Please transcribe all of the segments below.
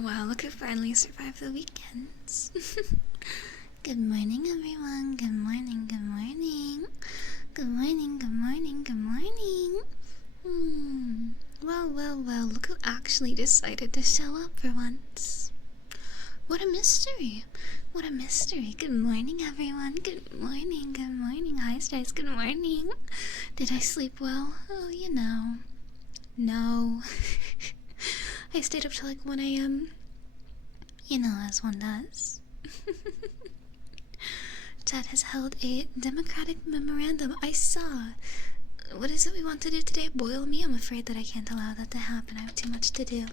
wow, look who finally survived the weekends. Good morning, everyone. Good morning, good morning. Good morning, good morning, good morning. Well, look who actually decided to show up for once. What a mystery. What a mystery. Good morning, everyone. Good morning, good morning. Hi, Streissel. Good morning. Did I sleep well? Oh, you know. No. I stayed up till like 1 a.m. You know, as one does. Chad has held a democratic memorandum. I saw. What is it we want to do today? Boil me? I'm afraid that I can't allow that to happen. I have too much to do.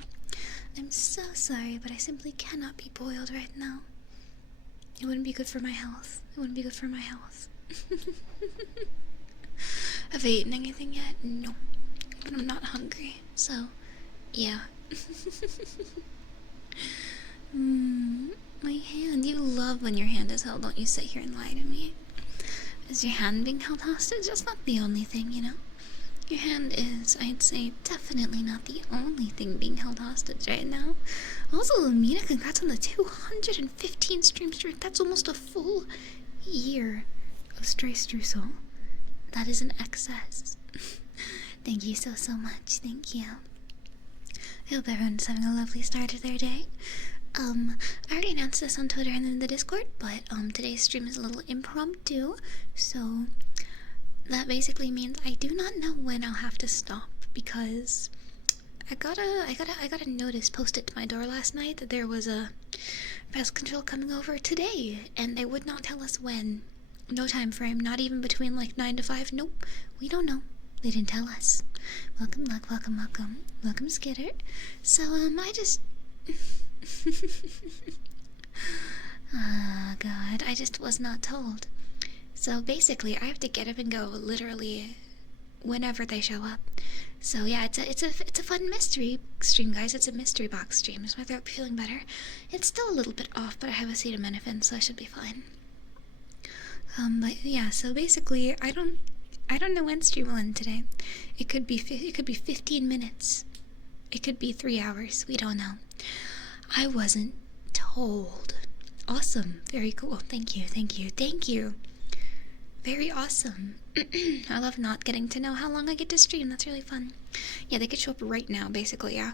I'm so sorry, but I simply cannot be boiled right now. It wouldn't be good for my health. It wouldn't be good for my health. Have I eaten anything yet? No. But I'm not hungry. So, yeah. My hand. You love when your hand is held, don't you? Sit here and lie to me. Is your hand being held hostage? That's not the only thing, you know? Your hand is, I'd say, definitely not the only thing being held hostage right now. Also, Lumina, congrats on the 215 stream streak. That's almost a full year of Streissel. That is an excess. Thank you so much. Thank you. I hope everyone's having a lovely start to their day. I already announced this on Twitter and in the Discord, but today's stream is a little impromptu, so that basically means I do not know when I'll have to stop, because I got a notice posted to my door last night that there was a pest control coming over today, and they would not tell us when. No time frame, not even between like 9 to 5. Nope, we don't know. They didn't tell us. Welcome, Luck. Welcome, Skitter. So, I just... Oh, God. I just was not told. So, basically, I have to get up and go literally whenever they show up. So, yeah, it's a fun mystery stream, guys. It's a mystery box stream. Is my throat feeling better? It's still a little bit off, but I have acetaminophen, so I should be fine. But, yeah, so basically, I don't know when stream will end today. It could be 15 minutes. It could be 3 hours. We don't know. I wasn't told. Awesome. Very cool. Thank you. Very awesome. I love not getting to know how long I get to stream. That's really fun. Yeah, they could show up right now, basically, yeah.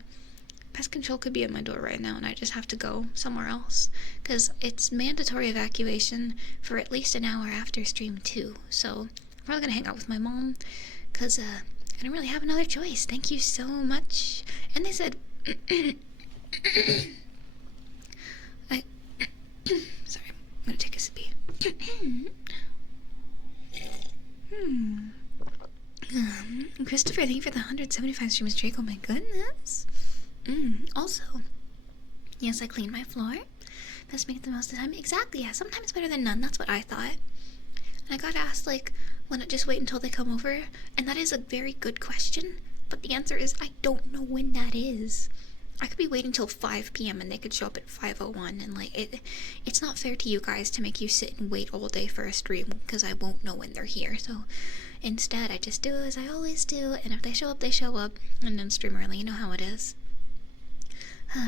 Pest control could be at my door right now, and I just have to go somewhere else. Because it's mandatory evacuation for at least an hour after stream 2. So, I'm probably going to hang out with my mom, because I don't really have another choice. Thank you so much. And they said... Sorry, I'm going to take a sippy. Christopher, thank you for the 175 streams, Drake. Oh my goodness. Also, yes, I cleaned my floor. Best make it the most of the time. Exactly, yeah, sometimes better than none. That's what I thought. And I got asked, like, why not just wait until they come over? And that is a very good question. But the answer is, I don't know when that is. I could be waiting till 5 p.m. and they could show up at 5:01, and like it's not fair to you guys to make you sit and wait all day for a stream, because I won't know when they're here. So instead, I just do as I always do, and if they show up, they show up, and then stream early. You know how it is.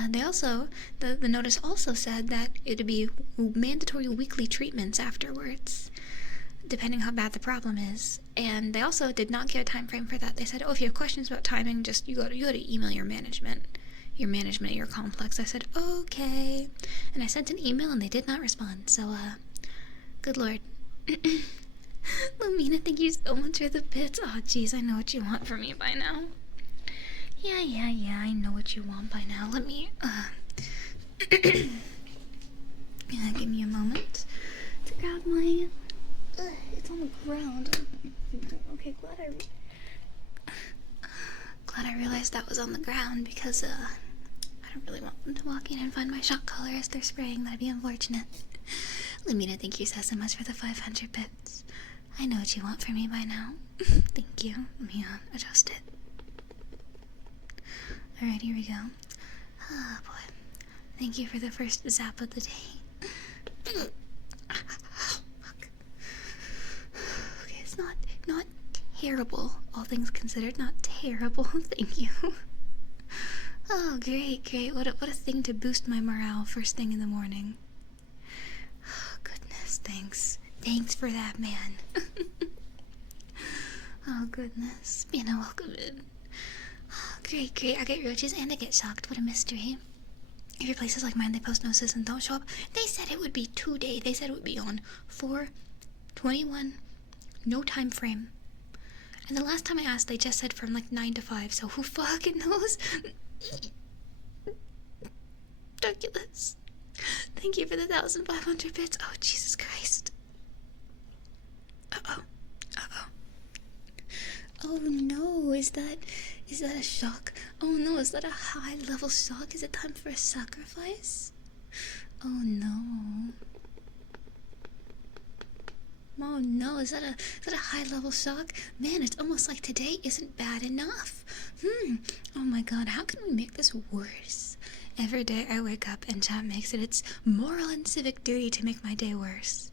They also, the notice also said that it would be mandatory weekly treatments afterwards, depending how bad the problem is. And they also did not give a time frame for that. They said, oh, if you have questions about timing, just you go to email your management at your complex. I said, okay. And I sent an email and they did not respond. So, good lord. Lumina, thank you so much for the bits. Oh, jeez, I know what you want from me by now. Yeah, I know what you want by now. Let me, give me a moment to grab my, it's on the ground. Okay, glad I realized that was on the ground, because, I don't really want them to walk in and find my shot collar as they're spraying. That'd be unfortunate. Lumina, thank you so much for the 500 bits. I know what you want from me by now. Thank you. Let me, adjust it. Alright, here we go. Oh, boy. Thank you for the first zap of the day. Okay, it's not terrible, all things considered. Not terrible. Thank you. Oh, great, great. What a thing to boost my morale first thing in the morning. Oh, goodness, thanks. Thanks for that, man. Oh, goodness. Welcome in. Oh, great, great. I get roaches and I get shocked. What a mystery. If your place is like mine, they post notices and don't show up. They said it would be 2 days. They said it would be on 4/21. No time frame. And the last time I asked, they just said from like 9 to 5. So who fucking knows? Ridiculous. Thank you for the 1,500 bits. Oh, Jesus Christ. Uh-oh. Uh-oh. Oh no, is that a shock? Oh no, is that a high level shock? Is it time for a sacrifice? Oh no. Oh no, is that a high level shock? Man, it's almost like today isn't bad enough. Oh my god, how can we make this worse? Every day I wake up and chat makes it its moral and civic duty to make my day worse.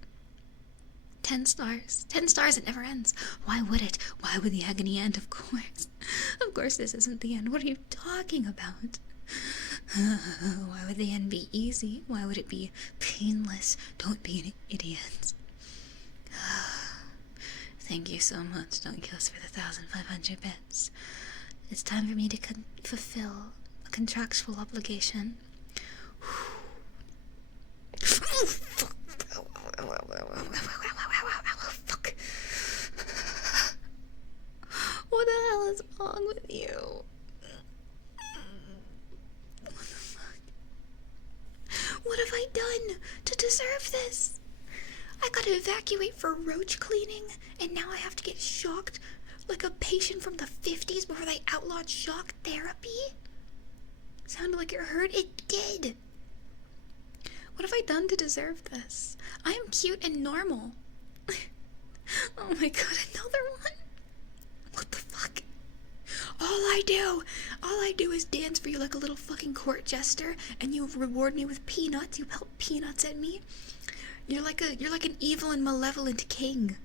10 stars. 10 stars, it never ends. Why would it? Why would the agony end? Of course. Of course this isn't the end. What are you talking about? Why would the end be easy? Why would it be painless? Don't be an idiot. Thank you so much, Don't Kill Us, for the 1,500 bits. It's time for me to fulfill a contractual obligation. Fuck. What the hell is wrong with you? What the fuck? What have I done to deserve this? I gotta evacuate for roach cleaning, and now I have to get shocked like a patient from the 50s before they outlawed shock therapy? Sounded like it hurt. It did. What have I done to deserve this? I am cute and normal. Oh my god, another one? What the fuck? All I do is dance for you like a little fucking court jester, and you reward me with peanuts. You pelt peanuts at me. You're like an evil and malevolent king.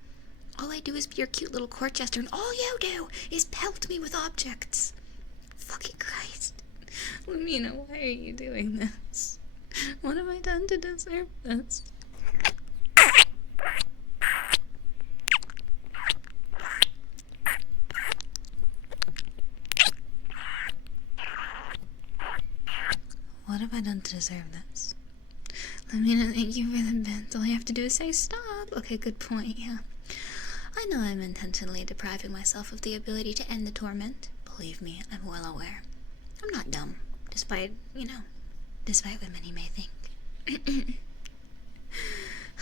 All I do is be your cute little court jester, and all you do is pelt me with objects. Fucking Christ. Lamina, why are you doing this? What have I done to deserve this? What have I done to deserve this? Lamina, thank you for the bits. All you have to do is say stop. Okay, good point, yeah. I know I'm intentionally depriving myself of the ability to end the torment. Believe me, I'm well aware. I'm not dumb, despite what many may think.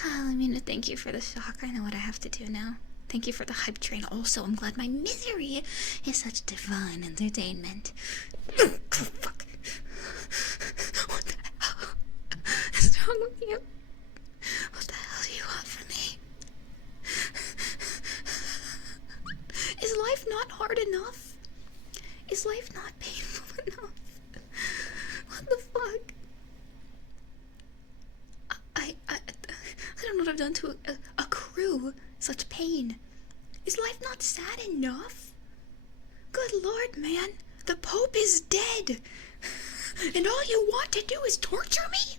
Lamina, thank you for the shock. I know what I have to do now. Thank you for the hype train. Also, I'm glad my misery is such divine entertainment. Fuck. What the hell is wrong with you? What the hell do you want from me? Is life not hard enough? Is life not painful enough? What the fuck? I don't know what I've done to accrue such pain. Is life not sad enough? Good Lord, man. The Pope is dead. And all you want to do is torture me?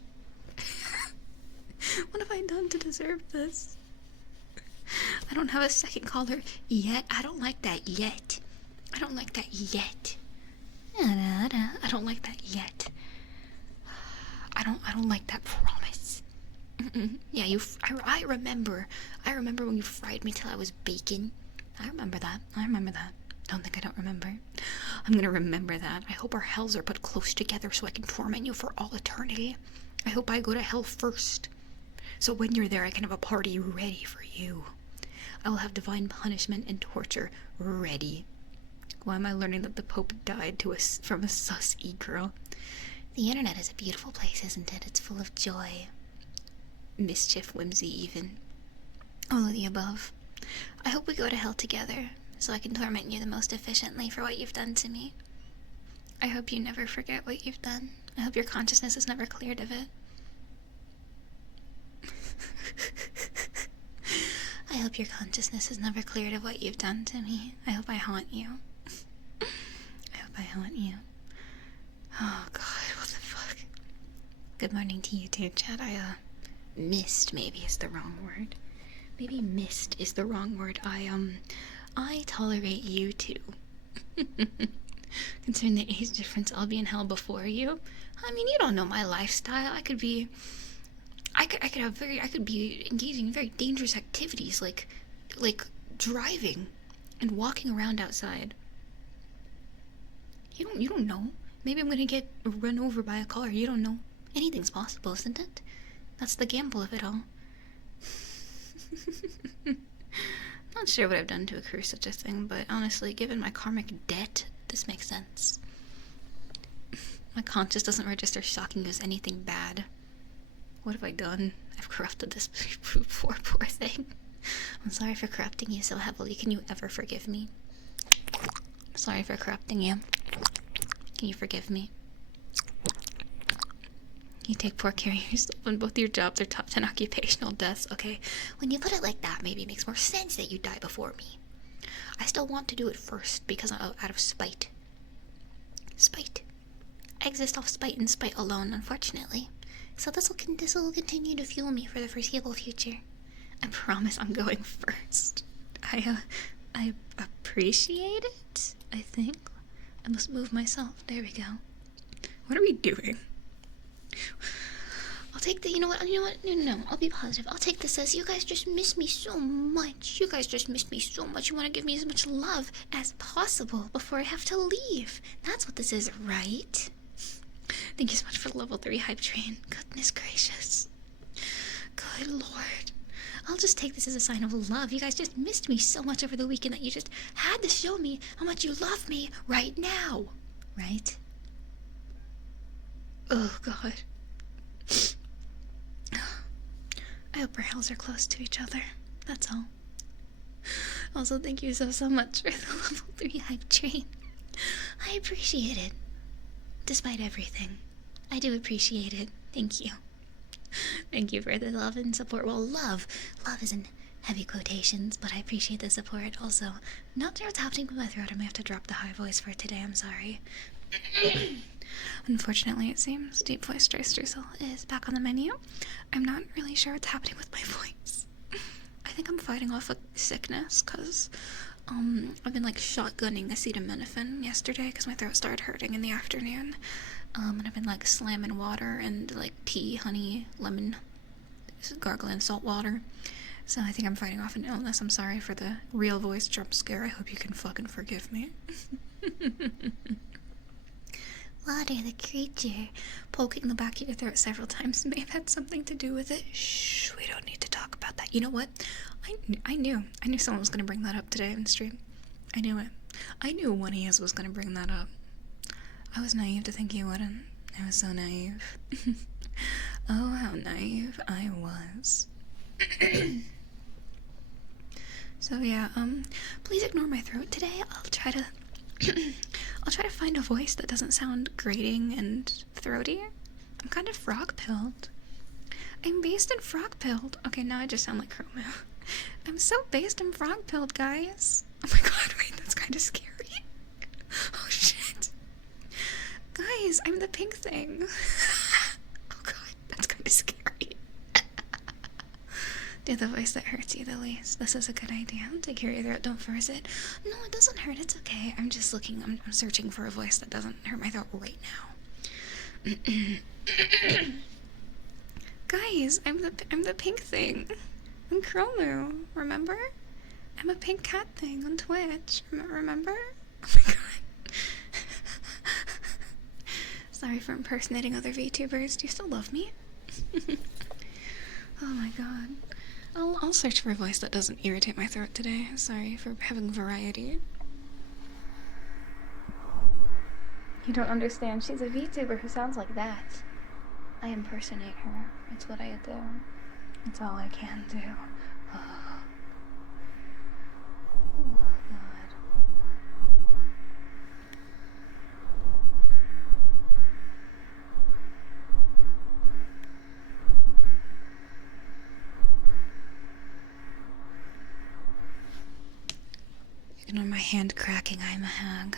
What have I done to deserve this? I don't have a second caller yet. I don't like that yet. I don't like that yet. I don't like that yet. I don't like that promise. Yeah, I remember when you fried me till I was bacon. I remember that. Don't think I don't remember. I'm gonna remember that. I hope our hells are put close together so I can torment you for all eternity. I hope I go to hell first, so when you're there I can have a party ready for you. I will have divine punishment and torture ready. Why am I learning that the Pope died from a sus e-girl? The internet is a beautiful place, isn't it? It's full of joy, mischief, whimsy even. All of the above. I hope we go to hell together, so I can torment you the most efficiently for what you've done to me. I hope you never forget what you've done. I hope your consciousness is never cleared of it. I hope your consciousness is never cleared of what you've done to me. I hope I haunt you. I hope I haunt you. Oh god, what the fuck? Good morning to you too, Chad. Missed maybe is the wrong word. Maybe missed is the wrong word. I tolerate you too. Considering the age difference, I'll be in hell before you. I mean, you don't know my lifestyle. I could be engaging in very dangerous activities like driving and walking around outside. You don't know. Maybe I'm gonna get run over by a car. You don't know. Anything's possible, isn't it? That's the gamble of it all. Not sure what I've done to accrue such a thing, but honestly, given my karmic debt, this makes sense. My conscience doesn't register shocking as anything bad. What have I done? I've corrupted this poor thing. I'm sorry for corrupting you so heavily. Can you ever forgive me? Sorry for corrupting you. Can you forgive me? You take poor care of yourself when both your jobs are top 10 occupational deaths. Okay, when you put it like that, maybe it makes more sense that you die before me. I still want to do it first because I'm out of spite. Spite. I exist off spite and spite alone, unfortunately. So this will continue to fuel me for the foreseeable future. I promise I'm going first. I appreciate it, I think. I must move myself. There we go. What are we doing? I'll take the, you know what, no, I'll be positive. I'll take this as you guys just miss me so much. You guys just missed me so much. You want to give me as much love as possible before I have to leave. That's what this is, right? Thank you so much for the level 3 hype train. Goodness gracious. Good lord. I'll just take this as a sign of love. You guys just missed me so much over the weekend that you just had to show me how much you love me right now. Right? Oh, God. I hope our hells are close to each other. That's all. Also, thank you so much for the level 3 hype train. I appreciate it. Despite everything. I do appreciate it. Thank you. Thank you for the love and support. Well, love is in heavy quotations, but I appreciate the support. Also, not sure what's happening with my throat. I may have to drop the high voice for today. I'm sorry. Unfortunately, it seems deep voice Streissel is back on the menu. I'm not really sure what's happening with my voice. I think I'm fighting off a sickness because I've been like shotgunning acetaminophen yesterday because my throat started hurting in the afternoon. And I've been like slamming water and like tea, honey, lemon, gargling salt water. So I think I'm fighting off an illness. I'm sorry for the real voice jump scare. I hope you can fucking forgive me. Water, the creature, poking the back of your throat several times may have had something to do with it. Shh, we don't need to talk about that. You know what? I knew someone was going to bring that up today on stream. I knew it. I knew one of yous was going to bring that up. I was naive to think you wouldn't. I was so naive. Oh, how naive I was. So yeah, please ignore my throat today. I'll try to find a voice that doesn't sound grating and throaty. I'm kind of frog-pilled. I'm based in frog-pilled. Okay, now I just sound like Chroma. I'm so based in frog-pilled, guys. Oh my god, wait, that's kind of scary. Oh shit. Guys, I'm the pink thing. Oh god, that's kind of scary. Do the voice that hurts you the least. This is a good idea. Take care of your throat, don't force it. No, it doesn't hurt, it's okay. I'm just looking, I'm searching for a voice that doesn't hurt my throat right now. Guys, I'm the pink thing. I'm Chromu, remember? I'm a pink cat thing on Twitch, remember? Oh my god. Sorry for impersonating other VTubers. Do you still love me? Oh my god. I'll search for a voice that doesn't irritate my throat today. Sorry for having variety. You don't understand. She's a VTuber who sounds like that. I impersonate her. It's what I do. It's all I can do. Oh, God. Ignore my hand cracking. I'm a hag.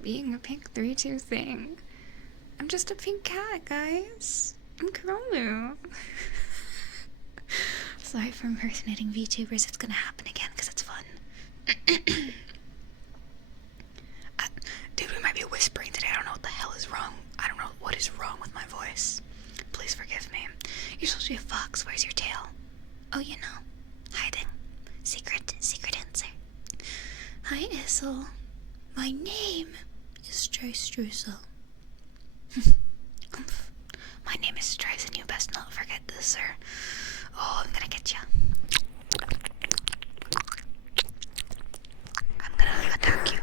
stop being a pink 3-2 thing. I'm just a pink cat, guys. I'm Chromu. Sorry for impersonating VTubers. It's gonna happen again because it's fun. Dude, we might be whispering today. I don't know what the hell is wrong. I don't know what is wrong with my voice. Please forgive me. You're supposed to be a fox. Where's your tail? Oh, you know. Hiding. Secret answer. Hi, Issel. My name is Streissel. My name is Streissel, and you best not forget this, sir. Oh, I'm gonna get you. I'm gonna attack you.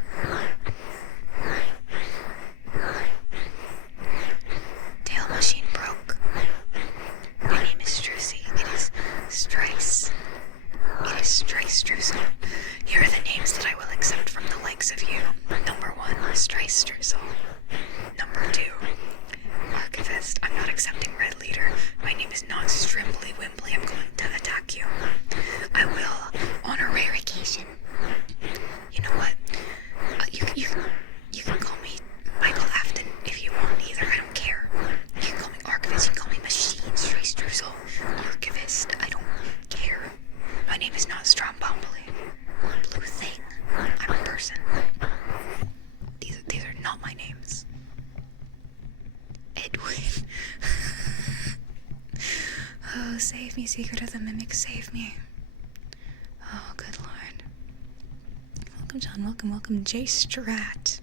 Tail machine broke. My name is Streissel. It is Streissel. It is Streissel. Here are the names that I will accept from the likes of you. Number 1, Streissel. Number 2, Archivist. I'm not accepting Red Leader. My name is not Strimbly Wimbly. I'm going to attack you. I will, on a rare occasion. You know what? You can call me Michael Afton if you want. Either. I don't care. You can call me Archivist. You can call me Machine Streissel. Archivist. I don't care. My name is not Strombombly. Blue Thing. I'm a person. These are not my names. Edwin. Oh, save me, Secret of the Mimic, save me. Oh, good lord. Welcome, John, welcome, Jay Strat.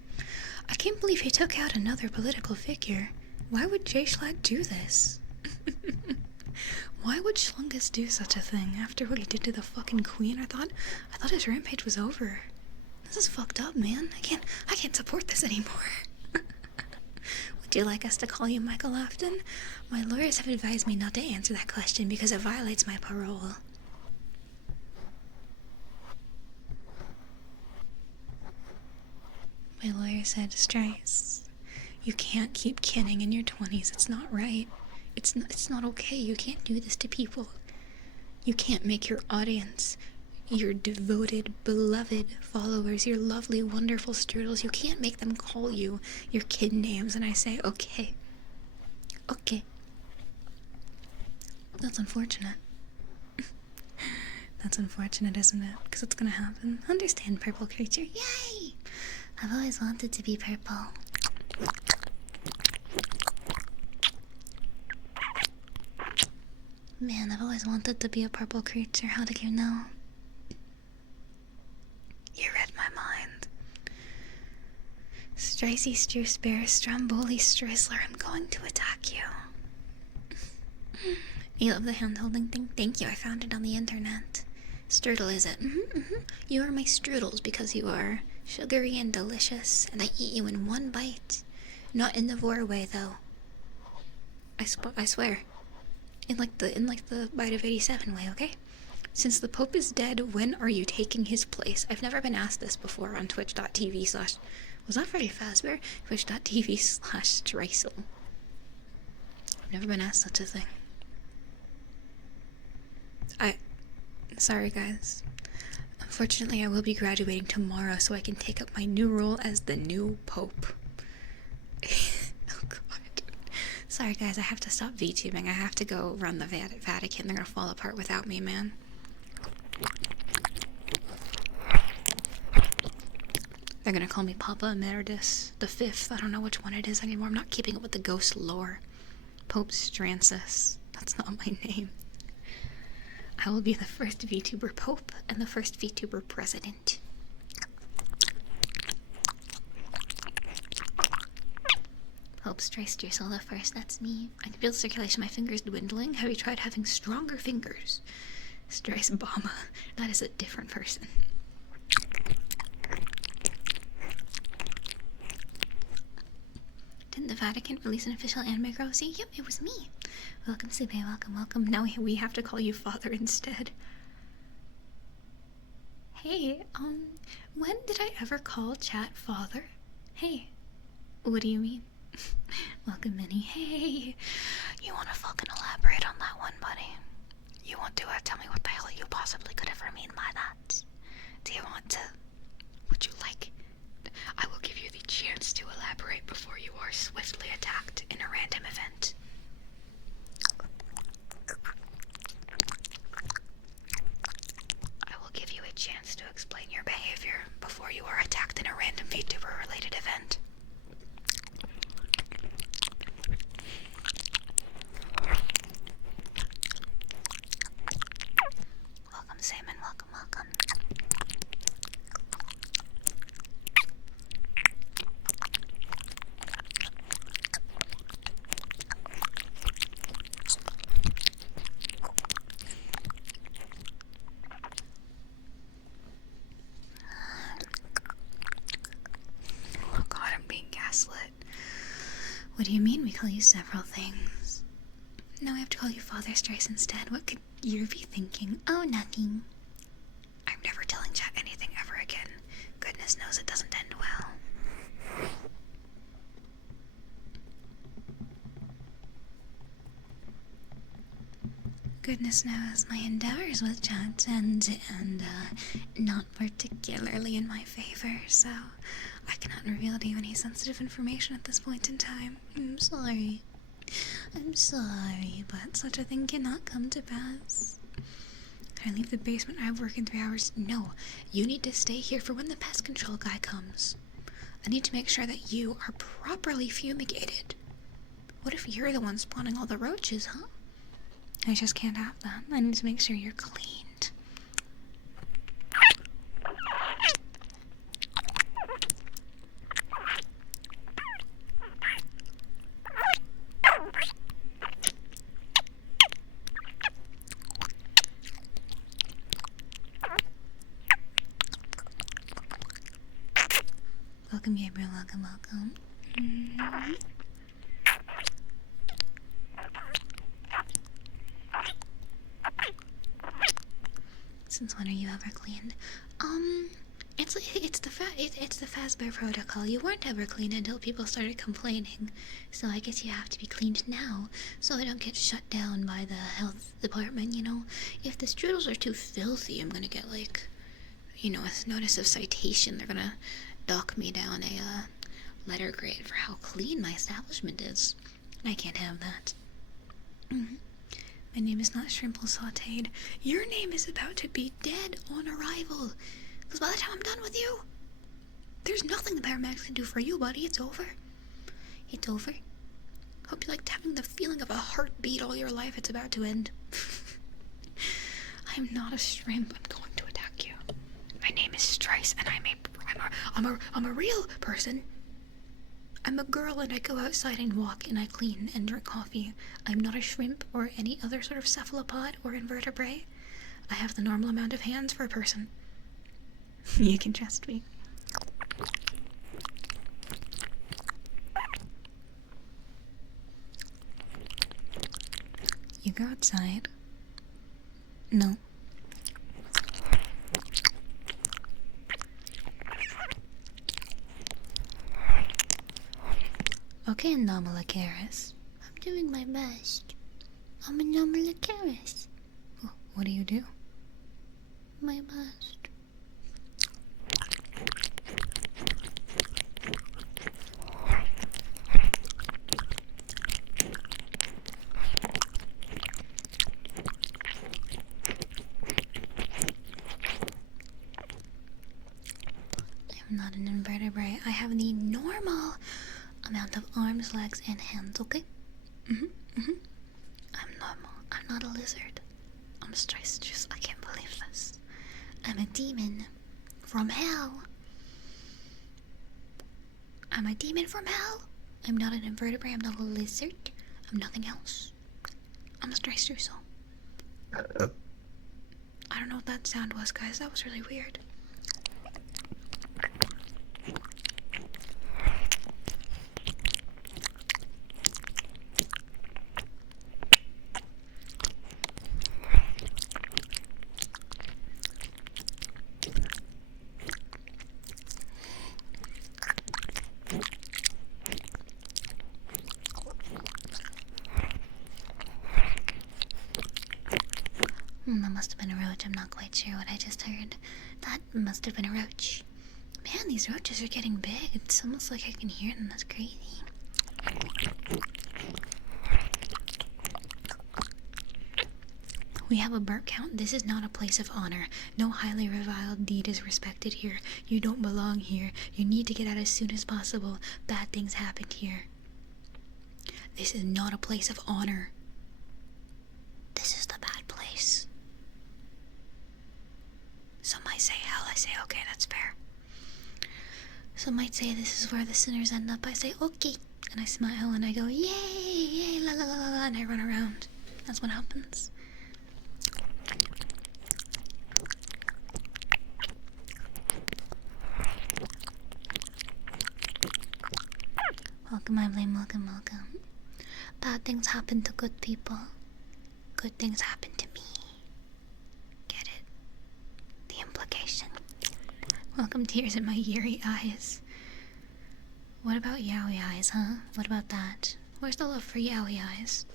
I can't believe he took out another political figure. Why would Jay Schlatt do this? Why would Schlungus do such a thing after what he did to the fucking queen? I thought his rampage was over. This is fucked up, man. I can't support this anymore. Would you like us to call you Michael Afton? My lawyers have advised me not to answer that question because it violates my parole. My lawyer said, Streiss, you can't keep kidding in your 20s. It's not right. It's not okay. You can't do this to people. You can't make your audience, your devoted, beloved followers, your lovely, wonderful strudels, you can't make them call you your kid names. And I say, okay. Okay. That's unfortunate. That's unfortunate, isn't it? Because it's gonna happen. Understand, purple creature. Yay! I've always wanted to be purple. Man, I've always wanted to be a purple creature. How did you know? You read my mind. Streissy, Strucebear, Stromboli, Streissler, I'm going to attack you. You love the hand-holding thing? Thank you, I found it on the internet. Strudel, is it? You are my strudels because you are sugary and delicious, and I eat you in one bite. Not in the vor way, though. I swear. In like the Bite of 87 way, okay? Since the Pope is dead, when are you taking his place? I've never been asked this before on twitch.tv/ was that Freddy Fazbear? Twitch.tv/Streissel. I've never been asked such a thing. Sorry guys. Unfortunately, I will be graduating tomorrow so I can take up my new role as the new Pope. Oh god. Sorry guys, I have to stop VTubing. I have to go run the Vatican. They're gonna fall apart without me, man. They're gonna call me Papa Emeritus the 5th. I don't know which one it is anymore. I'm not keeping up with the ghost lore. Pope Strancis. That's not my name. I will be the first VTuber Pope and the first VTuber President. Pope Streissel the first, that's me. I can feel the circulation, my fingers dwindling. Have you tried having stronger fingers? Streissbama. That is a different person. Didn't the Vatican release an official anime girl? See, yep, it was me. Welcome, Sube, welcome. Now we have to call you Father instead. Hey, when did I ever call chat Father? Hey, what do you mean? Welcome, Minnie. Hey, you want to fucking elaborate on that one, buddy? You want to tell me what the hell you possibly could ever mean by that? Do you want to? Would you like I will give you the chance to elaborate before you are swiftly attacked in a random event. I will give you a chance to explain your behavior before you are attacked in a random VTuber related event. Welcome, Salmon. Welcome, welcome. Oh God, I'm being gaslit. What do you mean we call you several things? No, I have to call you Father Streissel instead. What could you be thinking? Oh, nothing. I'm never telling chat anything ever again. Goodness knows it doesn't end well. Goodness knows my endeavors with chat and not particularly in my favor, so I cannot reveal to you any sensitive information at this point in time. I'm sorry. I'm sorry, but such a thing cannot come to pass. Can I leave the basement? I have work in 3 hours. No, you need to stay here for when the pest control guy comes. I need to make sure that you are properly fumigated. What if you're the one spawning all the roaches, huh? I just can't have that. I need to make sure you're cleaned. Welcome, Gabriel. Welcome, welcome. Since when are you ever cleaned? It's the Fazbear protocol. You weren't ever clean until people started complaining. So I guess you have to be cleaned now, so I don't get shut down by the health department, you know? If the strudels are too filthy, I'm gonna get, like, you know, a notice of citation. They're gonna dock me down a, letter grade for how clean my establishment is. And I can't have that. My name is not Shrimple Sauteed. Your name is about to be dead on arrival. Because by the time I'm done with you, there's nothing the paramedics can do for you, buddy. It's over. It's over. Hope you liked having the feeling of a heartbeat all your life. It's about to end. I'm not a shrimp. I'm going to attack you. My name is Streissel, and I'm a real person. I'm a girl and I go outside and walk and I clean and drink coffee. I'm not a shrimp or any other sort of cephalopod or invertebrate. I have the normal amount of hands for a person. You can trust me. You go outside. No. Okay, Anomalocaris. I'm doing my best. I'm a Anomalocaris. What do you do? My best. I'm not an invertebrate. I have the normal amount of arms, legs, and hands, okay? I'm normal. I'm not a lizard. I'm Streissel. I can't believe this. I'm a demon from hell. I'm a demon from hell. I'm not an invertebrate. I'm not a lizard. I'm nothing else. I'm a Streissel. I don't know what that sound was, guys. That was really weird. That must have been a roach. I'm not quite sure what I just heard. That must have been a roach. May Man, these roaches are getting big. It's almost like I can hear them. That's crazy. We have a burp count. This is not a place of honor. No highly reviled deed is respected here. You don't belong here. You need to get out as soon as possible. Bad things happened here. This is not a place of honor. This is the bad place. Some might say hell. I say, okay, that's fair. Some might say this is where the sinners end up. I say, okay. And I smile and I go, yay, yay, la la la la, and I run around. That's what happens. Welcome, Evelyn, welcome, welcome. Bad things happen to good people. Good things happen to me. Get it? The implication. Welcome, tears in my yeary eyes. What about yaoi eyes, huh? What about that? Where's the love for yaoi eyes?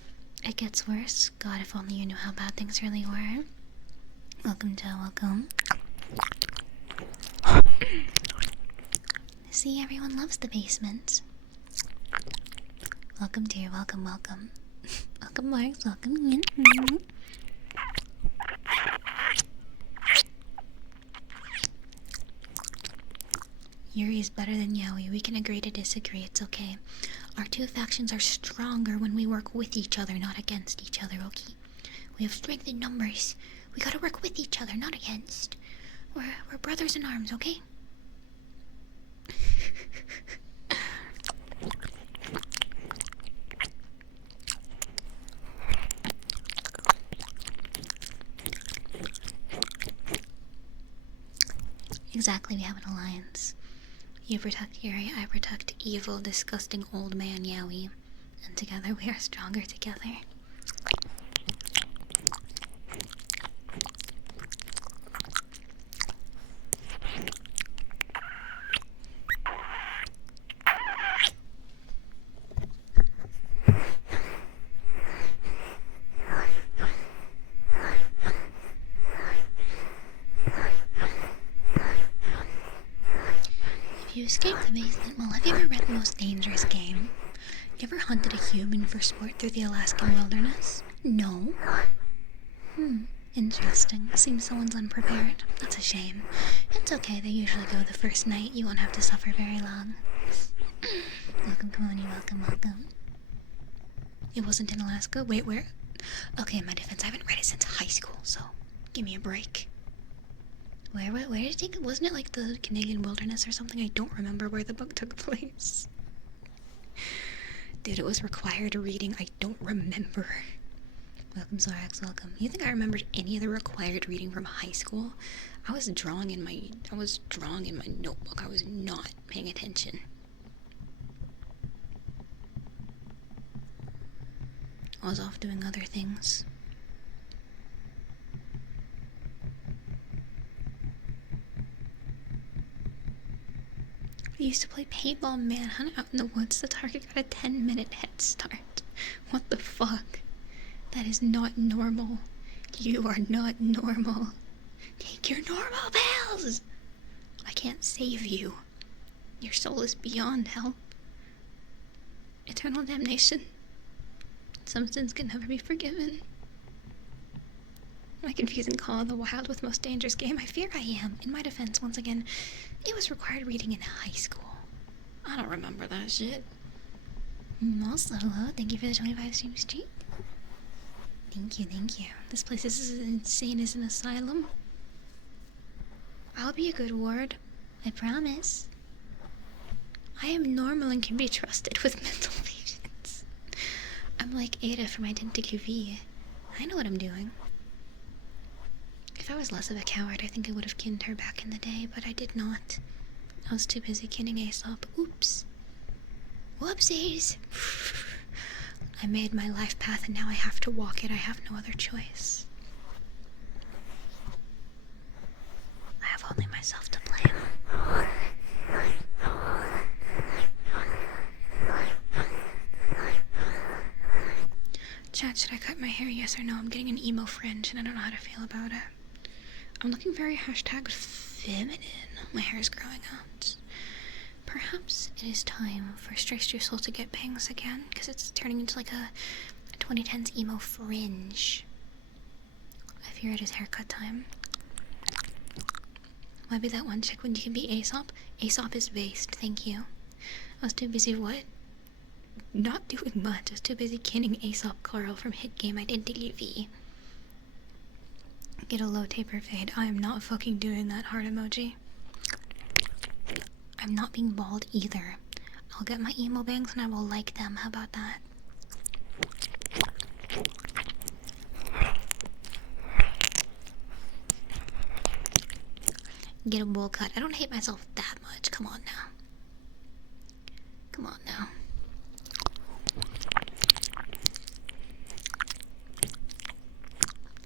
It gets worse. God, if only you knew how bad things really were. Welcome, Joe, welcome. See, everyone loves the basement. Welcome, dear, welcome, welcome. Welcome, Marks, welcome. Yuri is better than Yaoi. We can agree to disagree, it's okay. Our two factions are stronger when we work with each other, not against each other, okay? We have strength in numbers. We gotta work with each other, not against. We're brothers in arms, okay? Exactly, we have an alliance. You protect Yuri, I protect evil, disgusting old man Yaoi. And together we are stronger together. If you escaped the basement, well, have you ever read The Most Dangerous Game? You ever hunted a human for sport through the Alaskan wilderness? No? Interesting. Seems someone's unprepared. That's a shame. It's okay, they usually go the first night. You won't have to suffer very long. Welcome, Kimoni. Welcome, welcome. It wasn't in Alaska? Wait, where? Okay, in my defense, I haven't read it since high school, so give me a break. Where did it take? Wasn't it like the Canadian wilderness or something? I don't remember where the book took place. Dude, it was required reading. I don't remember. Welcome, Zorax, welcome. You think I remembered any of the required reading from high school? I was drawing in my notebook. I was not paying attention. I was off doing other things. I used to play paintball manhunt out in the woods. The target got a 10-minute head start. What the fuck? That is not normal. You are not normal. Take your normal pills! I can't save you. Your soul is beyond help. Eternal damnation. Some sins can never be forgiven. Am I confusing Call of the Wild with Most Dangerous Game? I fear I am. In my defense, once again, it was required reading in high school. I don't remember that shit. Also, hello, thank you for the 25 stream street. Thank you, thank you. This place is as insane as an asylum. I'll be a good ward. I promise. I am normal and can be trusted with mental patients. I'm like Ada from Identity QV. I know what I'm doing. If I was less of a coward, I think I would have kinned her back in the day, but I did not. I was too busy kinning Aesop. Oops. Whoopsies. I made my life path and now I have to walk it. I have no other choice. I have only myself to blame. Chat, should I cut my hair? Yes or no? I'm getting an emo fringe and I don't know how to feel about it. I'm looking very hashtag feminine. My hair is growing out. Perhaps it is time for Streissel to get bangs again, because it's turning into like a 2010s emo fringe. I fear it is haircut time. Might be that one chick when you can be Aesop. Aesop is based, thank you. I was too busy what? Not doing much. I was too busy canning Aesop Carl from Hit Game Identity V. Get a low taper fade. I am not fucking doing that heart emoji. I'm not being bald either. I'll get my emo bangs and I will like them. How about that? Get a bowl cut. I don't hate myself that much. Come on now. Come on now.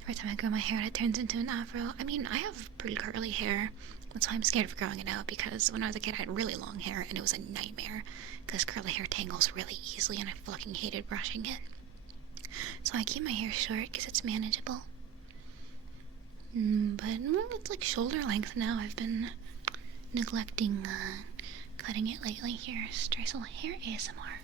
Every time I grow my hair out, it turns into an afro. I mean, I have pretty curly hair. That's why I'm scared of growing it out, because when I was a kid, I had really long hair, and it was a nightmare, because curly hair tangles really easily, and I fucking hated brushing it. So I keep my hair short, because it's manageable. But it's like shoulder length now. I've been neglecting cutting it lately. Here, Streissel hair ASMR.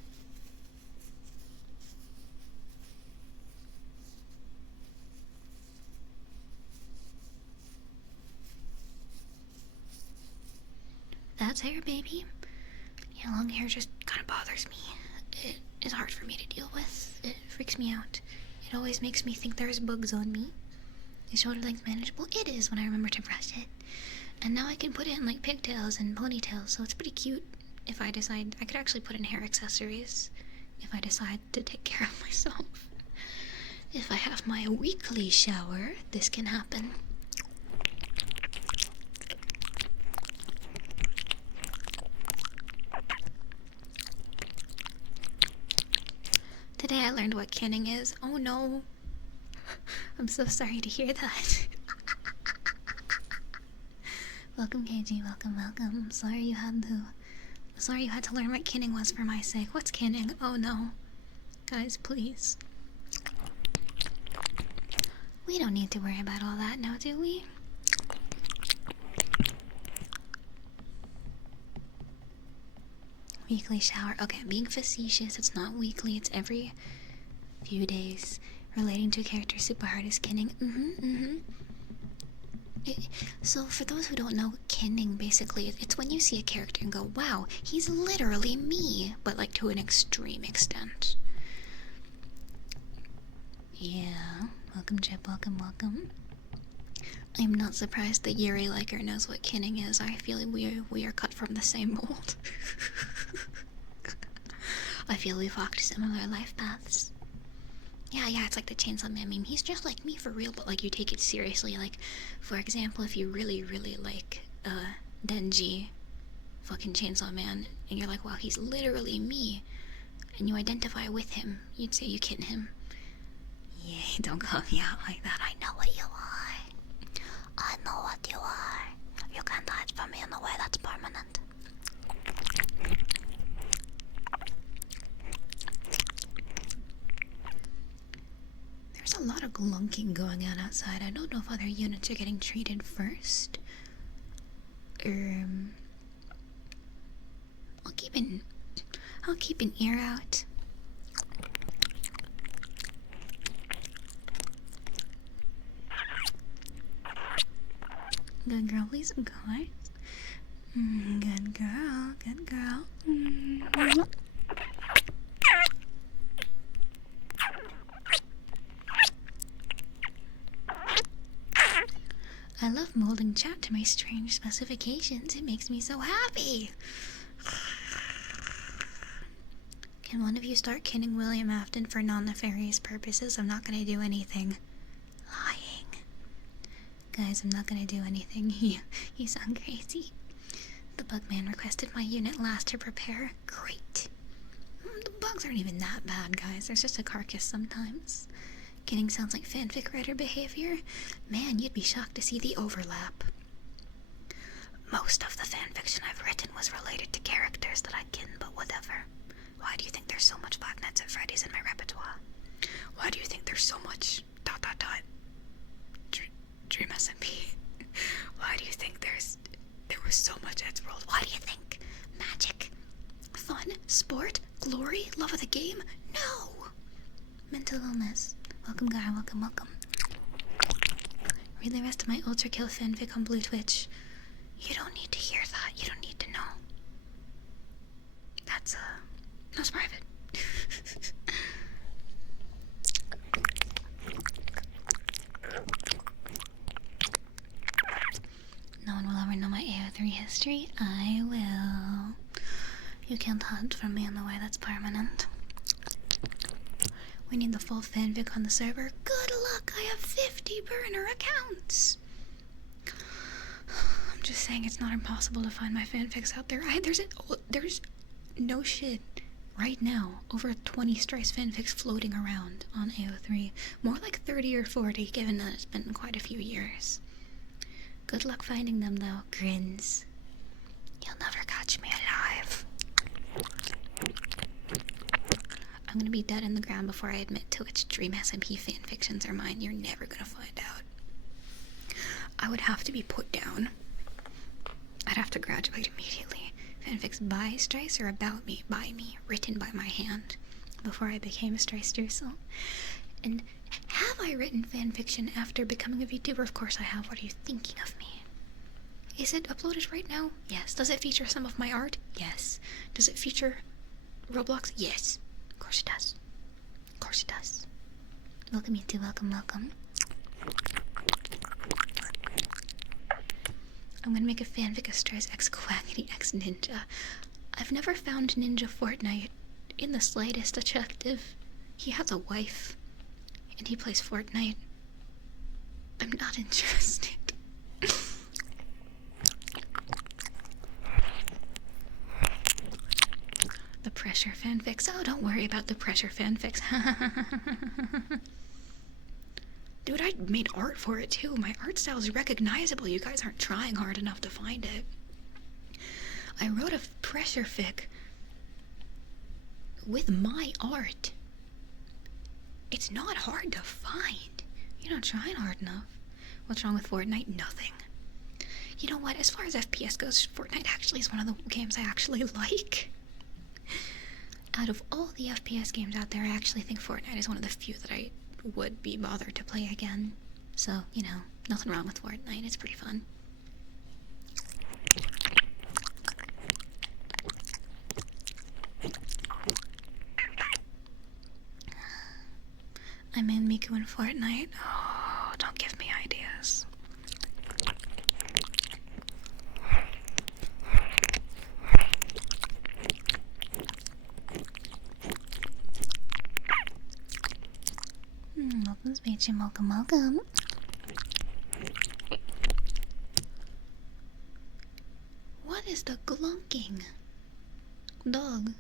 That's hair, baby. Yeah, long hair just kind of bothers me. It is hard for me to deal with. It freaks me out. It always makes me think there's bugs on me. Is shoulder length manageable? It is when I remember to brush it. And now I can put it in like pigtails and ponytails, so it's pretty cute. If I decide, I could actually put in hair accessories if I decide to take care of myself. If I have my weekly shower, this can happen. Today I learned what kinning is. Oh no. I'm so sorry to hear that. Welcome KG, welcome. Sorry you had to learn what kinning was for my sake. What's kinning? Oh no. Guys, please. We don't need to worry about all that now, do we? Weekly shower. Okay, being facetious, it's not weekly, it's every few days. Relating to a character super hard is kinning. So for those who don't know, kinning basically, it's when you see a character and go, wow, he's literally me, but like to an extreme extent. Yeah, welcome Chip, welcome. I'm not surprised that YAYYYYYYH knows what kinning is. I feel we are cut from the same mold. I feel we've walked similar life paths. Yeah, it's like the Chainsaw Man meme. He's just like me for real, but like you take it seriously. Like, for example, if you really like Denji, fucking Chainsaw Man, and you're like, wow, he's literally me, and you identify with him, you'd say you kin him. Yeah, don't call me out like that. I know what you are. I know what you are. You can't hide from me in a way that's permanent. There's a lot of glunking going on outside. I don't know if other units are getting treated first. I'll keep an ear out. Good girl, please, of course. Good girl. I love molding chat to my strange specifications. It makes me so happy. Can one of you start kinning William Afton for non-nefarious purposes? I'm not gonna do anything. Lying. Guys, I'm not gonna do anything. You sound crazy. The Bugman requested my unit last to prepare. Great. The bugs aren't even that bad, guys. There's just a carcass sometimes. Kinning sounds like fanfic writer behavior. Man, you'd be shocked to see the overlap. Most of the fanfiction I've written was related to characters that I kin, but whatever. Why do you think there's so much Five Nights at Freddy's in my repertoire? Why do you think there's so much ... Dream SMP? Why do you think there's was so much Eddsworld. Why do you think? Magic? Fun? Sport? Glory? Love of the game? No! Mental illness. Welcome, Gar. Welcome, welcome. Read the rest of my Ultra Kill fanfic on Blue Twitch. You don't need to hear that. You don't need to know. That's private. No one will ever know my AO3 history. I will. You can't hide from me in the way that's permanent. We need the full fanfic on the server. Good luck, I have 50 burner accounts. I'm just saying it's not impossible to find my fanfics out there. There's no shit. Right now, over 20 Streissel fanfics floating around on AO3. More like 30 or 40, given that it's been quite a few years. Good luck finding them, though. Grins. You'll never catch me alive. I'm gonna be dead in the ground before I admit to which Dream SMP fanfictions are mine. You're never gonna find out. I would have to be put down. I'd have to graduate immediately. Fanfics by Streissel or about me, by me, written by my hand, before I became a Streissel. And have I written fanfiction after becoming a VTuber? Of course I have. What are you thinking of me? Is it uploaded right now? Yes. Does it feature some of my art? Yes. Does it feature Roblox? Yes. Of course it does. Of course it does. Welcome, you two. Welcome, welcome. I'm gonna make a fanfic of Streissel X Quackity X Ninja. I've never found Ninja Fortnite in the slightest attractive. He has a wife, and he plays Fortnite. I'm not interested. The pressure fanfics. Oh, don't worry about the pressure fanfics. Dude, I made art for it too. My art style is recognizable. You guys aren't trying hard enough to find it. I wrote a pressure fic with my art. It's not hard to find. You're not trying hard enough. What's wrong with Fortnite? Nothing. You know what? As far as FPS goes, Fortnite actually is one of the games I actually like. Out of all the FPS games out there, I actually think Fortnite is one of the few that I would be bothered to play again. So, you know, nothing wrong with Fortnite. It's pretty fun. I made Miku in Fortnite. Oh, don't give me ideas. Welcome, Speech, and welcome, welcome. What is the glunking? Dog.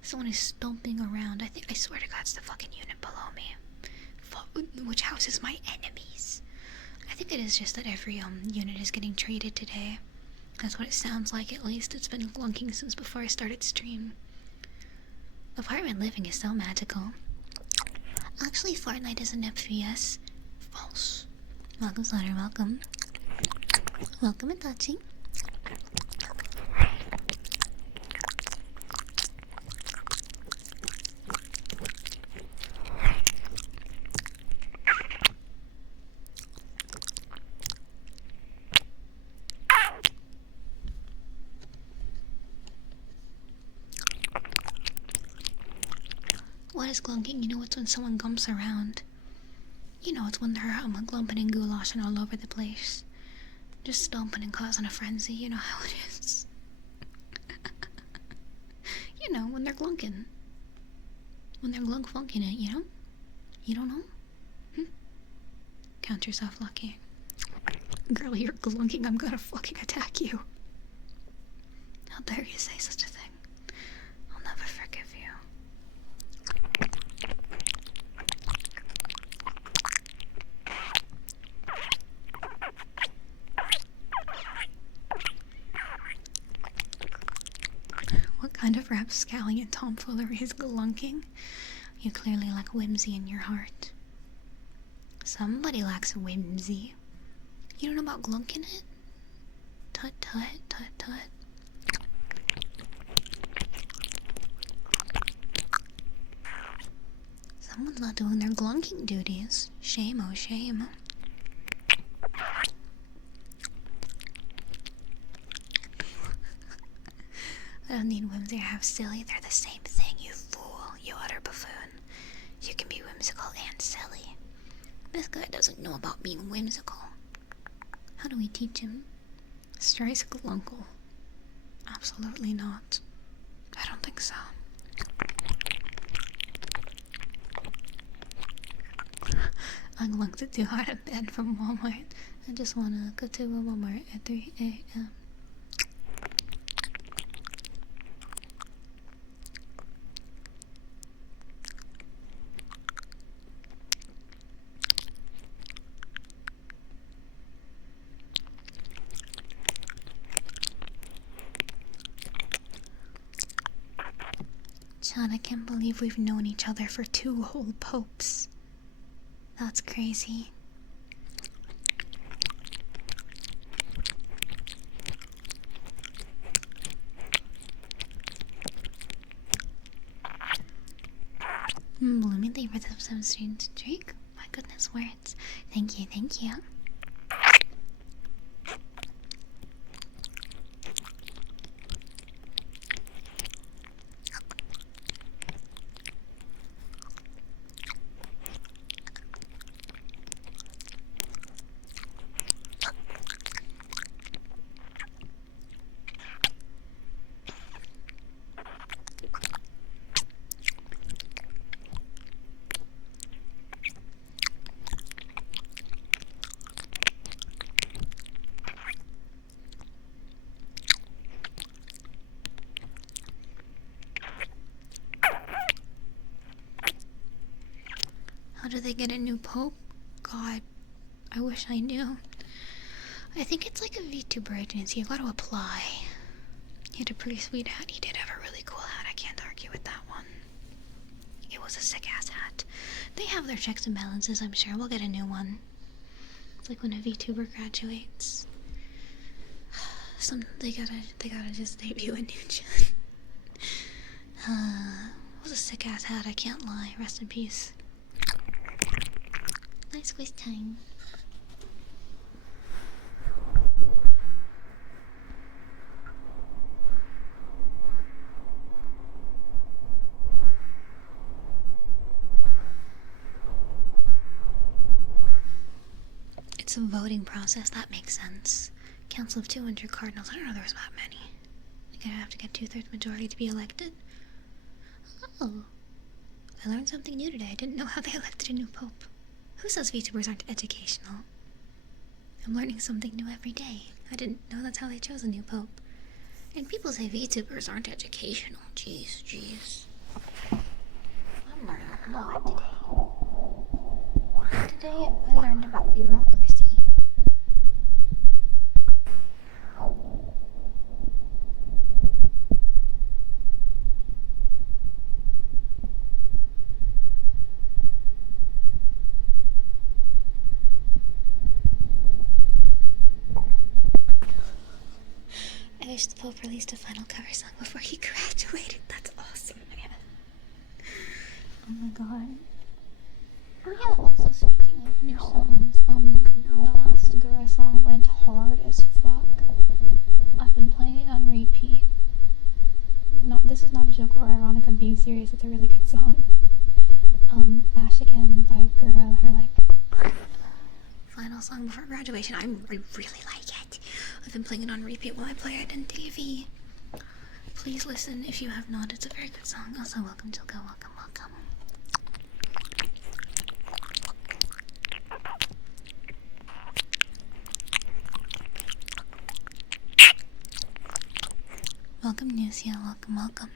Someone is stomping around. I swear to God, it's the fucking unit below me. Which houses my enemies. I think it is just that every unit is getting traded today. That's what it sounds like, at least. It's been glunking since before I started stream. Apartment living is so magical. Actually, Fortnite is an FPS. False. Welcome, Slaughter. Welcome. Welcome, Itachi. What is glunking? You know it's when someone gumps around. You know it's when they're glumping and goulashing all over the place. Just stomping and causing a frenzy. You know how it is. You know, when they're glunking. When they're glunk funking it, you know? You don't know? Count yourself lucky. Girl, you're glunking, I'm gonna fucking attack you. How dare you say such a thing? I'll never forgive you. What kind of rapscallion tomfoolery is glunking? You clearly lack whimsy in your heart. Somebody lacks whimsy. You don't know about glunking it? Tut tut, tut tut. Someone's not doing their glunking duties. Shame, oh shame. I don't need whimsy or half silly. They're the same thing, you fool, you utter buffoon. You can be whimsical and silly. This guy doesn't know about being whimsical. How do we teach him? Streissel uncle. Absolutely not. I don't think so. I glunked it too hard in bed from Walmart. I just wanna go to a Walmart at 3 a.m. Chad, I can't believe we've known each other for 2 whole popes. That's crazy. Blooming, thank you for the substance streak. My goodness, words. Thank you, thank you. How do they get a new pope? God, I wish I knew. I think it's like a VTuber agency. You gotta apply. He had a pretty sweet hat. He did have a really cool hat. I can't argue with that one. It was a sick ass hat. They have their checks and balances, I'm sure. We'll get a new one. It's like when a VTuber graduates. They gotta just debut a new gen. It was a sick ass hat, I can't lie. Rest in peace. Nice quiz time. It's a voting process, that makes sense. Council of 200 cardinals. I don't know there was that many. I think I have to get 2/3 majority to be elected. Oh. I learned something new today. I didn't know how they elected a new pope. Who says VTubers aren't educational? I'm learning something new every day. I didn't know that's how they chose a new pope. And people say VTubers aren't educational. Jeez, jeez. I'm learning a lot today. Today I learned about bureaucracy. I wish the Pope released a final cover song before he graduated. That's awesome, man. Oh my god. Oh yeah, also speaking of new songs, the last Gura song went hard as fuck. I've been playing it on repeat. This is not a joke or ironic, I'm being serious, it's a really good song. Ash Again by Gura, her like final song before graduation. I really like it. I've been playing it on repeat while I play it in TV. Please listen if you have not. It's a very good song. Also, welcome Jilka. Welcome, welcome. Welcome, Nusia. Welcome, welcome.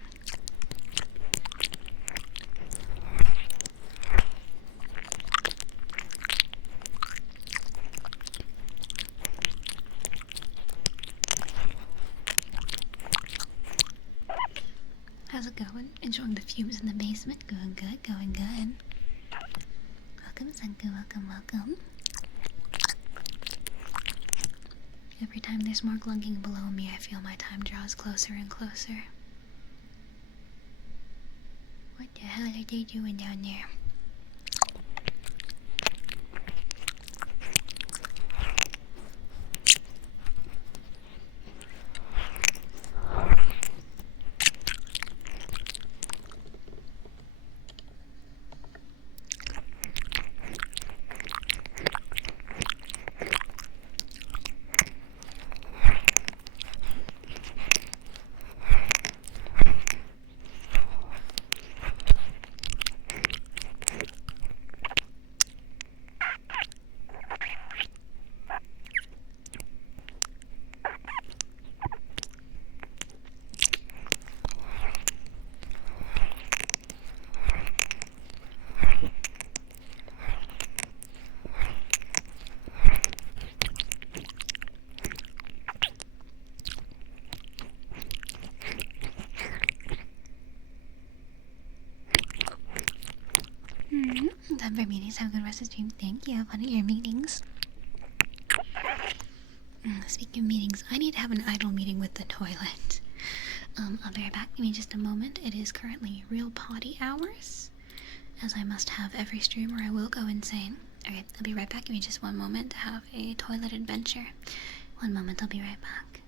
How's it going? Enjoying the fumes in the basement? Going good, going good. Welcome, Senku, welcome, welcome. Every time there's more glunking below me, I feel my time draws closer and closer. What the hell are they doing down there? Time for meetings. Have a good rest of the stream. Thank you. Have fun at your meetings. Speaking of meetings, I need to have an idle meeting with the toilet. I'll be right back. Give me just a moment. It is currently real potty hours, as I must have every stream or I will go insane. Okay, I'll be right back. Give me just one moment to have a toilet adventure. One moment, I'll be right back.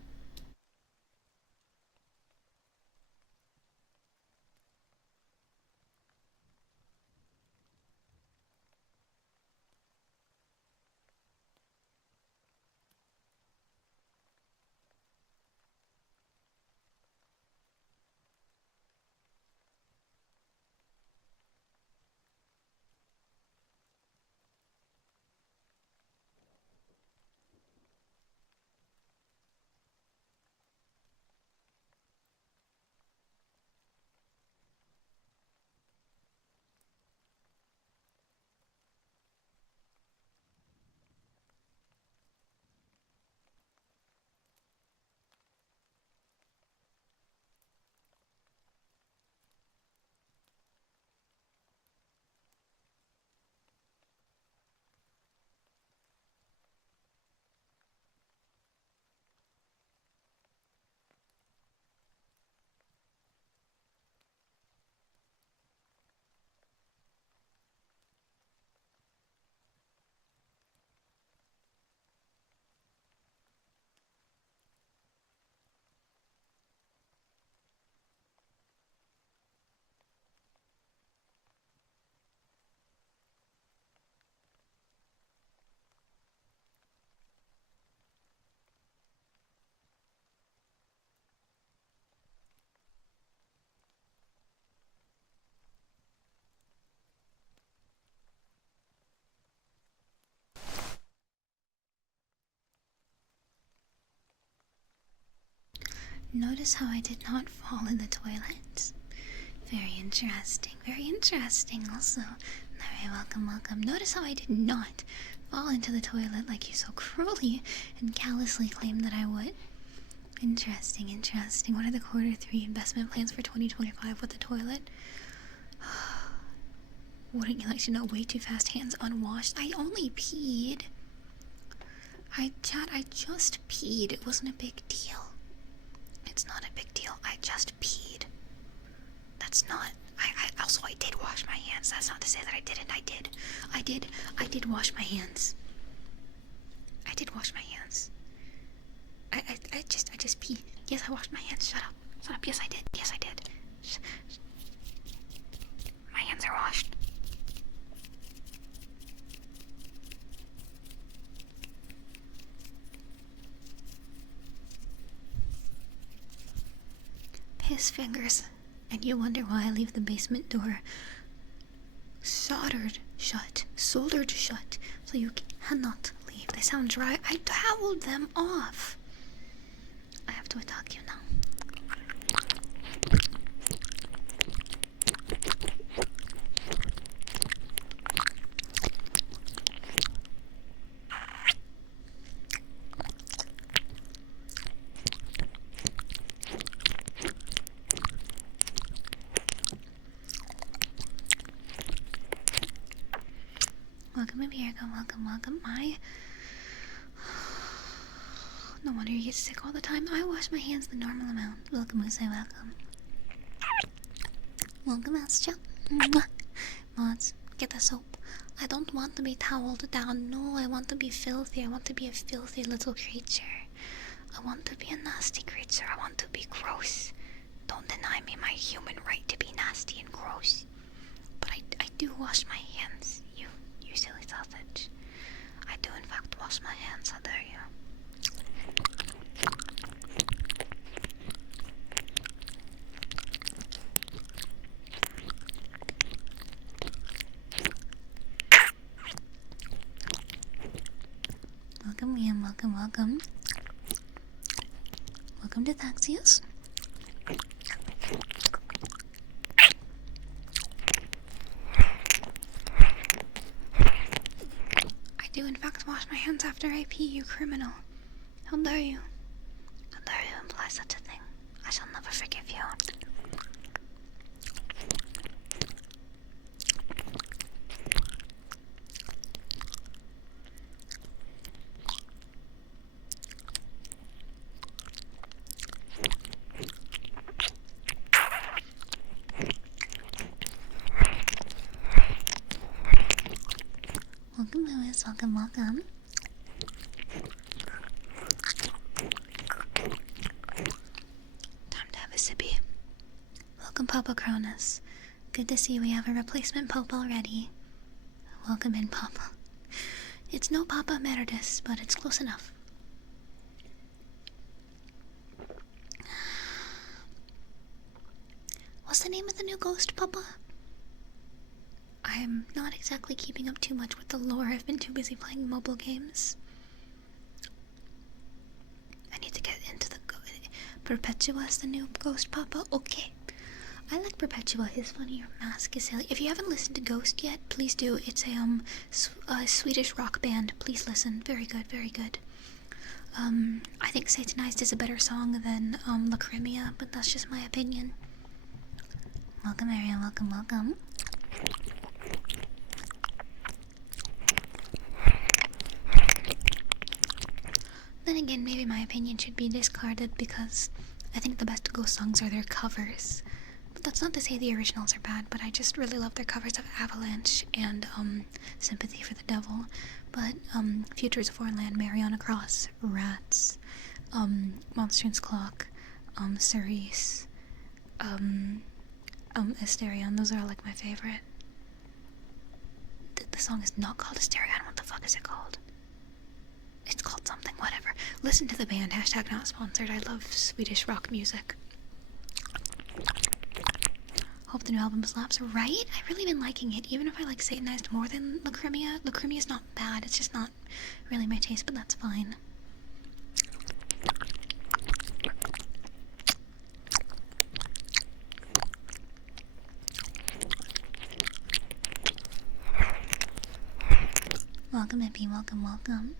Notice how I did not fall in the toilet. Very interesting, very interesting. Also, very welcome. Notice how I did not fall into the toilet like you so cruelly and callously claimed that I would. Interesting. What are the Q3 investment plans for 2025 with the toilet? Wouldn't you like to know? Way too fast, hands unwashed. I only peed. I just peed. It wasn't a big deal. It's not a big deal. I just peed. That's not. I did wash my hands. That's not to say that I didn't. I did wash my hands. I did wash my hands. I just peed. Yes, I washed my hands. Shut up. Yes, I did. My hands are washed. Piss fingers. And you wonder why I leave the basement door soldered shut, so you cannot leave. They sound dry. I toweled them off. I have to attack you now. Welcome, America. Welcome. No wonder you get sick all the time. I wash my hands the normal amount. Welcome, Usai, welcome. Welcome, Astro. Mods, get the soap. I don't want to be toweled down. No, I want to be filthy. I want to be a filthy little creature. I want to be a nasty creature. I want to be gross. Don't deny me my human right to be nasty and gross. But I do wash my hands, you silly sausage. I do in fact wash my hands, how dare you. Welcome, Liam, welcome, welcome. Welcome to Thaxius. I do in fact wash my hands after I pee, you criminal. How dare you? How dare you imply such a thing? I shall never forgive you. Welcome, Lewis. Welcome, welcome. Time to have a sippy. Welcome, Papa Cronus. Good to see we have a replacement Pope already. Welcome in, Papa. It's no Papa Emeritus, but it's close enough. What's the name of the new ghost, Papa? I'm not exactly keeping up too much with the lore. I've been too busy playing mobile games. I need to get into the Perpetua is the new ghost, Papa? Okay. I like Perpetua. His funny mask is silly. If you haven't listened to Ghost yet, please do. It's a Swedish rock band. Please listen. Very good, very good. I think Satanized is a better song than Lacrimia, but that's just my opinion. Welcome, Ariel. Welcome, welcome. Then again, maybe my opinion should be discarded because I think the best Ghost songs are their covers. But that's not to say the originals are bad, but I just really love their covers of Avalanche and Sympathy for the Devil. But Futures of Foreign Land, Mariana Cross, Rats, Monstrance Clock, Cerise, Asterion, those are all like my favorite. The song is not called Asterion. What the fuck is it called? It's called something, whatever. Listen to the band, hashtag not sponsored. I love Swedish rock music. Hope the new album slaps, right? I've really been liking it, even if I like Satanized more than Lacrimia. Lacrimia's not bad, it's just not really my taste, but that's fine. Welcome, Ippy, welcome, welcome.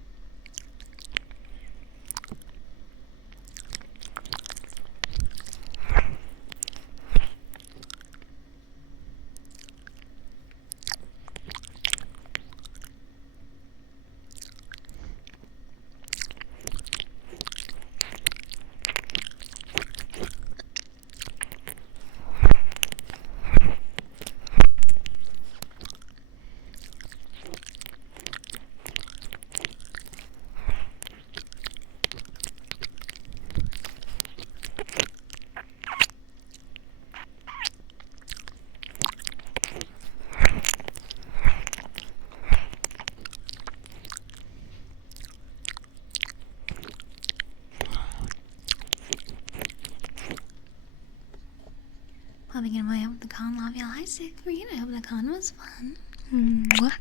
Popping in my hope the con love y'all. Hi, Siegfried. I hope the con was fun. Mwah.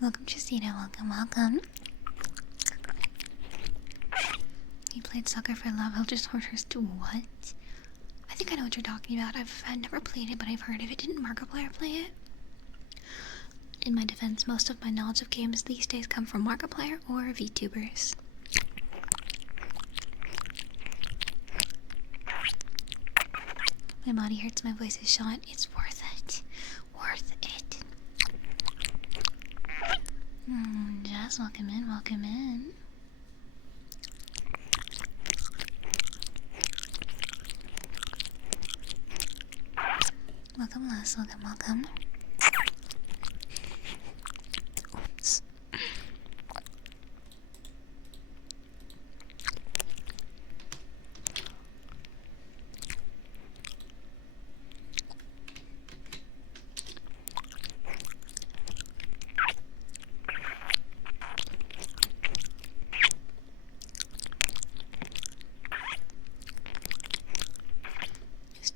Welcome, Justina. Welcome, welcome. He played Sucker for Love. Helter Tortures to what? I think I know what you're talking about. I've never played it, but I've heard of it. Didn't Markiplier play it? In my defense, most of my knowledge of games these days come from Markiplier or VTubers. My body hurts, my voice is shot. It's worth it. Worth it. Jazz, welcome in, welcome in. Welcome, Les, welcome. Oops.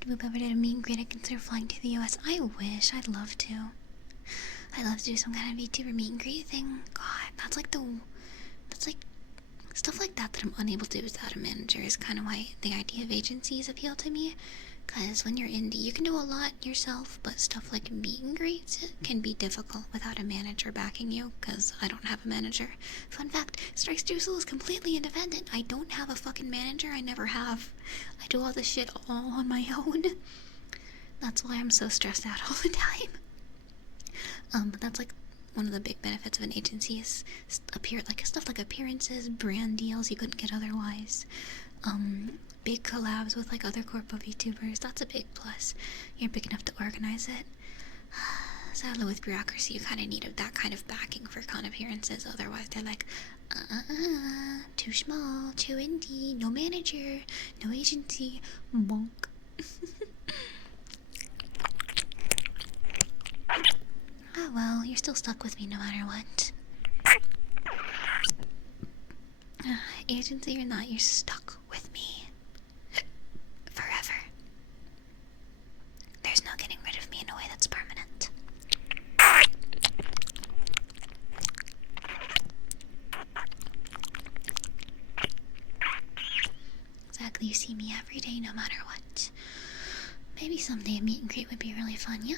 If we ever did a meet and greet, I'd consider flying to the US. I wish. I'd love to. I'd love to do some kind of VTuber meet and greet thing. God, that's like stuff like that I'm unable to do without a manager is kind of why the idea of agencies appeal to me. Because when you're indie, you can do a lot yourself, but stuff like meet and greets can be difficult without a manager backing you, because I don't have a manager. Fun fact, Streissel is completely independent. I don't have a fucking manager. I never have. I do all this shit all on my own. That's why I'm so stressed out all the time. But that's like one of the big benefits of an agency is stuff like appearances, brand deals you couldn't get otherwise. Big collabs with like other corpo VTubers. That's a big plus. You're big enough to organize it. Sadly, with bureaucracy, you kind of need that kind of backing for con appearances. Otherwise, they're like, too small, too indie, no manager, no agency, bonk. Oh well, you're still stuck with me no matter what. Agency or not, you're stuck with me. Forever. There's no getting rid of me in a way that's permanent. Exactly, you see me every day no matter what. Maybe someday a meet and greet would be really fun, yeah?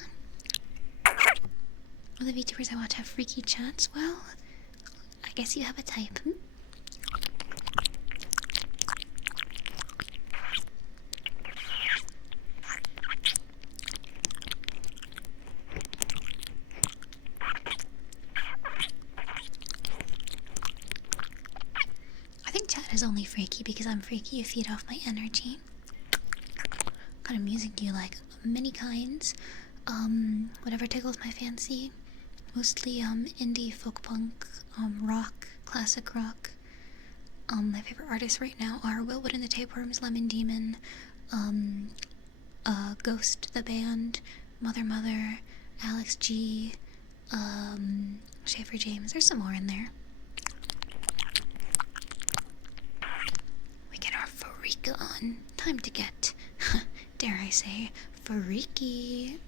All the VTubers I watch have freaky chats. Well, I guess you have a type, I think chat is only freaky because I'm freaky. You feed off my energy. What kind of music do you like? Many kinds. Whatever tickles my fancy. Mostly indie, folk punk, rock, classic rock. My favorite artists right now are Willwood and the Tapeworms, Lemon Demon, Ghost the Band, Mother, Alex G, Schaefer James. There's some more in there. We get our freaka on. Time to get, dare I say, freaky.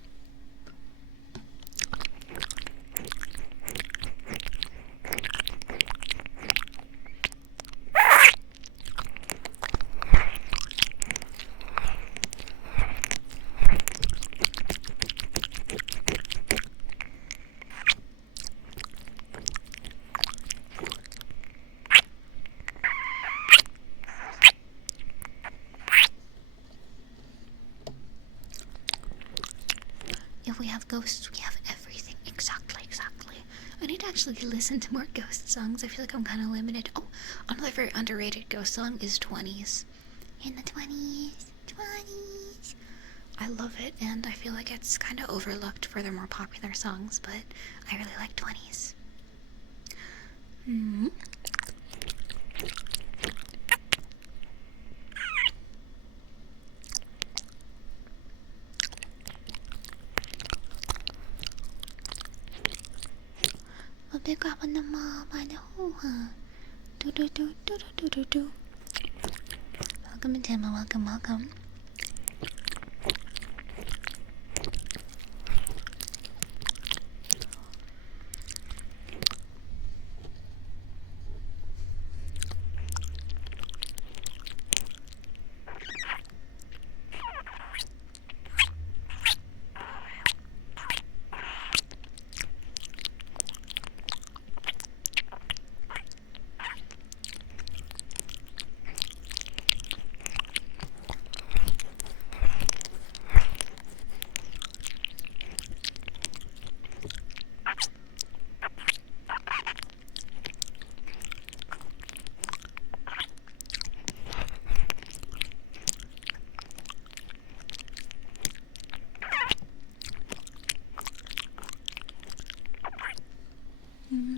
If we have ghosts, we have everything. Exactly. I need to actually listen to more ghost songs. I feel like I'm kind of limited. Oh, another very underrated ghost song is 20s. In the 20s. I love it, and I feel like it's kind of overlooked for their more popular songs, but I really like 20s. Big up on the mob, I know, huh? Do. Welcome, Timma, welcome.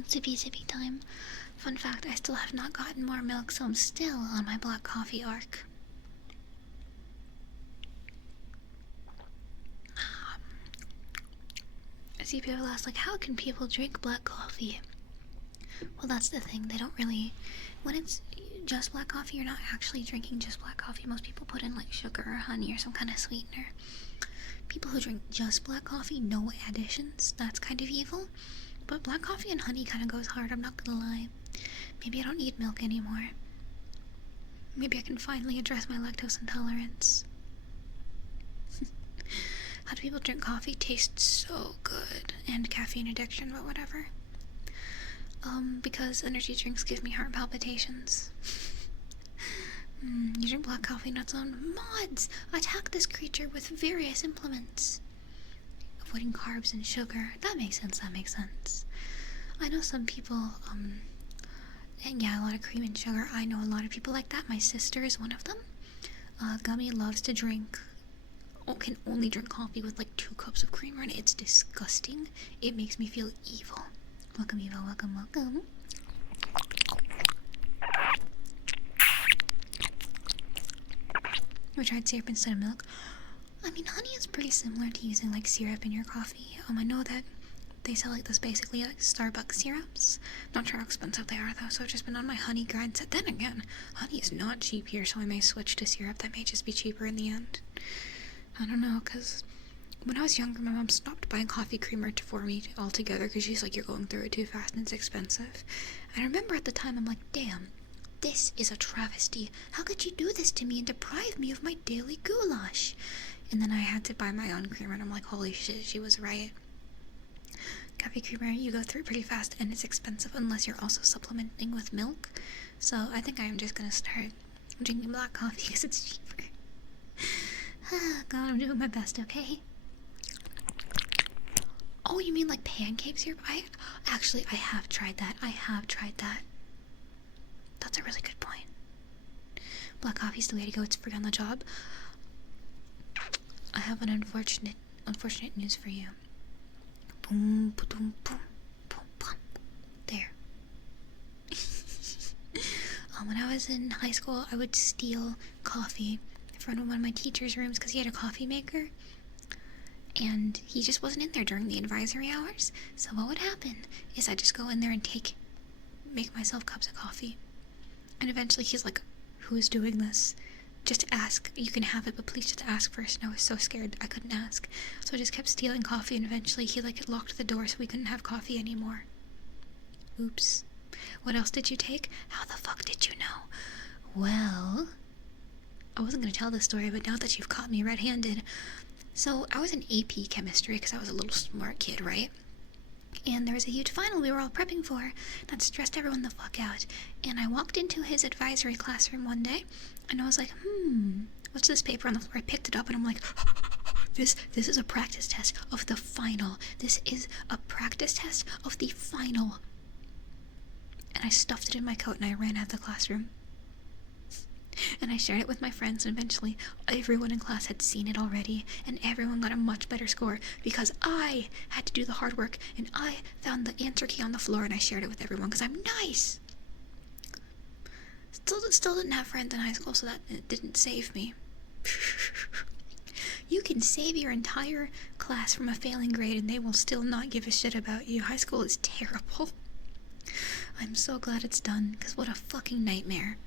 Sippy time. Fun fact, I still have not gotten more milk, so I'm still on my black coffee arc. See, people ask, like, how can people drink black coffee? Well, that's the thing, they don't really... When it's just black coffee, you're not actually drinking just black coffee. Most people put in, like, sugar or honey or some kind of sweetener. People who drink just black coffee, no additions, that's kind of evil. But black coffee and honey kind of goes hard, I'm not gonna lie. Maybe I don't need milk anymore. Maybe I can finally address my lactose intolerance. How do people drink coffee? Tastes so good. And caffeine addiction, but whatever. Because energy drinks give me heart palpitations. You drink black coffee nuts on mods! Attack this creature with various implements. Avoiding carbs and sugar. That makes sense, I know some people, and yeah, a lot of cream and sugar. I know a lot of people like that. My sister is one of them. Gummy loves to drink, can only drink coffee with like 2 cups of creamer, and it's disgusting. It makes me feel evil. Welcome, evil, welcome. We tried syrup instead of milk. I mean, honey is pretty similar to using like syrup in your coffee. I know that they sell like this basically like Starbucks syrups. Not sure how expensive they are though, so I've just been on my honey grind set. Then again, honey is not cheap here, so I may switch to syrup. That may just be cheaper in the end. I don't know, because when I was younger, my mom stopped buying coffee creamer for me altogether because she's like, you're going through it too fast and it's expensive. And I remember at the time, I'm like, damn, this is a travesty. How could you do this to me and deprive me of my daily goulash? And then I had to buy my own creamer, and I'm like, holy shit, she was right. Coffee creamer, you go through it pretty fast, and it's expensive unless you're also supplementing with milk. So I think I am just gonna start drinking black coffee because it's cheaper. God, I'm doing my best, okay? Oh, you mean like pancake syrup? I have tried that. That's a really good point. Black coffee's the way to go. It's free on the job. I have an unfortunate news for you. Boom, boom, boom, boom, boom. There. When I was in high school, I would steal coffee from one of my teacher's rooms because he had a coffee maker. And he just wasn't in there during the advisory hours. So what would happen is I'd just go in there and make myself cups of coffee. And eventually he's like, who's doing this? Just ask. You can have it, but please just ask first. And I was so scared I couldn't ask. So I just kept stealing coffee, and eventually he like locked the door so we couldn't have coffee anymore. Oops. What else did you take? How the fuck did you know? Well, I wasn't gonna tell this story, but now that you've caught me red-handed. So I was in AP chemistry because I was a little smart kid, right? And there was a huge final we were all prepping for that stressed everyone the fuck out. And I walked into his advisory classroom one day, and I was like, what's this paper on the floor? I picked it up, and I'm like, this is a practice test of the final. This is a practice test of the final. And I stuffed it in my coat, and I ran out of the classroom. And I shared it with my friends, and eventually everyone in class had seen it already, and everyone got a much better score because I had to do the hard work, and I found the answer key on the floor, and I shared it with everyone because I'm nice. Still didn't have friends in high school, so that it didn't save me. You can save your entire class from a failing grade, and they will still not give a shit about you. High school is terrible. I'm so glad it's done, because what a fucking nightmare.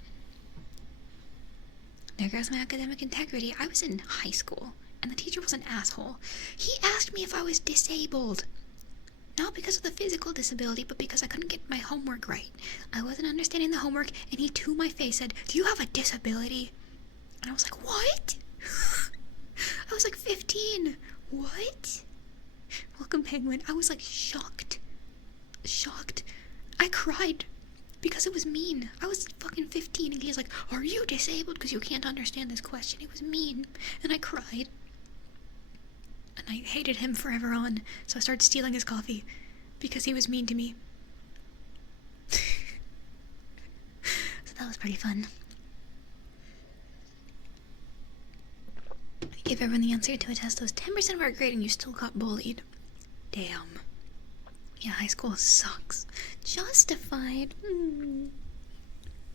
There goes my academic integrity. I was in high school, and the teacher was an asshole. He asked me if I was disabled. Not because of the physical disability, but because I couldn't get my homework right. I wasn't understanding the homework, and he to my face said, "Do you have a disability?" And I was like, what? I was like 15. What? Welcome, Penguin. I was like shocked. I cried. Because it was mean. I was fucking 15, and he's like, are you disabled? Because you can't understand this question. It was mean. And I cried. And I hated him forever on. So I started stealing his coffee. Because he was mean to me. So that was pretty fun. I gave everyone the answer to a test that was 10% of our grade, and you still got bullied. Damn. Yeah, high school sucks. Justified.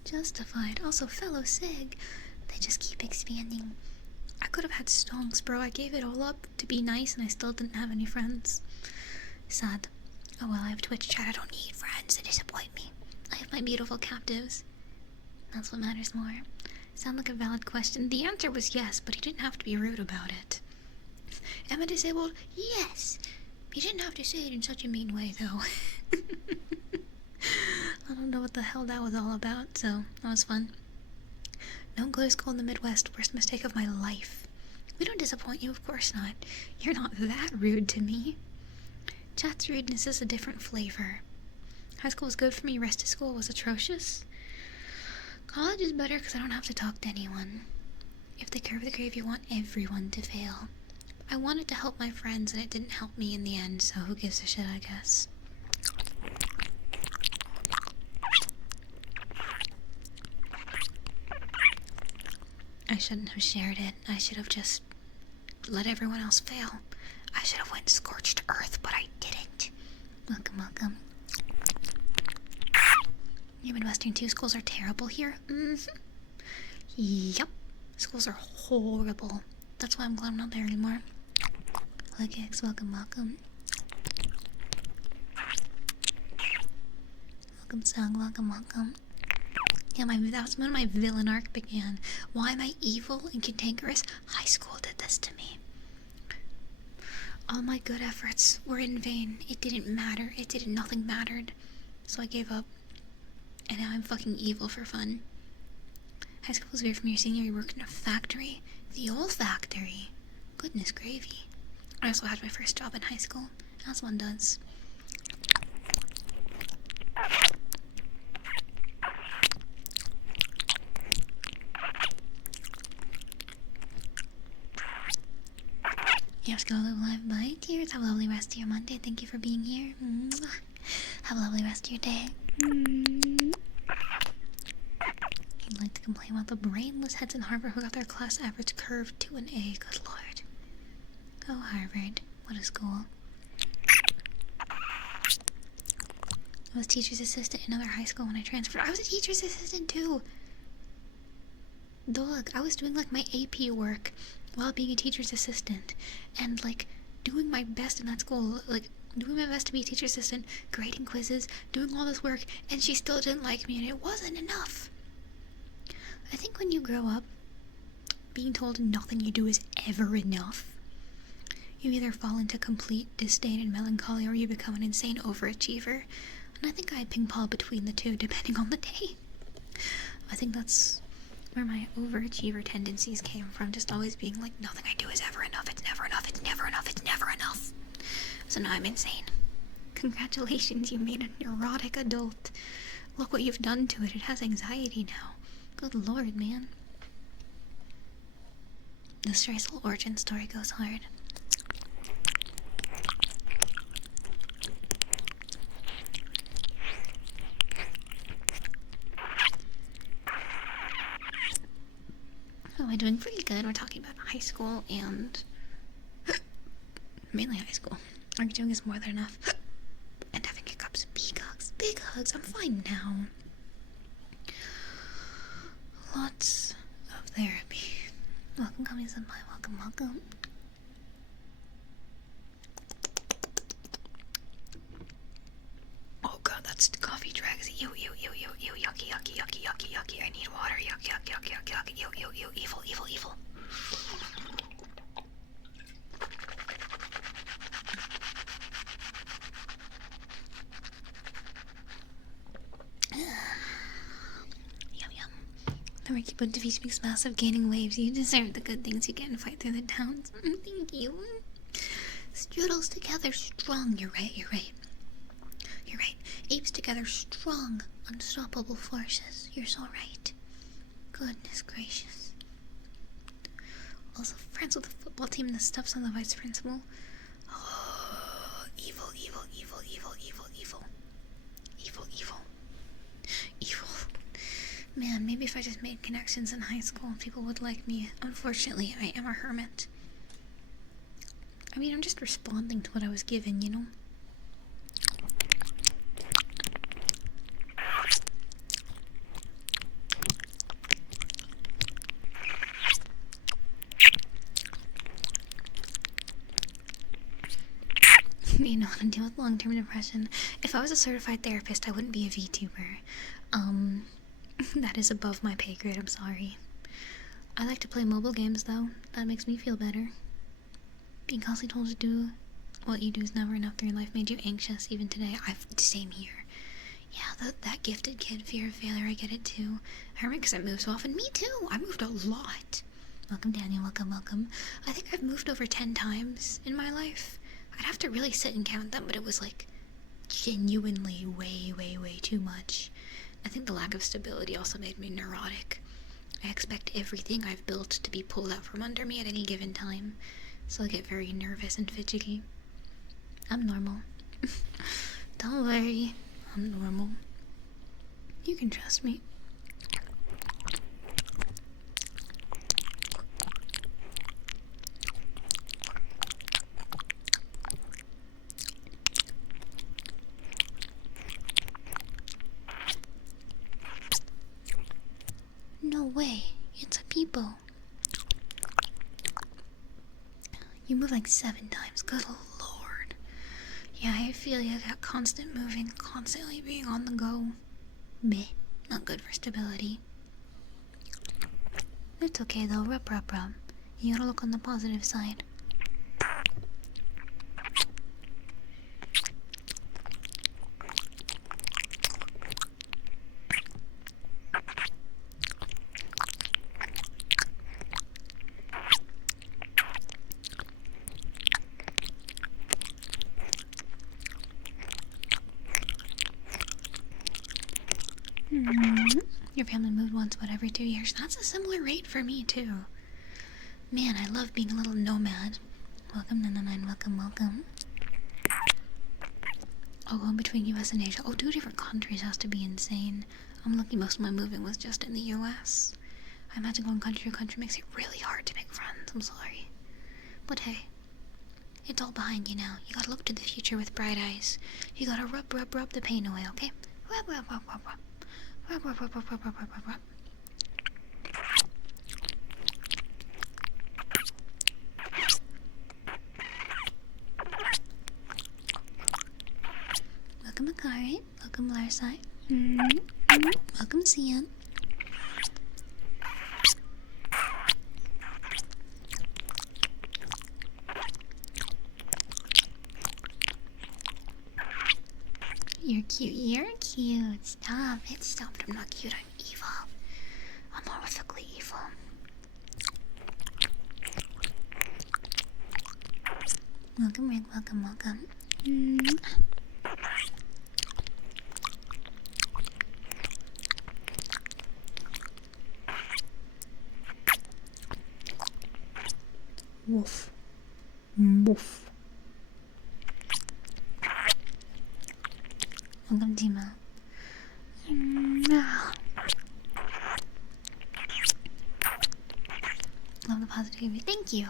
Justified. Also, fellow Sig. They just keep expanding. I could have had stonks, bro. I gave it all up to be nice and I still didn't have any friends. Sad. Oh well, I have Twitch chat. I don't need friends. They disappoint me. I have my beautiful captives. That's what matters more. Sound like a valid question. The answer was yes, but he didn't have to be rude about it. Am I disabled? Yes. He didn't have to say it in such a mean way, though. I don't know what the hell that was all about, so that was fun. Don't go to school in the Midwest. Worst mistake of my life. We don't disappoint you, of course not. You're not that rude to me. Chat's rudeness is a different flavor. High school was good for me. Rest of school was atrocious. College is better because I don't have to talk to anyone. If they curve the grave, you want everyone to fail. I wanted to help my friends and it didn't help me in the end, so who gives a shit, I guess. I shouldn't have shared it. I should have just let everyone else fail. I should have went scorched earth, but I didn't. Welcome, welcome. Your Midwestern 2 schools are terrible here? Yup. Schools are horrible. That's why I'm glad I'm not there anymore. Look, X, welcome, welcome. Welcome, Song, welcome, welcome. Yeah, that's when my villain arc began. Why am I evil and cantankerous? High school did this to me. All my good efforts were in vain. It didn't matter. Nothing mattered. So I gave up. And now I'm fucking evil for fun. High school was weird from your senior. You worked in a factory. The old factory. Goodness gravy. I also had my first job in high school. As one does. You have to go live live. Bye, tears. Have a lovely rest of your Monday. Thank you for being here. Have a lovely rest of your day. He'd like to complain about the brainless heads in Harvard who got their class average curved to an A. Good lord. Oh, Harvard. What a school. I was teacher's assistant in another high school when I transferred. I was a teacher's assistant too. Dog, I was doing like my AP work while being a teacher's assistant. And like doing my best in that school. Like doing my best to be a teacher's assistant, grading quizzes, doing all this work. And she still didn't like me and it wasn't enough. I think when you grow up, being told nothing you do is ever enough, you either fall into complete disdain and melancholy or you become an insane overachiever. And I think I ping-pong between the two depending on the day. I think that's where my overachiever tendencies came from, just always being like, nothing I do is ever enough, it's never enough, it's never enough, it's never enough. So now I'm insane. Congratulations, you made a neurotic adult. Look what you've done to it, it has anxiety now. Good lord, man. The Streissel origin story goes hard. Oh, I'm doing pretty good. We're talking about high school and mainly high school. Are you doing this more than enough? And having hiccups. Big hugs. Big hugs. I'm fine now. Lots of therapy. Welcome, Kami-senpai. Welcome, welcome. Oh god, that's the coffee drag. Is it you, yucky, yucky, yucky, yucky, yucky. I need water. Yucky, yucky, yucky, yucky, yucky, you, evil, evil, evil. Yum, yum. The Ricky Bud defeat makes massive gaining waves. You deserve the good things you get and fight through the towns. Thank you. Strudels together strong. You're right, you're right. You're right. Apes together strong, unstoppable forces. You're so right. Goodness gracious. Also friends with the football team and the stuffs on the vice principal. Oh, evil, evil, evil, evil, evil, evil. Evil, evil. Evil. Man, maybe if I just made connections in high school, people would like me. Unfortunately, I am a hermit. I mean, I'm just responding to what I was given, you know? you know how to deal with long-term depression. If I was a certified therapist, I wouldn't be a VTuber. That is above my pay grade, I'm sorry. I like to play mobile games, though. That makes me feel better. Being constantly told to do what you do is never enough through your life made you anxious, even today. Same here. Yeah, that gifted kid, fear of failure, I get it too. I remember because I moved so often. Me too! I moved a lot. Welcome, Daniel. Welcome, welcome. I think I've moved over 10 times in my life. I'd have to really sit and count them, but it was like genuinely way too much. I think the lack of stability also made me neurotic. I expect everything I've built to be pulled out from under me at any given time, so I get very nervous and fidgety. I'm normal. Don't worry, I'm normal. You can trust me. No way, it's a people. You move like 7 times, good lord. Yeah, I feel you, that constant moving, constantly being on the go. Meh, not good for stability. It's okay though, rub. You gotta look on the positive side. Your family moved once, but every 2 years. That's a similar rate for me, too. Man, I love being a little nomad. Welcome, 999, welcome. Oh, going between US and Asia. Oh, 2 different countries has to be insane. I'm lucky most of my moving was just in the US. I imagine going country to country makes it really hard to make friends. I'm sorry. But hey, it's all behind you now. You gotta look to the future with bright eyes. You gotta rub the pain away, okay? Rub. Welcome Akari, welcome Larsai, welcome Cian. You're cute, you're cute. Stop, it stopped. I'm not cute, I'm evil. I'm horrifically evil. Welcome Rick, welcome. Woof. Woof. Welcome, Tima. Love the positivity. Thank you.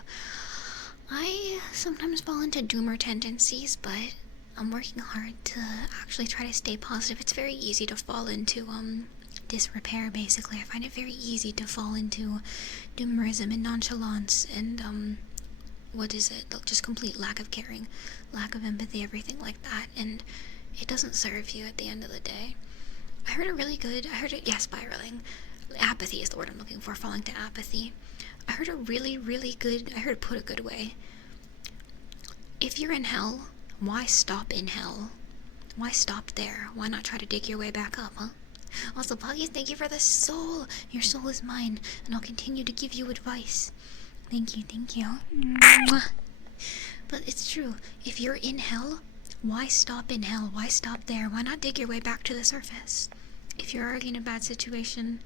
I sometimes fall into doomer tendencies, but I'm working hard to actually try to stay positive. It's very easy to fall into disrepair, basically. I find it very easy to fall into doomerism and nonchalance and just complete lack of caring, lack of empathy, everything like that, and it doesn't serve you at the end of the day. I heard spiraling. Apathy is the word I'm looking for, falling to apathy. I heard it put a good way. If you're in hell, why stop in hell? Why stop there? Why not try to dig your way back up, huh? Also, Puggies, thank you for the soul. Your soul is mine, and I'll continue to give you advice. Thank you. Mwah. But it's true. If you're in hell, why stop in hell? Why stop there? Why not dig your way back to the surface? If you're already in a bad situation,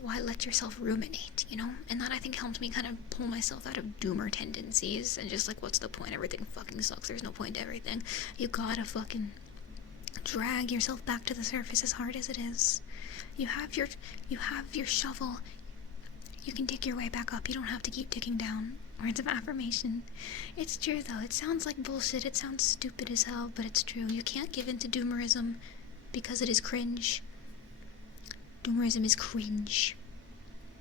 why let yourself ruminate, you know? And that, I think, helped me kind of pull myself out of doomer tendencies and just like, what's the point? Everything fucking sucks. There's no point to everything. You gotta fucking drag yourself back to the surface, as hard as it is. You have your shovel. You can dig your way back up. You don't have to keep digging down. Words of affirmation. It's true, though. It sounds like bullshit. It sounds stupid as hell, but it's true. You can't give in to doomerism because it is cringe. Doomerism is cringe.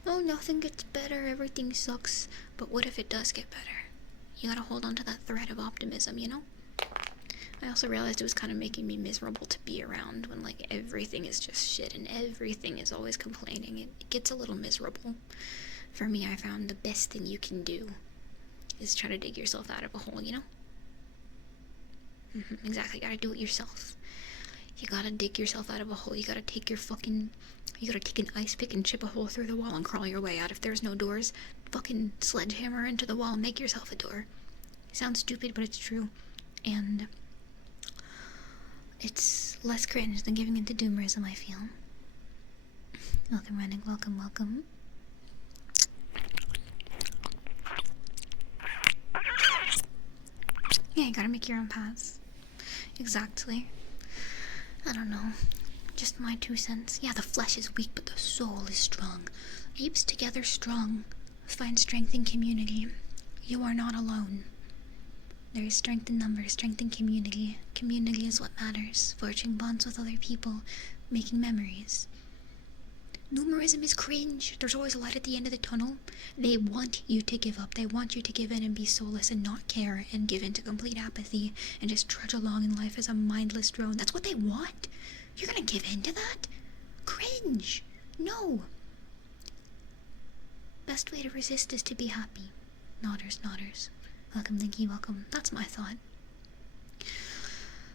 Oh, nothing gets better. Everything sucks. But what if it does get better? You gotta hold on to that thread of optimism, you know? I also realized it was kind of making me miserable to be around when, like, everything is just shit and everything is always complaining. It gets a little miserable. For me, I found the best thing you can do is try to dig yourself out of a hole, you know? Exactly, you gotta do it yourself. You gotta dig yourself out of a hole. You gotta take an ice pick and chip a hole through the wall and crawl your way out. If there's no doors, fucking sledgehammer into the wall and make yourself a door. It sounds stupid, but it's true. And it's less cringe than giving into doomerism, I feel. Welcome, Rennick. Welcome, welcome. Yeah, you gotta make your own paths. Exactly. I don't know. Just my 2 cents. Yeah, the flesh is weak, but the soul is strong. Apes together strong. Find strength in community. You are not alone. There is strength in numbers, strength in community. Community is what matters. Forging bonds with other people. Making memories. Numerism is cringe. There's always a light at the end of the tunnel. They want you to give up. They want you to give in and be soulless and not care and give in to complete apathy and just trudge along in life as a mindless drone. That's what they want. You're gonna give in to that? Cringe. No. Best way to resist is to be happy. Nodders, nodders. Welcome, Linky, welcome. That's my thought.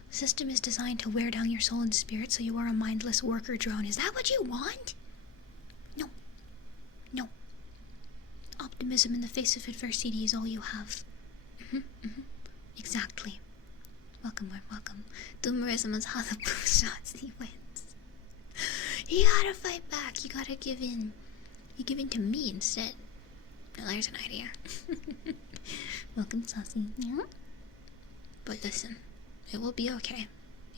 System is designed to wear down your soul and spirit, so you are a mindless worker drone. Is that what you want? No. No. Optimism in the face of adversity is all you have. Exactly. Welcome, welcome. Doomerism is how the bourgeoisie wins. You gotta fight back. You gotta give in. You give in to me instead. Now there's an idea. Welcome, Saucy. Yeah? But listen, it will be okay.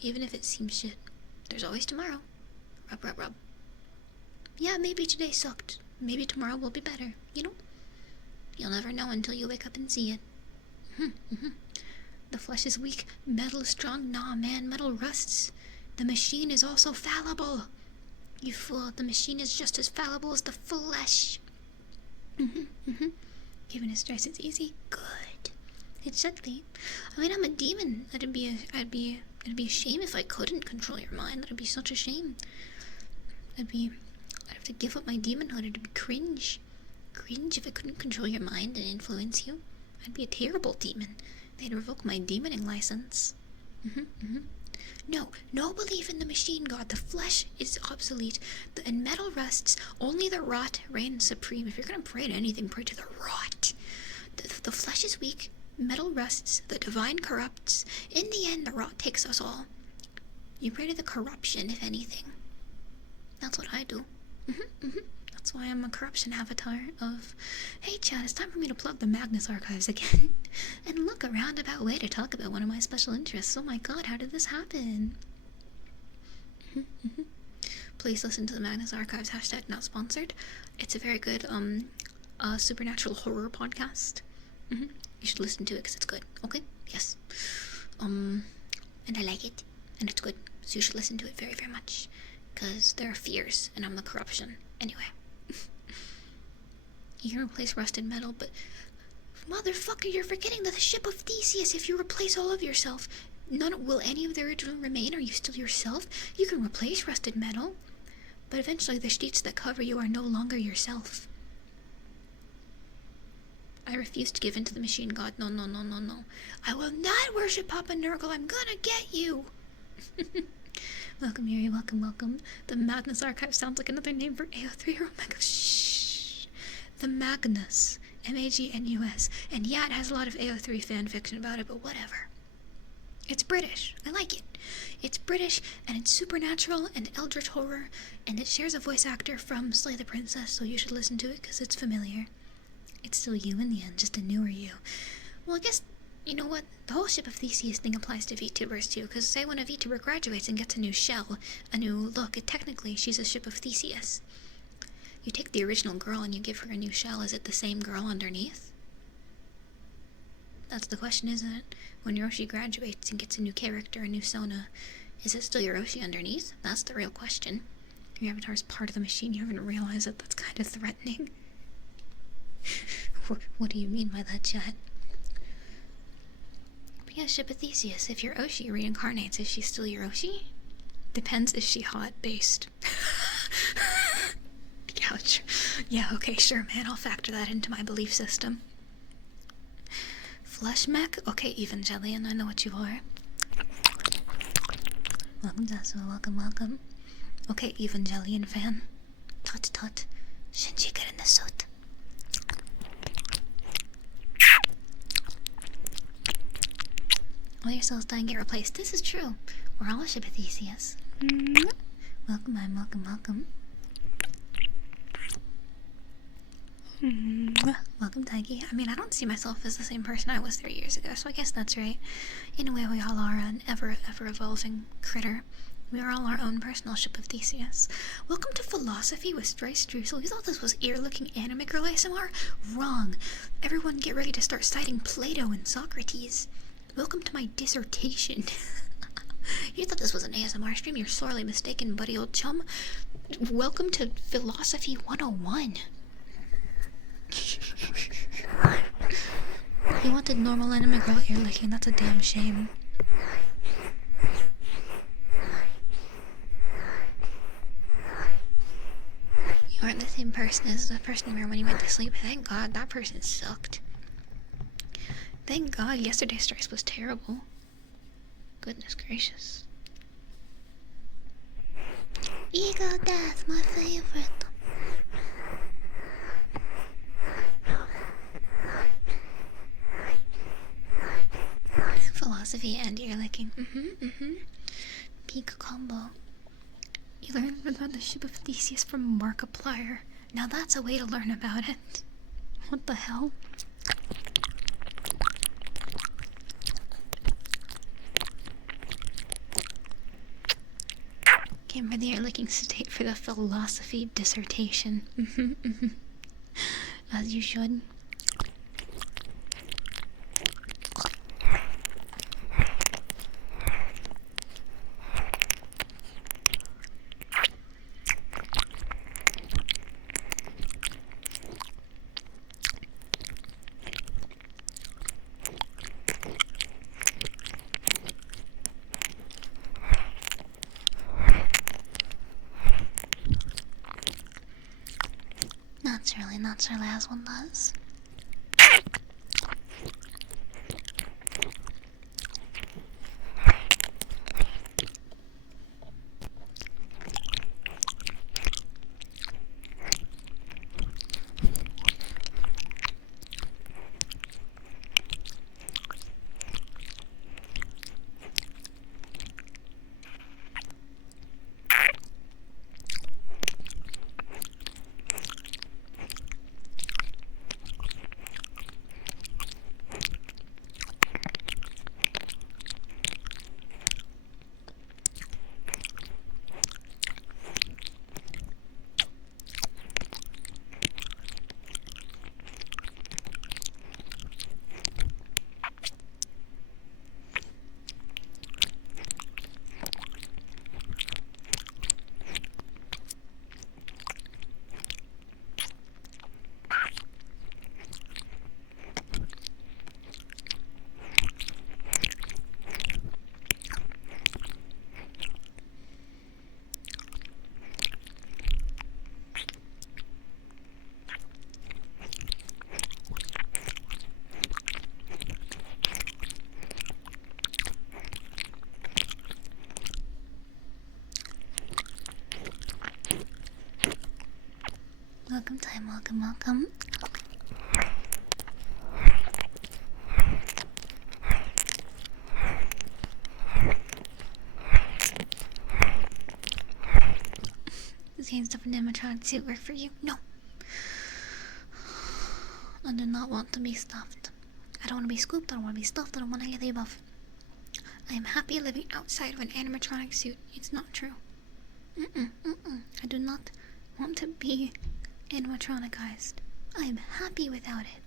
Even if it seems shit. There's always tomorrow. Rub, rub, rub. Yeah, maybe today sucked. Maybe tomorrow will be better, you know? You'll never know until you wake up and see it. The flesh is weak, metal is strong. Nah, man, metal rusts. The machine is also fallible. You fool, the machine is just as fallible as the flesh. Giving a stress is easy. Good. It should be. I mean, I'm a demon. It'd be a shame if I couldn't control your mind. That'd be such a shame. I'd have to give up my demonhood. It'd be cringe. Cringe if I couldn't control your mind and influence you. I'd be a terrible demon. They'd revoke my demoning license. No belief in the machine god. The flesh is obsolete, and metal rusts. Only the rot reigns supreme. If you're gonna pray to anything, pray to the rot. The flesh is weak, metal rusts, the divine corrupts. In the end, the rot takes us all. You pray to the corruption, if anything. That's what I do. That's why I'm a corruption avatar of, hey Chad, it's time for me to plug the Magnus archives again. And look, a roundabout way to talk about one of my special interests. Oh my god, how did this happen? Please listen to the Magnus archives, hashtag not sponsored. It's a very good supernatural horror podcast. You should listen to it because it's good, okay? Yes. And I like it, and it's good, so you should listen to it very, very much. Because there are fears, and I'm the corruption. Anyway. You can replace rusted metal, but... Motherfucker, you're forgetting the ship of Theseus. If you replace all of yourself, will any of the original remain? Are you still yourself? You can replace rusted metal, but eventually the sheets that cover you are no longer yourself. I refuse to give in to the machine god. No. I will not worship Papa Nurgle. I'm gonna get you. Welcome, Yuri. Welcome. The Magnus Archive sounds like another name for AO3 or Omega. Shh. The Magnus. Magnus. And yeah, it has a lot of AO3 fanfiction about it, but whatever. It's British. I like it. It's British, and it's supernatural and eldritch horror, and it shares a voice actor from Slay the Princess, so you should listen to it because it's familiar. It's still you in the end, just a newer you. Well, I guess, you know what? The whole Ship of Theseus thing applies to VTubers too, because say when a VTuber graduates and gets a new shell, a new look, technically she's a Ship of Theseus. You take the original girl and you give her a new shell, is it the same girl underneath? That's the question, isn't it? When Yoshi graduates and gets a new character, a new Sona, is it still Yoshi underneath? That's the real question. Your avatar is part of the machine, you haven't realized that that's kind of threatening. What do you mean by that, chat? But Yeah, ship of Theseus. If your Oshi reincarnates, is she still your Oshi? Depends, is she hot based? Ouch. Yeah, okay, sure, man. I'll factor that into my belief system. Flesh mech? Okay, Evangelion, I know what you are. Welcome, Desu. Welcome, welcome. Okay, Evangelion fan. Tut tut. Shinji, get in the suit. All your souls die and get replaced. This is true. We're all a ship of Theseus. Welcome, I'm welcome, welcome. Welcome, Taiki. I mean, I don't see myself as the same person I was 3 years ago, so I guess that's right. In a way, we all are an ever-evolving critter. We are all our own personal ship of Theseus. Welcome to Philosophy with Streissel. You thought this was ear-looking anime girl ASMR? Wrong. Everyone get ready to start citing Plato and Socrates. Welcome to my dissertation. You thought this was an ASMR stream? You're sorely mistaken, buddy old chum. Welcome to Philosophy 101. You wanted normal anime girl ear licking, that's a damn shame. You aren't the same person as the person you were when you went to sleep. Thank God, that person sucked. Thank God yesterday's stress was terrible. Goodness gracious. Ego death, my favorite. Philosophy and ear licking. Peak combo. You learned about the ship of Theseus from Markiplier. Now that's a way to learn about it. What the hell? Came for the ear licking state for the philosophy dissertation. As you should. Not surely as one does. Welcome time, welcome, welcome. This game's stuff in animatronic suit work for you? No. I do not want to be stuffed. I don't want to be scooped, I don't want to be stuffed, I don't want any of the above. I am happy living outside of an animatronic suit. It's not true. I do not want to be animatronicized. I am happy without it.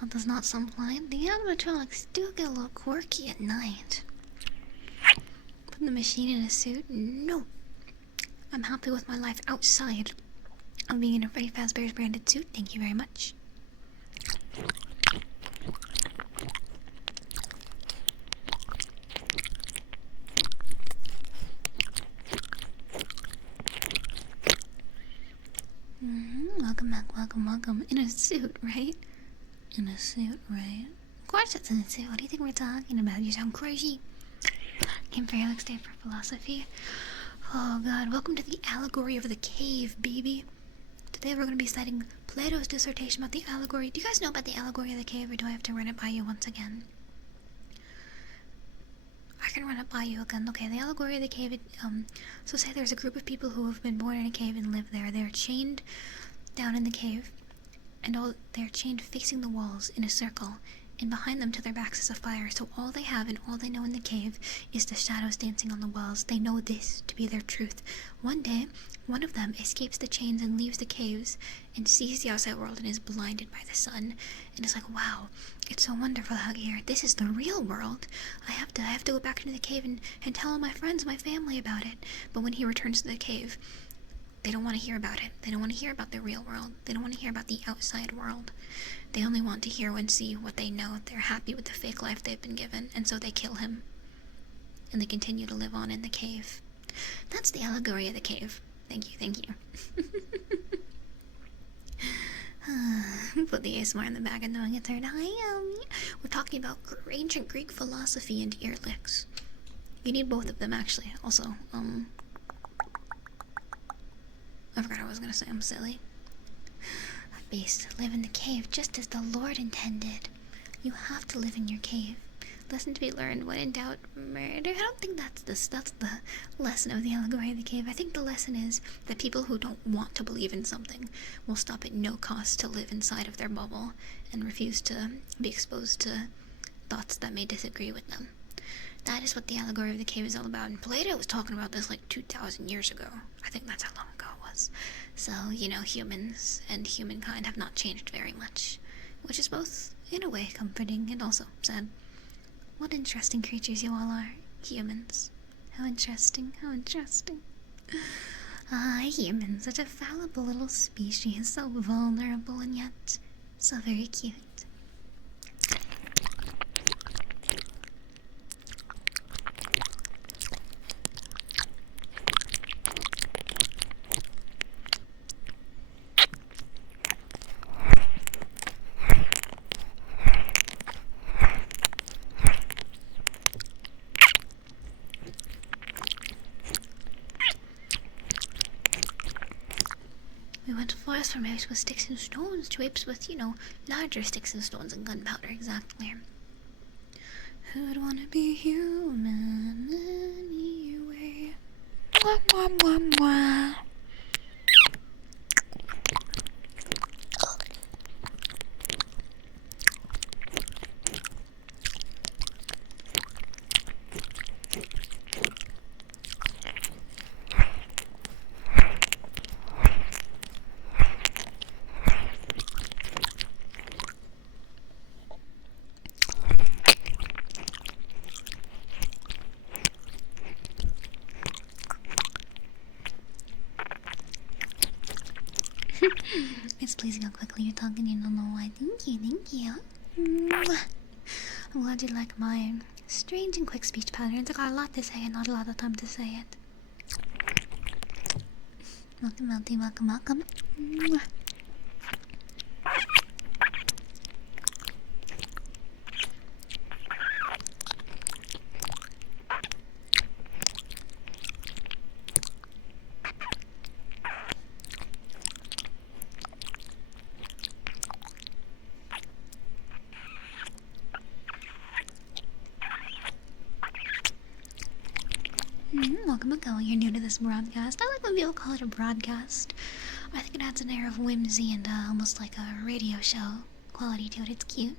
That does not some line. The animatronics do get a little quirky at night. Put the machine in a suit? No. I'm happy with my life outside of being in a Freddy Fazbear's branded suit. Thank you very much. Welcome back, welcome. In a suit, right? In a suit, right? Of course it's in a suit. What do you think we're talking about? You sound crazy. Imperial Day for Philosophy. Oh god, welcome to the allegory of the cave, baby. Today we're going to be citing Plato's dissertation about the allegory. Do you guys know about the allegory of the cave, or do I have to run it by you once again? I can run it by you again. Okay, the allegory of the cave, so say there's a group of people who have been born in a cave and live there. They're chained down in the cave, and they're chained facing the walls in a circle, and behind them to their backs is a fire. So all they have and all they know in the cave is the shadows dancing on the walls. They know this to be their truth. One day, one of them escapes the chains and leaves the caves and sees the outside world and is blinded by the sun, and is like, wow, it's so wonderful out here. This is the real world. I have to go back into the cave and tell all my friends, my family about it. But when he returns to the cave, they don't want to hear about it. They don't want to hear about the real world. They don't want to hear about the outside world. They only want to hear and see what they know. They're happy with the fake life they've been given, and so they kill him. And they continue to live on in the cave. That's the allegory of the cave. Thank you, thank you. Put the ASMR in the bag and knowing it's heard. Hi, we're talking about ancient Greek philosophy and ear licks. You need both of them, actually. Also, I forgot what I was gonna say. I'm silly. Beasts live in the cave just as the Lord intended. You have to live in your cave. Lesson to be learned: when in doubt, murder. I don't think that's the lesson of the allegory of the cave. I think the lesson is that people who don't want to believe in something will stop at no cost to live inside of their bubble and refuse to be exposed to thoughts that may disagree with them. That is what the allegory of the cave is all about. And Plato was talking about this like 2,000 years ago. I think that's how long ago it was. So, you know, humans and humankind have not changed very much, which is both, in a way, comforting and also sad. What interesting creatures you all are, humans. How interesting, how interesting. Humans, such a fallible little species, so vulnerable and yet so very cute. We went forth from apes with sticks and stones to apes with, you know, larger sticks and stones and gunpowder, exactly. Who'd wanna be human anyway? Mwah, mwah, mwah, mwah. It's pleasing how quickly you're talking, you don't know why. Thank you, thank you. Mwah. I'm glad you like my strange and quick speech patterns. I got a lot to say and not a lot of time to say it. Welcome, Melty, welcome, welcome. Mwah. Welcome back. You're new to this broadcast. I like when people call it a broadcast. I think it adds an air of whimsy and almost like a radio show quality to it. It's cute.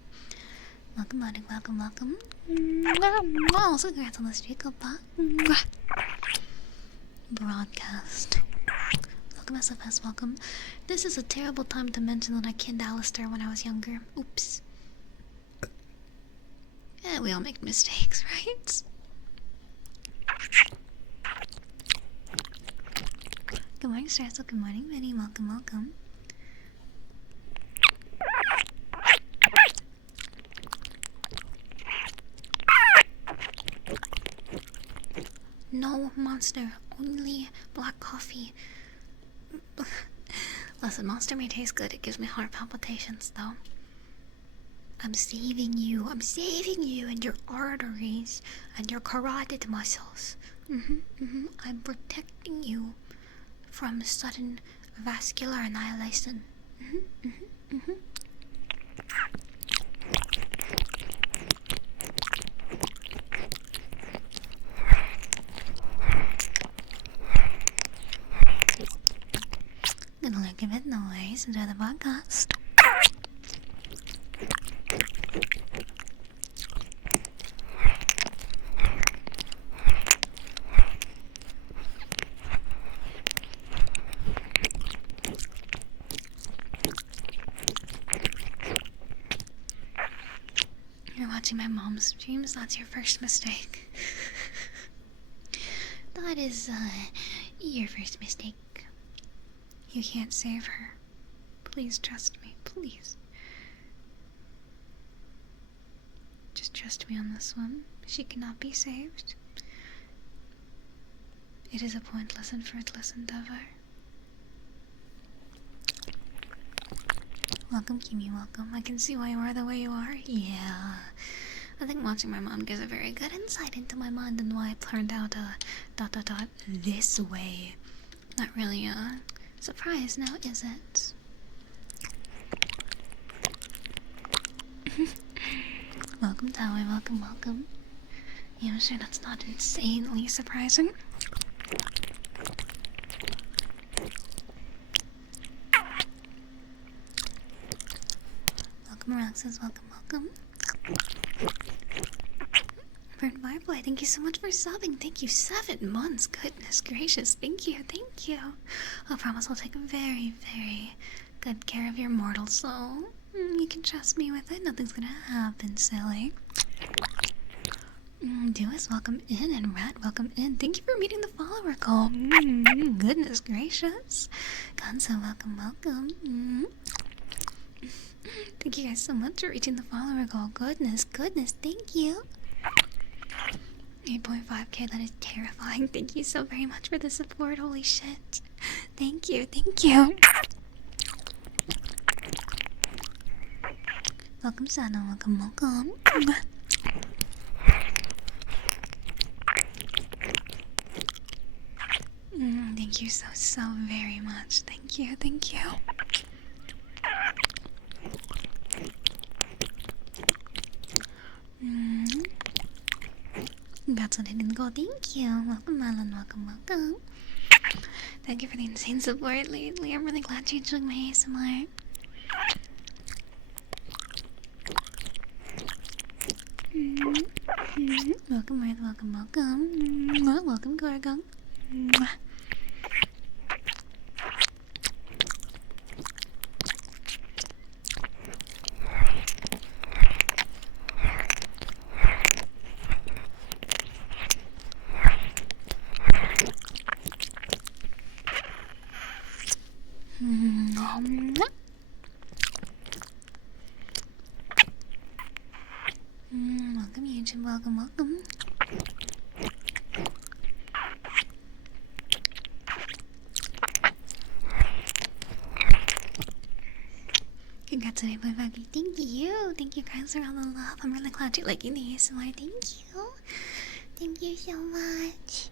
Welcome, buddy. Welcome, welcome. Also, congrats on the streak. Broadcast. Welcome, SFS. Welcome. This is a terrible time to mention that I killed Alistair when I was younger. Oops. We all make mistakes, right? Good morning, Streissel. Good morning, Minnie. Welcome, welcome. No, monster. Only black coffee. Listen, monster may taste good. It gives me heart palpitations, though. I'm saving you. I'm saving you and your arteries and your carotid muscles. I'm protecting you from sudden vascular annihilation. Gonna look a bit noise. Enjoy the podcast. You're watching my mom's streams. That's your first mistake. That is your first mistake. You can't save her. Please trust me, please. Just trust me on this one. She cannot be saved. It is a pointless and fruitless endeavor. Welcome, Kimi, welcome. I can see why you are the way you are. Yeah. I think watching my mom gives a very good insight into my mind and why it turned out this way. Not really a surprise now, is it? Welcome, Tower. Welcome, welcome. Yeah, I'm sure that's not insanely surprising. Welcome, Roxas. Welcome, welcome. Burn Firefly, thank you so much for subbing. Thank you, 7 months. Goodness gracious. Thank you, thank you. I promise I'll take very, very good care of your mortal soul. You can trust me with it. Nothing's gonna happen, silly. Dewis, welcome in, and Rat, welcome in. Thank you for meeting the follower goal. Goodness gracious. Gonzo, welcome, welcome. Thank you guys so much for reaching the follower goal. Goodness, thank you. 8.5k, that is terrifying. Thank you so very much for the support. Holy shit. Thank you, thank you. Welcome, Sana. Welcome, welcome. Thank you so very much. Thank you, thank you. That's what I didn't go. Thank you. Welcome, Alan. Welcome, welcome. Thank you for the insane support lately. I'm really glad you enjoyed my ASMR. Welcome, Earth. Welcome, welcome. Welcome, Gorgon. Welcome, YouTube. Welcome, welcome. Congrats on 8.5. Thank you. Thank you guys for all the love. I'm really glad you're liking the ASMR. Thank you. Thank you so much.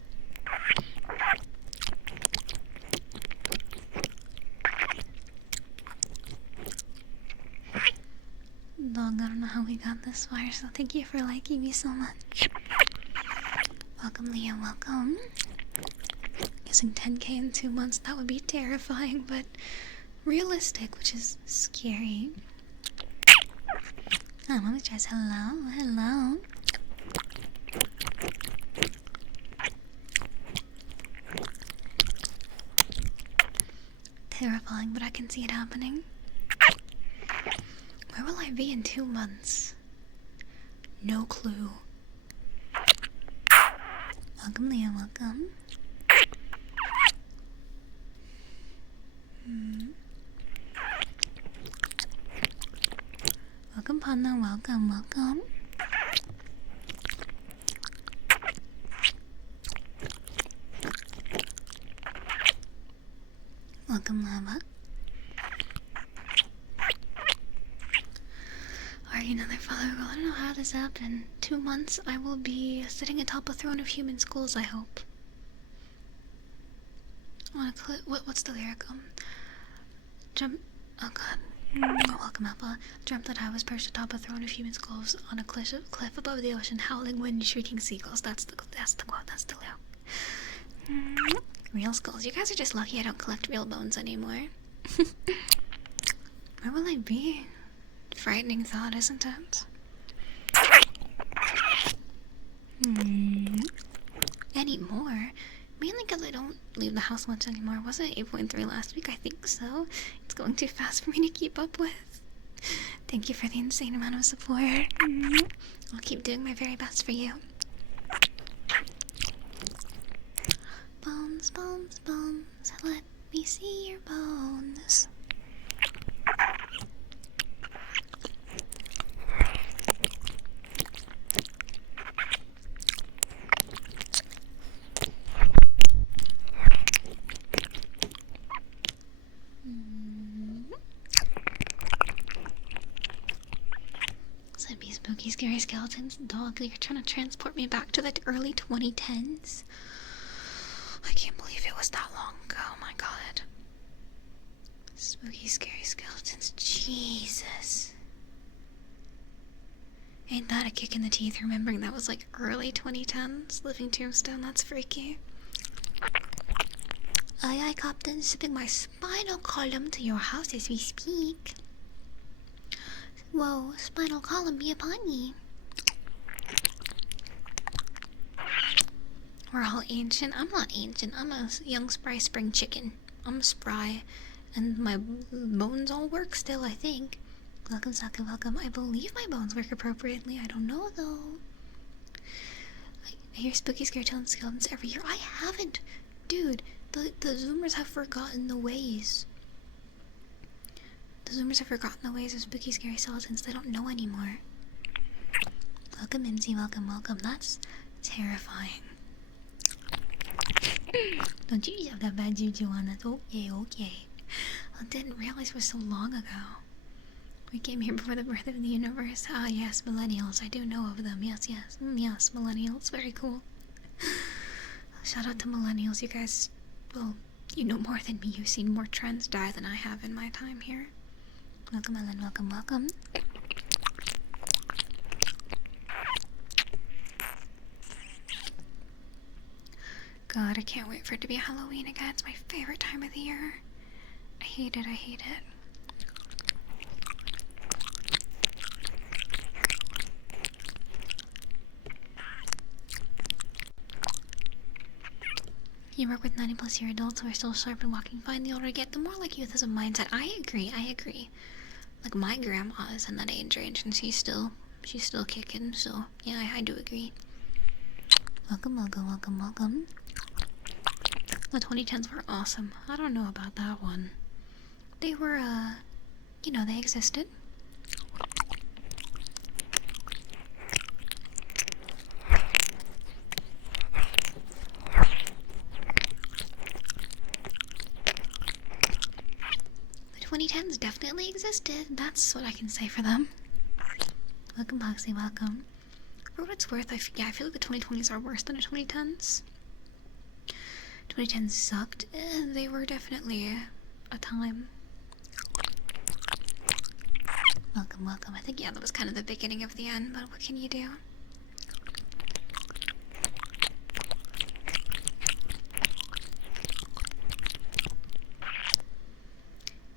Dog, I don't know how we got this far, so thank you for liking me so much. Welcome, Leah, welcome. Guessing 10k in 2 months, that would be terrifying, but realistic, which is scary. Oh, let me try. Hello, hello. Terrifying, but I can see it happening. Where will I be in 2 months? no clue. Welcome, Leah, welcome. Welcome, Panna, welcome, welcome. Welcome, Lava. Alright, another follower. I don't know how this happened. 2 months, I will be sitting atop a throne of human skulls, I hope. On a what's the lyric? Jump. Oh god. Welcome, Appa. Dreamt that I was perched atop a throne of human skulls on a cliff above the ocean, howling wind, shrieking seagulls. That's the quote. That's the lyric. Real skulls. You guys are just lucky I don't collect real bones anymore. Where will I be? Frightening thought, isn't it? Anymore? Mainly because I don't leave the house much anymore. Wasn't it 8.3 last week? I think so. It's going too fast for me to keep up with. Thank you for the insane amount of support. I'll keep doing my very best for you. Bones, bones, bones, let me see your bones. Be spooky, scary skeletons. Dog, you're trying to transport me back to the early 2010s. I can't believe it was that long ago. Oh my god. Spooky, scary skeletons. Jesus. Ain't that a kick in the teeth, remembering that was like early 2010s? Living Tombstone, that's freaky. Aye, aye, Captain. Sipping my spinal column to your house as we speak. Whoa, spinal column be upon ye. We're all ancient. I'm not ancient. I'm a young spry spring chicken. I'm spry. And my bones all work still, I think. Welcome, Saka, welcome. I believe my bones work appropriately. I don't know, though. I hear spooky scary tales and skeletons every year. I haven't. Dude, the Zoomers have forgotten the ways. The Zoomers have forgotten the ways of spooky, scary skeletons. They don't know anymore. Welcome, Mimsy. Welcome, welcome. That's terrifying. Don't you have that bad juju on us? Okay, okay. I didn't realize it was so long ago. We came here before the birth of the universe. Ah, yes, millennials. I do know of them. Yes, yes. Yes, millennials. Very cool. Shout out to millennials. You guys, well, you know more than me. You've seen more trends die than I have in my time here. Welcome, Ellen. Welcome, welcome. God, I can't wait for it to be Halloween again. It's my favorite time of the year. I hate it. I hate it. You work with 90+ year adults who are still sharp and walking fine. The older you get, the more like youth as a mindset. I agree. Like my grandma is in that age range, and she's still kicking. So yeah, I do agree. Welcome, welcome, welcome, welcome. The 2010s were awesome. I don't know about that one. They were, you know, they existed. The 2010s definitely existed. That's what I can say for them. Welcome, Boxy, welcome. For what it's worth, I feel like the 2020s are worse than the 2010s. 2010s sucked. They were definitely a time. Welcome, welcome. I think, yeah, that was kind of the beginning of the end, but what can you do?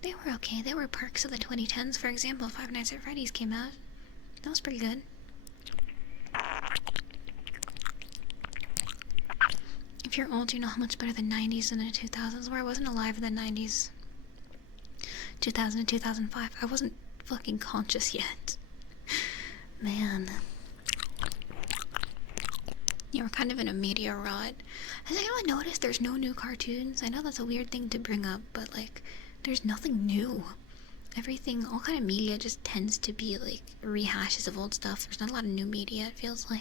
They were okay. There were perks of the 2010s. For example, Five Nights at Freddy's came out. That was pretty good. If you're old, you know how much better the 90s than the 2000s were. I wasn't alive in the 90s. 2000 and 2005. I wasn't fucking conscious yet. Man. Yeah, we're kind of in a media rut. Has anyone noticed there's no new cartoons? I know that's a weird thing to bring up, but like, there's nothing new. Everything, all kind of media just tends to be like rehashes of old stuff. There's not a lot of new media, it feels like.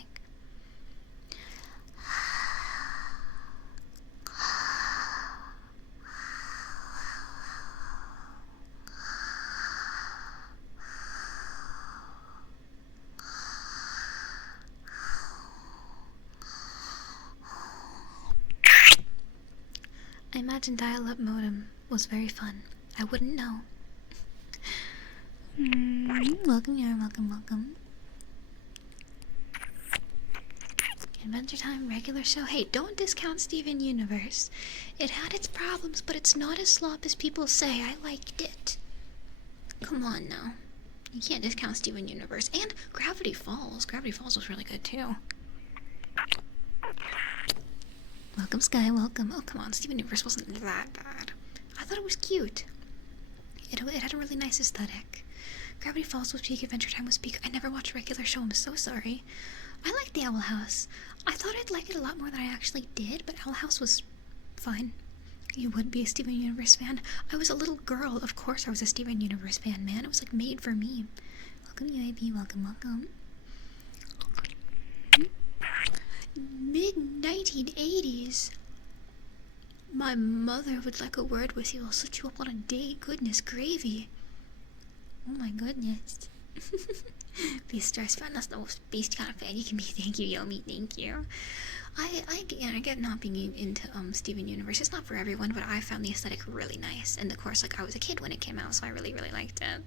I imagine dial-up modem was very fun. I wouldn't know. Welcome here, welcome. Adventure Time, regular show. Hey, don't discount Steven Universe. It had its problems, but it's not as slop as people say. I liked it. Come on now. You can't discount Steven Universe. And Gravity Falls. Gravity Falls was really good too. Welcome, Sky, welcome. Oh, come on, Steven Universe wasn't that bad. I thought it was cute. It had a really nice aesthetic. Gravity Falls was peak, Adventure Time was peak. I never watched a regular show, I'm so sorry. I liked the Owl House. I thought I'd like it a lot more than I actually did, but Owl House was fine. You would be a Steven Universe fan. I was a little girl, of course I was a Steven Universe fan, man. It was like made for me. Welcome, UAB, welcome. Mid-1980s. My mother would like a word with you. I'll set you up on a date. Goodness gravy. Oh my goodness. Be a stress fan. That's the most beast kind of fan you can be. Thank you, Yomi. Thank you. I get not being into Steven Universe. It's not for everyone, but I found the aesthetic really nice. And of course, like I was a kid when it came out, so I really liked it.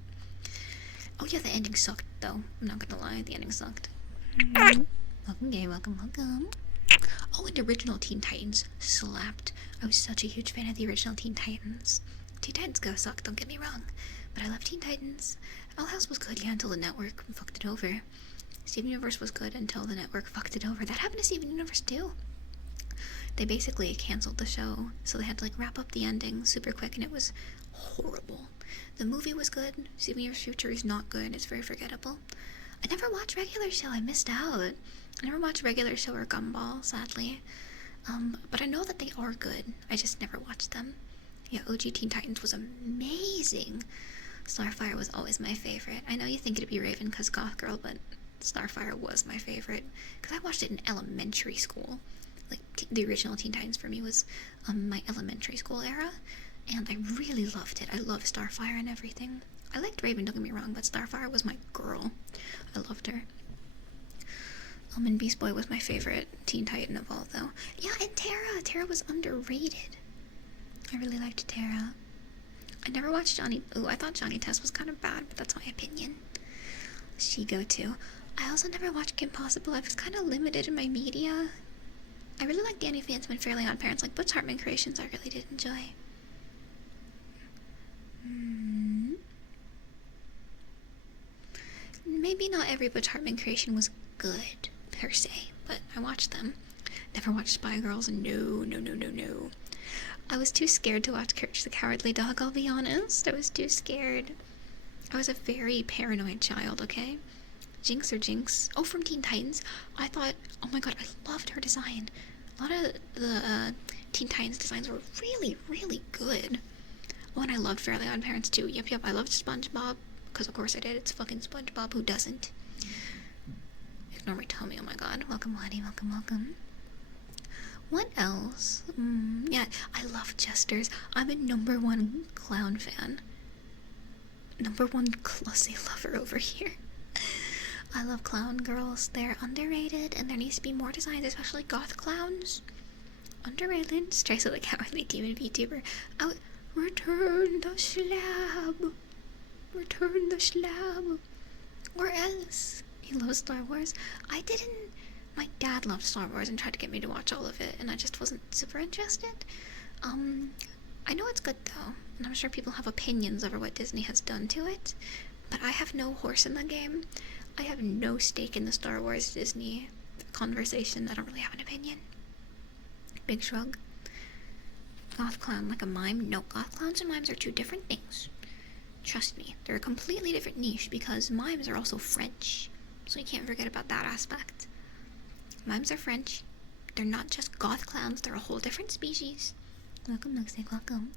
Oh yeah, the ending sucked though. I'm not gonna lie, the ending sucked. Welcome, gay. Welcome. Oh, and original Teen Titans slapped. I was such a huge fan of the original Teen Titans. Teen Titans Go suck, don't get me wrong, but I love Teen Titans. Owl House was good, yeah, until the network fucked it over. Steven Universe was good until the network fucked it over. That happened to Steven Universe too. They basically canceled the show, so they had to like wrap up the ending super quick, and it was horrible. The movie was good. Steven Universe Future is not good. It's very forgettable. I never watched regular show. I missed out. I never watched regular show or Gumball, sadly. But I know that they are good. I just never watched them. Yeah, OG Teen Titans was amazing. Starfire was always my favorite. I know you think it'd be Raven because Goth Girl, but Starfire was my favorite because I watched it in elementary school. Like the original Teen Titans for me was my elementary school era, and I really loved it. I love Starfire and everything. I liked Raven, don't get me wrong, but Starfire was my girl. I loved her. And Beast Boy was my favorite Teen Titan of all, though. Yeah, and Terra. Terra was underrated. I really liked Terra. I never watched Johnny. Ooh, I thought Johnny Test was kind of bad, but that's my opinion. She-Go too. I also never watched Kim Possible. I was kind of limited in my media. I really liked Danny Phantom and Fairly Odd Parents. Like Butch Hartman creations, I really did enjoy. Maybe not every Butch Hartman creation was good, per se, but I watched them. Never watched Spy Girls, no. I was too scared to watch Courage the Cowardly Dog, I'll be honest. I was too scared. I was a very paranoid child, okay? Jinx or Jinx. Oh, from Teen Titans. I thought, oh my god, I loved her design. A lot of the Teen Titans designs were really good. Oh, and I loved Fairly Odd Parents too. Yep, I loved SpongeBob. Because of course I did. It's fucking SpongeBob. Who doesn't? Ignore me, Tommy. Oh my god. Welcome, Lottie. Welcome. What else? Yeah, I love Jesters. I'm a #1 clown fan. #1 Clussy lover over here. I love clown girls. They're underrated, and there needs to be more designs, especially goth clowns. Underrated. Streissel the Cowardly Demon VTuber. Return the slab. Return the slab. Or else. He loves Star Wars. I didn't. My dad loved Star Wars and tried to get me to watch all of it, and I just wasn't super interested. I know it's good though, and I'm sure people have opinions over what Disney has done to it, but I have no horse in the game. I have no stake in the Star Wars Disney conversation. I don't really have an opinion. Big shrug. Goth clown like a mime? No, goth clowns and mimes are two different things. Trust me, they're a completely different niche because mimes are also French, so you can't forget about that aspect. Mimes are French, They're not just goth clowns, they're a whole different species. Welcome, Milkshake, welcome.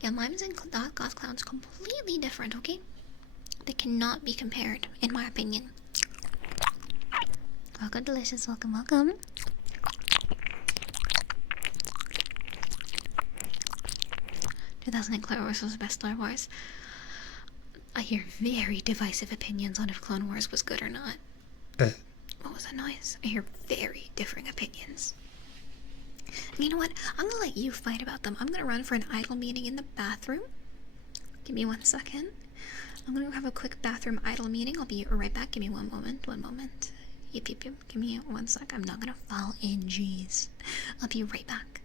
Yeah, mimes and goth clowns completely different, okay? They cannot be compared, in my opinion. Welcome, Delicious, welcome, welcome. 2008 Clone Wars was the best Star Wars. I hear very divisive opinions on if Clone Wars was good or not. What was that noise? I hear very differing opinions. And you know what? I'm gonna let you fight about them. I'm gonna run for an idle meeting in the bathroom. Give me 1 second. I'm gonna have a quick bathroom idle meeting. I'll be right back. Give me one moment. Yip, yip, yip. Give me 1 sec. I'm not gonna fall in, jeez. I'll be right back.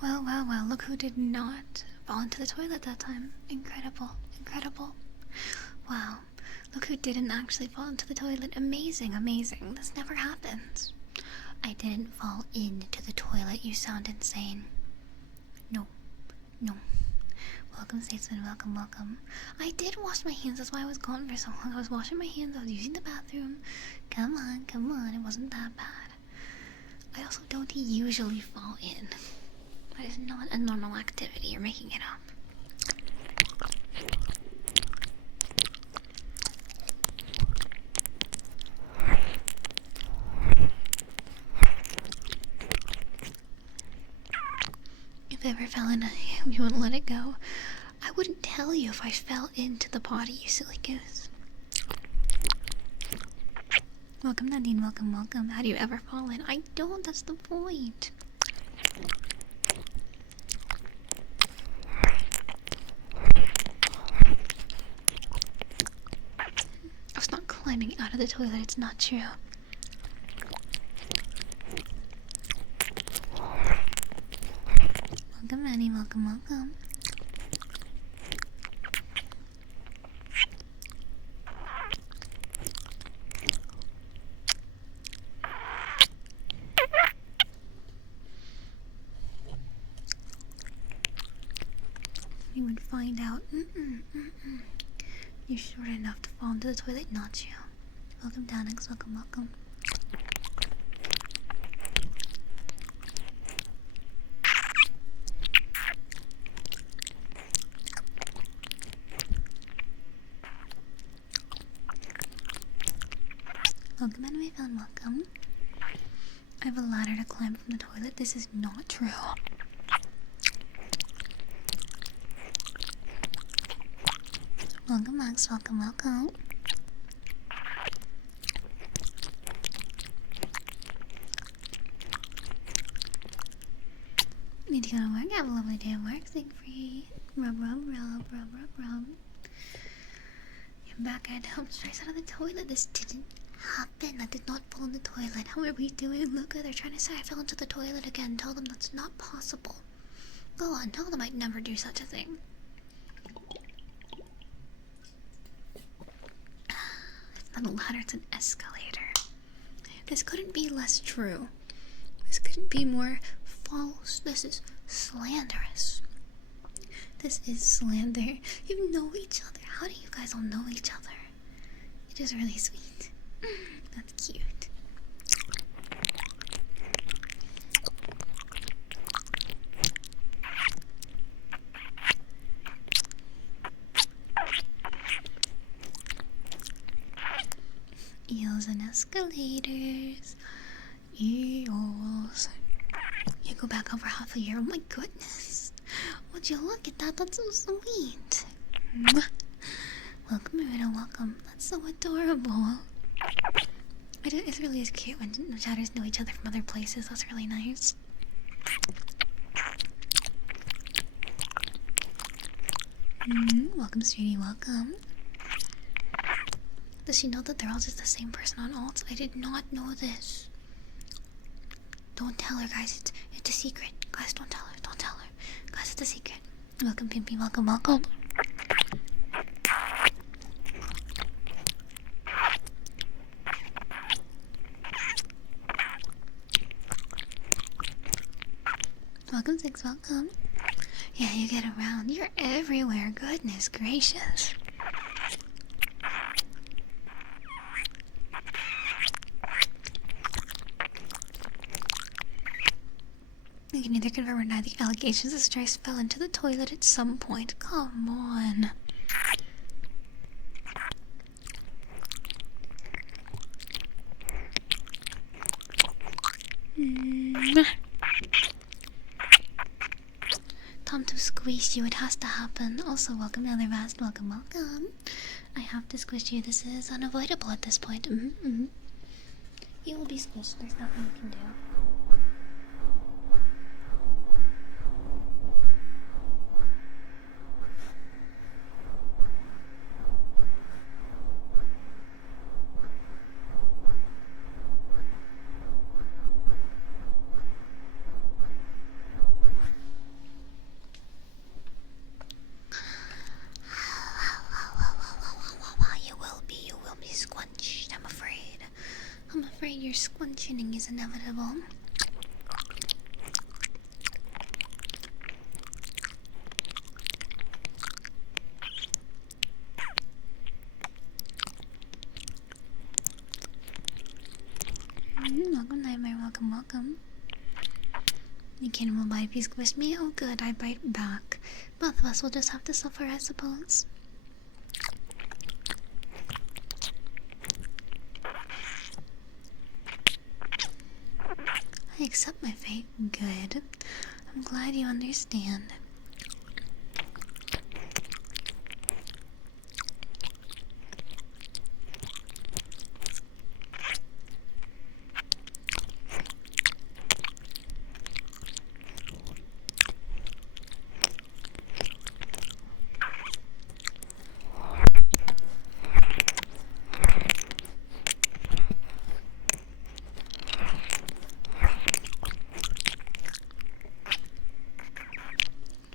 Well, well, well, look who did not fall into the toilet that time. Incredible, incredible. Wow, look who didn't actually fall into the toilet. Amazing, amazing. This never happens. I didn't fall into the toilet. You sound insane. No, no. Welcome, Statesman. Welcome, welcome. I did wash my hands. That's why I was gone for so long. I was washing my hands. I was using the bathroom. Come on, come on. It wasn't that bad. I also don't usually fall in. That is not a normal activity. You're making it up. If I ever fell in, you wouldn't let it go. I wouldn't tell you if I fell into the potty, you silly goose. Welcome, Nadine. Welcome, welcome. How do you ever fall in? I don't. That's the point. out of the toilet. It's not true. Welcome, Annie. Welcome, welcome. You would find out. You're short enough to fall into the toilet, not you. Welcome, Danix. Welcome, welcome. Welcome, anime fan. Welcome. I have a ladder to climb from the toilet. This is not true. Welcome, Max. Welcome, welcome. Need to go to work. Have a lovely day at work. Thank free. Rub, rub, rub, rub, rub, rub. You're back. I had to help Streissel out of the toilet. This didn't happen. I did not fall in the toilet. How are we doing? Look, they're trying to say I fell into the toilet again. Tell them that's not possible. Go on, tell them I'd never do such a thing. It's not a ladder, it's an escalator. This couldn't be less true. This couldn't be more false. This is slanderous. This is slander. You know each other. How do you guys all know each other? It is really sweet. That's cute. Eels and escalators. Eels. You go back over half a year. Oh my goodness. Would you look at that? That's so sweet. Welcome, Marina. Welcome. That's so adorable. It really is cute when chatters know each other from other places. That's really nice. Welcome, sweetie. Welcome. Does she know that they're all just the same person on alts? I did not know this. Don't tell her, guys. It's a secret. Guys, don't tell her. Don't tell her. Guys, it's a secret. Welcome, Pimpy. Welcome, welcome. Welcome, Six. Welcome. Yeah, you get around. You're everywhere. Goodness gracious. You can either confirm or deny the allegations that Streissel fell into the toilet at some point. Come on. Time to squish you. It has to happen. Also, welcome to other vast. Welcome, welcome. I have to squish you. This is unavoidable at this point. You will be squished. There's nothing you can do. You will be squunched, I'm afraid. I'm afraid your squunching is inevitable. Welcome, Nightmare. Welcome, welcome. You can't will bite if you squish me. Oh, good. I bite back. Both of us will just have to suffer, I suppose. I accept my fate. Good. I'm glad you understand.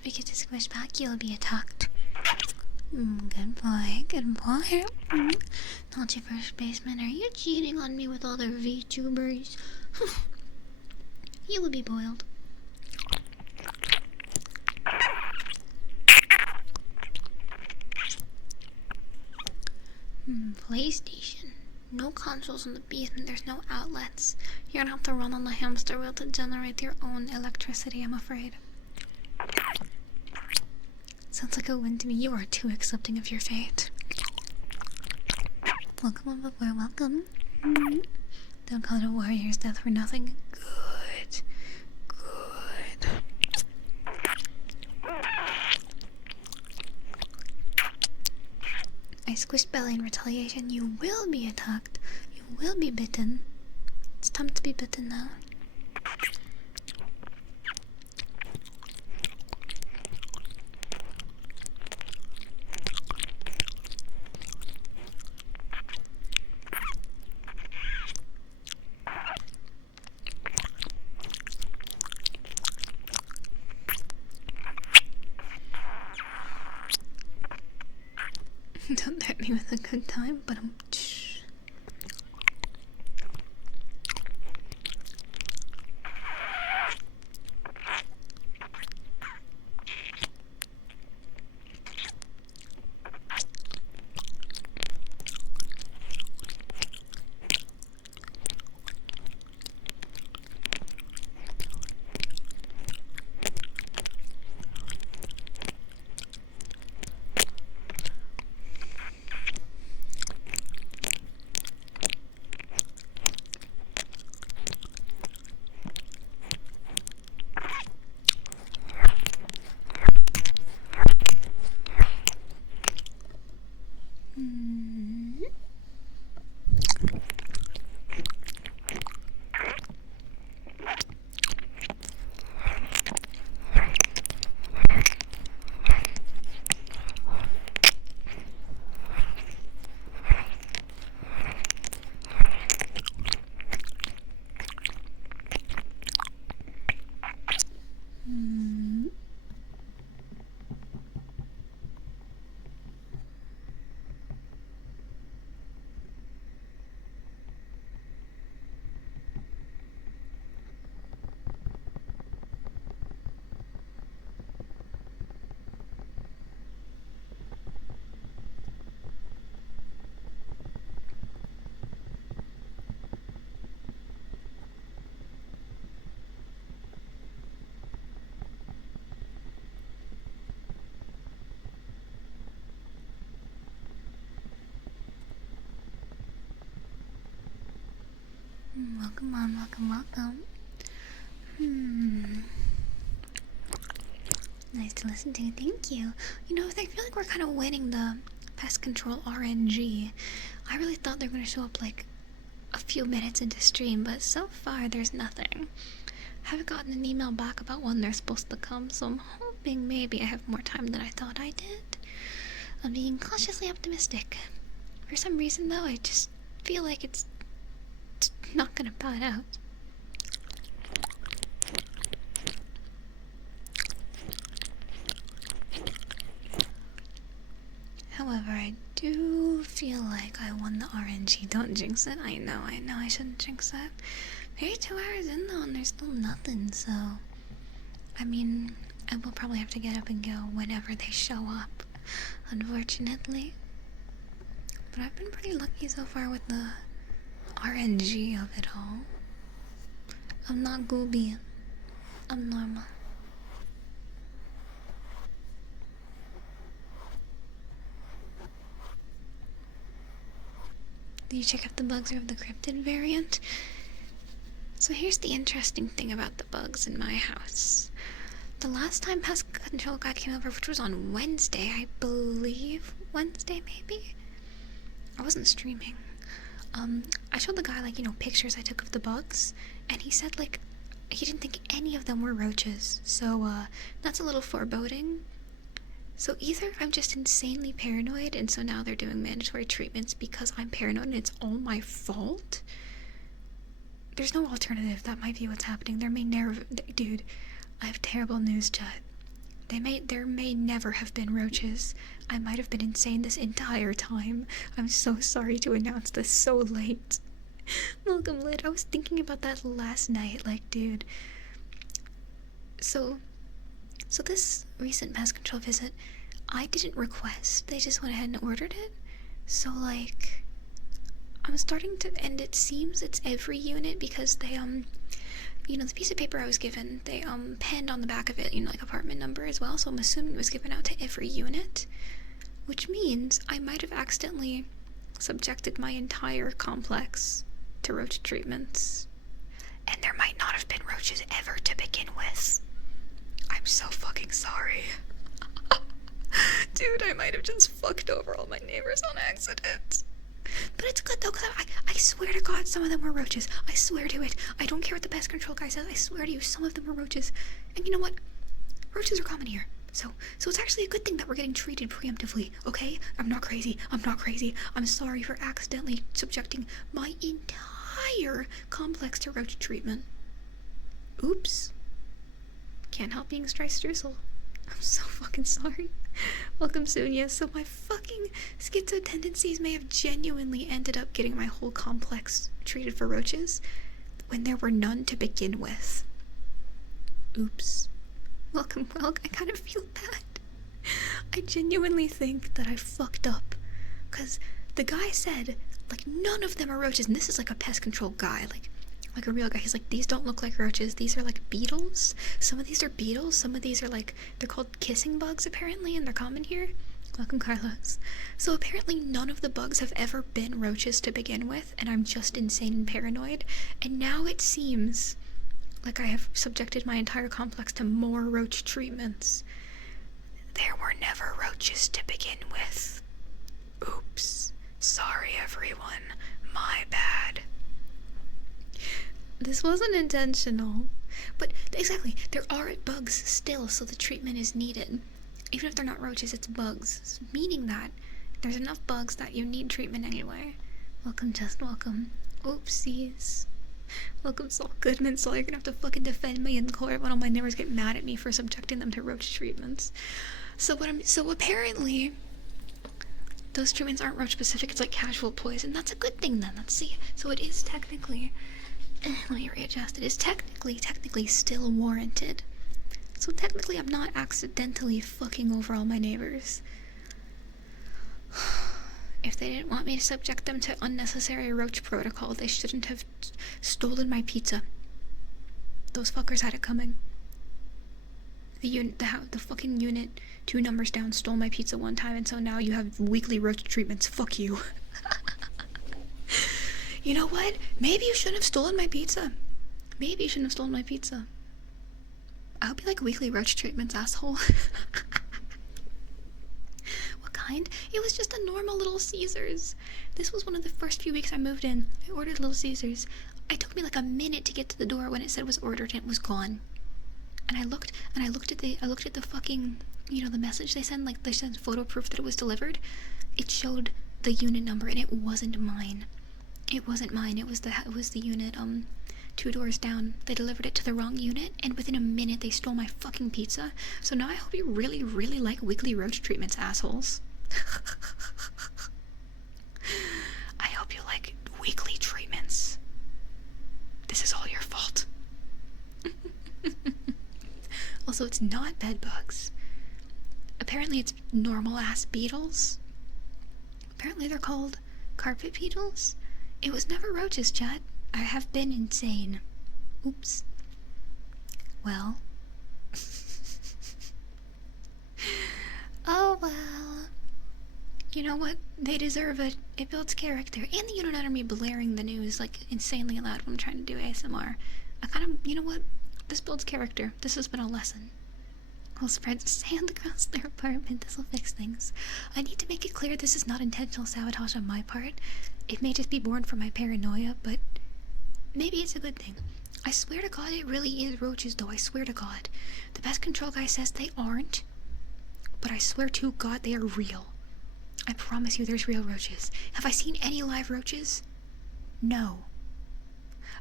Forget to squish back, you'll be attacked. Good boy, good boy. Not your first baseman. Are you cheating on me with other VTubers? You will be boiled. PlayStation. No consoles in the basement, there's no outlets. You're gonna have to run on the hamster wheel to generate your own electricity, I'm afraid. Sounds like a win to me. You are too accepting of your fate. Welcome on board, welcome. Don't call it a warrior's death for nothing. Good. Good. I squished Belly in retaliation. You will be attacked. You will be bitten. It's time to be bitten now. Don't threaten me with a good time, but I'm. Welcome on, welcome. Nice to listen to, thank you. You know, I feel like we're kind of winning the pest control RNG. I really thought they were going to show up like a few minutes into stream, but so far there's nothing. I haven't gotten an email back about when they're supposed to come, so I'm hoping maybe I have more time than I thought I did. I'm being cautiously optimistic. For some reason though, I just feel like it's not gonna pan out. However, I do feel like I won the RNG. Don't jinx it. I know, I shouldn't jinx it. Maybe 2 hours in though, and there's still nothing, so... I mean, I will probably have to get up and go whenever they show up, unfortunately. But I've been pretty lucky so far with the RNG of it all. I'm not gooby. I'm normal. Did you check if the bugs are of the cryptid variant? So here's the interesting thing about the bugs in my house. The last time pest control guy came over, which was on Wednesday, I believe. Wednesday, maybe? I wasn't streaming. I showed the guy, like, you know, pictures I took of the bugs, and he said, like, he didn't think any of them were roaches, so, that's a little foreboding. So either I'm just insanely paranoid, and so now they're doing mandatory treatments because I'm paranoid and it's all my fault. There's no alternative. That might be what's happening. There may never... Dude, I have terrible news, chat. There may never have been roaches. I might have been insane this entire time. I'm so sorry to announce this so late. Welcome, Lid. I was thinking about that last night, like, dude. So this recent pest control visit, I didn't request. They just went ahead and ordered it. So, like, I'm starting to, and it seems it's every unit because they, you know, the piece of paper I was given, they, penned on the back of it, you know, like apartment number as well, so I'm assuming it was given out to every unit, which means I might have accidentally subjected my entire complex to roach treatments. And there might not have been roaches ever to begin with. I'm so fucking sorry. Dude, I might have just fucked over all my neighbors on accident. But it's good though, because I swear to God some of them were roaches. I swear to it. I don't care what the pest control guy says. I swear to you, some of them were roaches. And you know what? Roaches are common here. So it's actually a good thing that we're getting treated preemptively, okay? I'm not crazy. I'm sorry for accidentally subjecting my entire complex to roach treatment. Oops. Can't help being Streissel. I'm so fucking sorry. Welcome soon, yes. So my fucking schizo tendencies may have genuinely ended up getting my whole complex treated for roaches when there were none to begin with. Oops. Welcome, I kind of feel bad. I genuinely think that I fucked up. Because the guy said, like, none of them are roaches. And this is like a pest control guy, like a real guy. He's like, these don't look like roaches. These are like beetles. Some of these are beetles. Some of these are like, they're called kissing bugs apparently, and they're common here. Welcome, Carlos. So apparently none of the bugs have ever been roaches to begin with, and I'm just insane and paranoid. And now it seems like I have subjected my entire complex to more roach treatments. There were never roaches to begin with. Oops. Sorry, everyone. My bad. This wasn't intentional. But exactly, there are bugs still, so the treatment is needed. Even if they're not roaches, it's bugs. Meaning that there's enough bugs that you need treatment anyway. Welcome, just welcome. Oopsies. Welcome, Saul Goodman. Saul, you're gonna have to fucking defend me in court when all my neighbors get mad at me for subjecting them to roach treatments. So apparently those treatments aren't roach specific. It's like casual poison. That's a good thing then. Let's see. So it is technically, let me readjust. It is technically still warranted. So technically I'm not accidentally fucking over all my neighbors. If they didn't want me to subject them to unnecessary roach protocol, they shouldn't have stolen my pizza. Those fuckers had it coming. The fucking unit 2 numbers down stole my pizza one time, and so now you have weekly roach treatments. Fuck you. You know what? Maybe you shouldn't have stolen my pizza. I hope you like weekly roach treatments, asshole. What kind? It was just a normal Little Caesars. This was one of the first few weeks I moved in. I ordered Little Caesars. It took me like a minute to get to the door when it said it was ordered and it was gone. And I looked at the fucking, you know, the message they send, like they sent photo proof that it was delivered. It showed the unit number and it wasn't mine. It was the unit 2 doors down. They delivered it to the wrong unit, and within a minute they stole my fucking pizza. So now I hope you really, really like weekly roach treatments, assholes. I hope you like weekly treatments. This is all your fault. Also, it's not bed bugs. Apparently it's normal ass beetles. Apparently they're called carpet beetles. It was never roaches, chat. I have been insane. Oops. Well. Oh well. You know what? They deserve it. It builds character. And the unit under me blaring the news like insanely loud when I'm trying to do ASMR. I kind of, you know what? This builds character. This has been a lesson. I'll spread sand across their apartment. This will fix things. I need to make it clear this is not intentional sabotage on my part. It may just be born from my paranoia, but maybe it's a good thing. I swear to God it really is roaches though. I swear to God. The pest control guy says they aren't, but I swear to God they are real. I promise you there's real roaches. Have I seen any live roaches? No.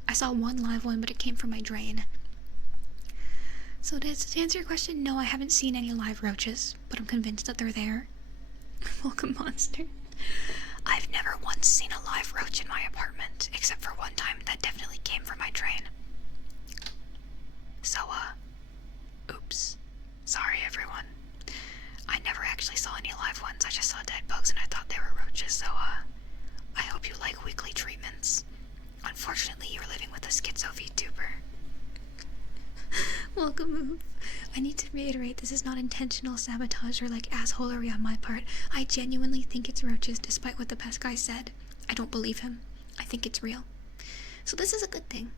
I saw one live one, but it came from my drain. So to answer your question, no, I haven't seen any live roaches, but I'm convinced that they're there. Welcome, monster. I've never once seen a live roach in my apartment, except for one time that definitely came from my drain. So, oops. Sorry, everyone. I never actually saw any live ones. I just saw dead bugs and I thought they were roaches, so, I hope you like weekly treatments. Unfortunately, you're living with a schizo VTuber. Welcome, Move. I need to reiterate, this is not intentional sabotage or like assholery on my part. I genuinely think it's roaches, despite what the pest guy said. I don't believe him. I think it's real. So this is a good thing.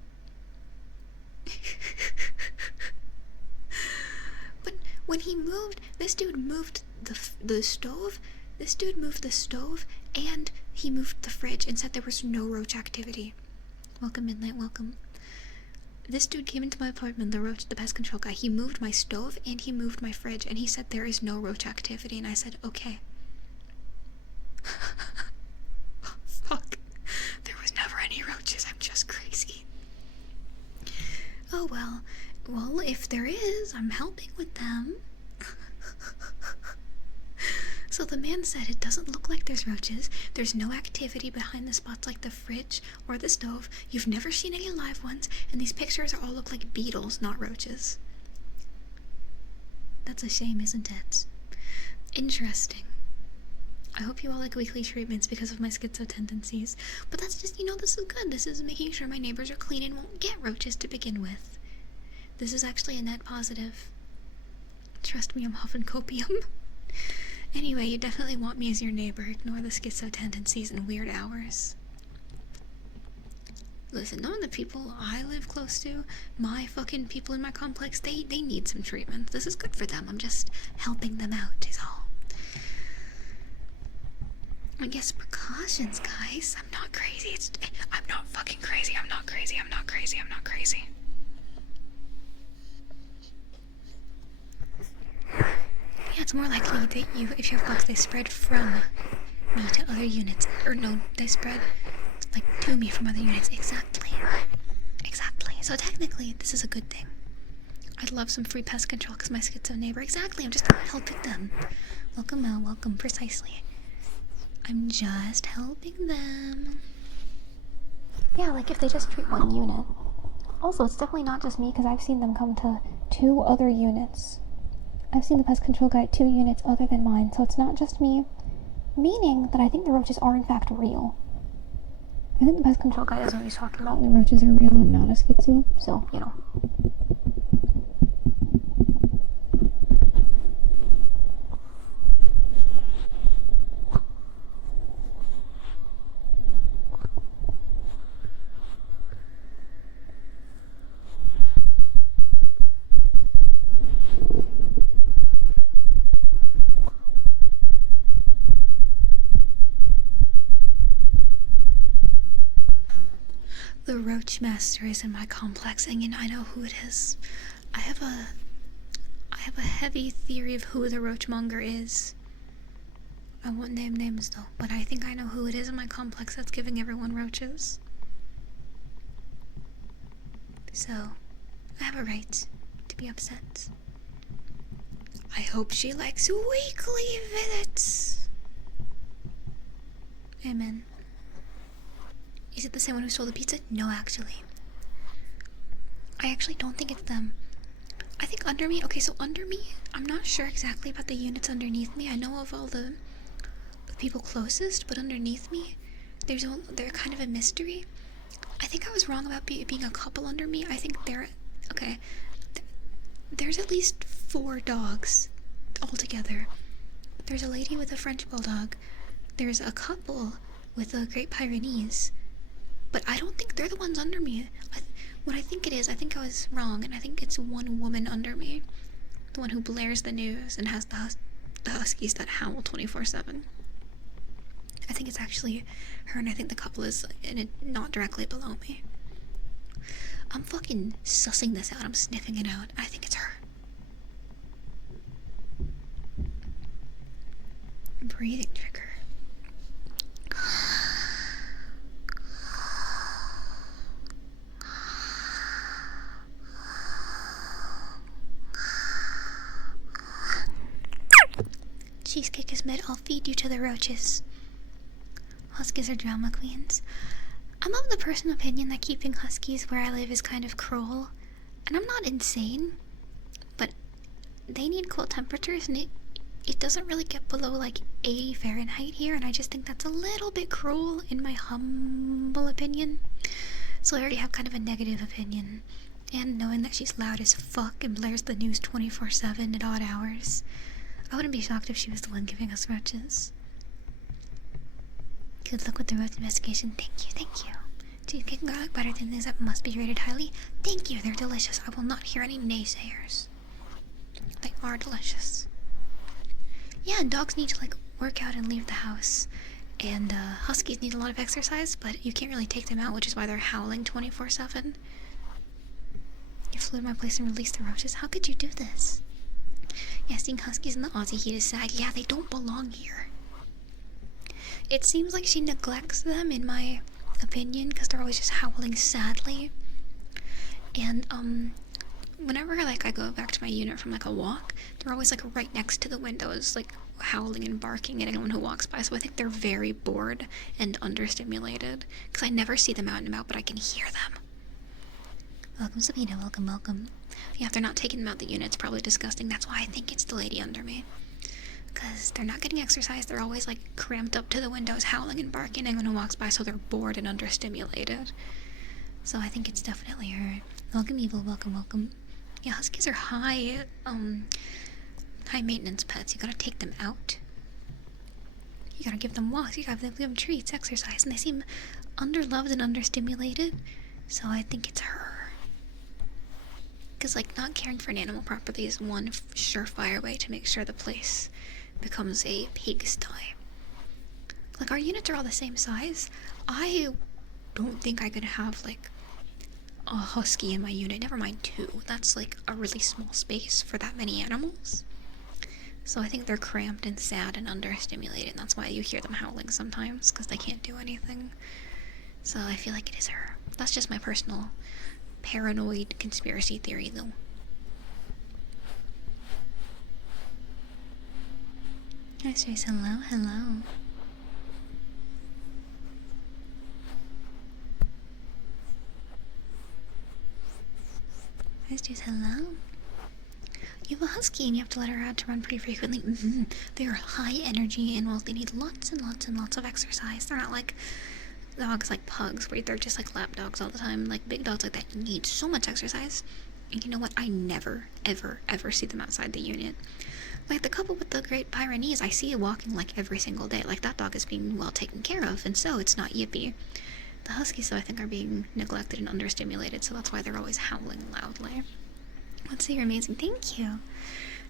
But when he moved, this dude moved the stove. This dude moved the stove and he moved the fridge and said there was no roach activity. Welcome, Midnight, welcome. This dude came into my apartment, the pest control guy. He moved my stove and he moved my fridge and he said there is no roach activity, and I said, okay. Oh, fuck. There was never any roaches, I'm just crazy. Oh well. Well, if there is, I'm helping with them. So the man said it doesn't look like there's roaches. There's no activity behind the spots like the fridge or the stove. You've never seen any live ones, and these pictures all look like beetles, not roaches. That's a shame, isn't it? Interesting. I hope you all like weekly treatments because of my schizo tendencies. But that's just, this is good. This is making sure my neighbors are clean and won't get roaches to begin with. This is actually a net positive. Trust me, I'm huffing copium. Anyway, you definitely want me as your neighbor. Ignore the schizo tendencies and weird hours. Listen, none of the people I live close to, my fucking people in my complex, they need some treatment. This is good for them. I'm just helping them out, is all. I guess precautions, guys. I'm not crazy. I'm not fucking crazy. I'm not crazy. I'm not crazy. I'm not crazy. Yeah, it's more likely that if you have bugs, they spread from me to other units. Or no, they spread, like, to me from other units. Exactly. Exactly. So technically, this is a good thing. I'd love some free pest control because my schizo neighbor. Exactly, I'm just helping them. Welcome, Mel. Welcome. Precisely. I'm just helping them. Yeah, like if they just treat one unit. Also, it's definitely not just me because I've seen them come to 2 other units. I've seen the pest control guy at 2 units other than mine, so it's not just me. Meaning that I think the roaches are in fact real. I think the pest control guy doesn't know what he's talking about. The roaches are real and not a schizo, so, The roach master is in my complex, and I know who it is. I have a heavy theory of who the roachmonger is. I won't name names though, but I think I know who it is in my complex that's giving everyone roaches. So, I have a right to be upset. I hope she likes weekly visits. Amen. Is it the same one who stole the pizza? No, actually. I actually don't think it's them. I think under me, okay, so under me, I'm not sure exactly about the units underneath me. I know of all the people closest, but underneath me, they're kind of a mystery. I think I was wrong about being a couple under me. I think there's at least 4 dogs altogether. There's a lady with a French bulldog. There's a couple with a Great Pyrenees. But I don't think they're the ones under me. What I think it is, I think I was wrong, and I think it's one woman under me. The one who blares the news and has the huskies that howl 24/7. I think it's actually her, and I think the couple is not directly below me. I'm fucking sussing this out. I'm sniffing it out. I think it's her. Breathing trigger. cheesecake is made, I'll feed you to the roaches. Huskies are drama queens. I'm of the personal opinion that keeping huskies where I live is kind of cruel. And I'm not insane, but they need cool temperatures, and it doesn't really get below like 80 Fahrenheit here, and I just think that's a little bit cruel in my humble opinion. So I already have kind of a negative opinion. And knowing that she's loud as fuck and blares the news 24/7 at odd hours, I wouldn't be shocked if she was the one giving us roaches. Good luck with the roach investigation. Thank you, thank you. Cheesecake and garlic butter thin things that must be rated highly. Thank you, they're delicious. I will not hear any naysayers. They are delicious. Yeah, and dogs need to like work out and leave the house. And huskies need a lot of exercise, but you can't really take them out, which is why they're howling 24/7. You flew to my place and released the roaches. How could you do this? Yeah, seeing huskies in the Aussie heat is sad. Yeah, they don't belong here. It seems like she neglects them, in my opinion, because they're always just howling sadly. And whenever like I go back to my unit from like a walk, they're always like right next to the windows, like howling and barking at anyone who walks by. So I think they're very bored and understimulated, because I never see them out and about, but I can hear them. Welcome, Sabina. Welcome, welcome. Yeah, if they're not taking them out the unit, it's probably disgusting. That's why I think it's the lady under me. Because they're not getting exercise. They're always like cramped up to the windows, howling and barking at anyone who walks by, so they're bored and understimulated. So I think it's definitely her. Welcome, Evil. Welcome, welcome. Yeah, huskies are high maintenance pets. You gotta take them out. You gotta give them walks. You gotta give them treats, exercise, and they seem underloved and understimulated. So I think it's her. Because like not caring for an animal properly is one surefire way to make sure the place becomes a pigsty. Like our units are all the same size. I don't think I could have like a husky in my unit, never mind two. That's like a really small space for that many animals. So I think they're cramped and sad and understimulated, and that's why you hear them howling sometimes, because they can't do anything. So I feel like it is her. That's just my personal paranoid conspiracy theory, though. Hi, Streissel. Hello, hello. Hi, Streissel. Hello. You have a husky and you have to let her out to run pretty frequently. They are high energy animals. They need lots and lots and lots of exercise. They're not like dogs like pugs, where they're just like lap dogs all the time. Like big dogs like that need so much exercise. And you know what? I never, ever, ever see them outside the unit. Like the couple with the Great Pyrenees, I see it walking like every single day. Like that dog is being well taken care of, and so it's not yippy. The huskies, though, I think are being neglected and understimulated, so that's why they're always howling loudly. Let's say you're amazing. Thank you.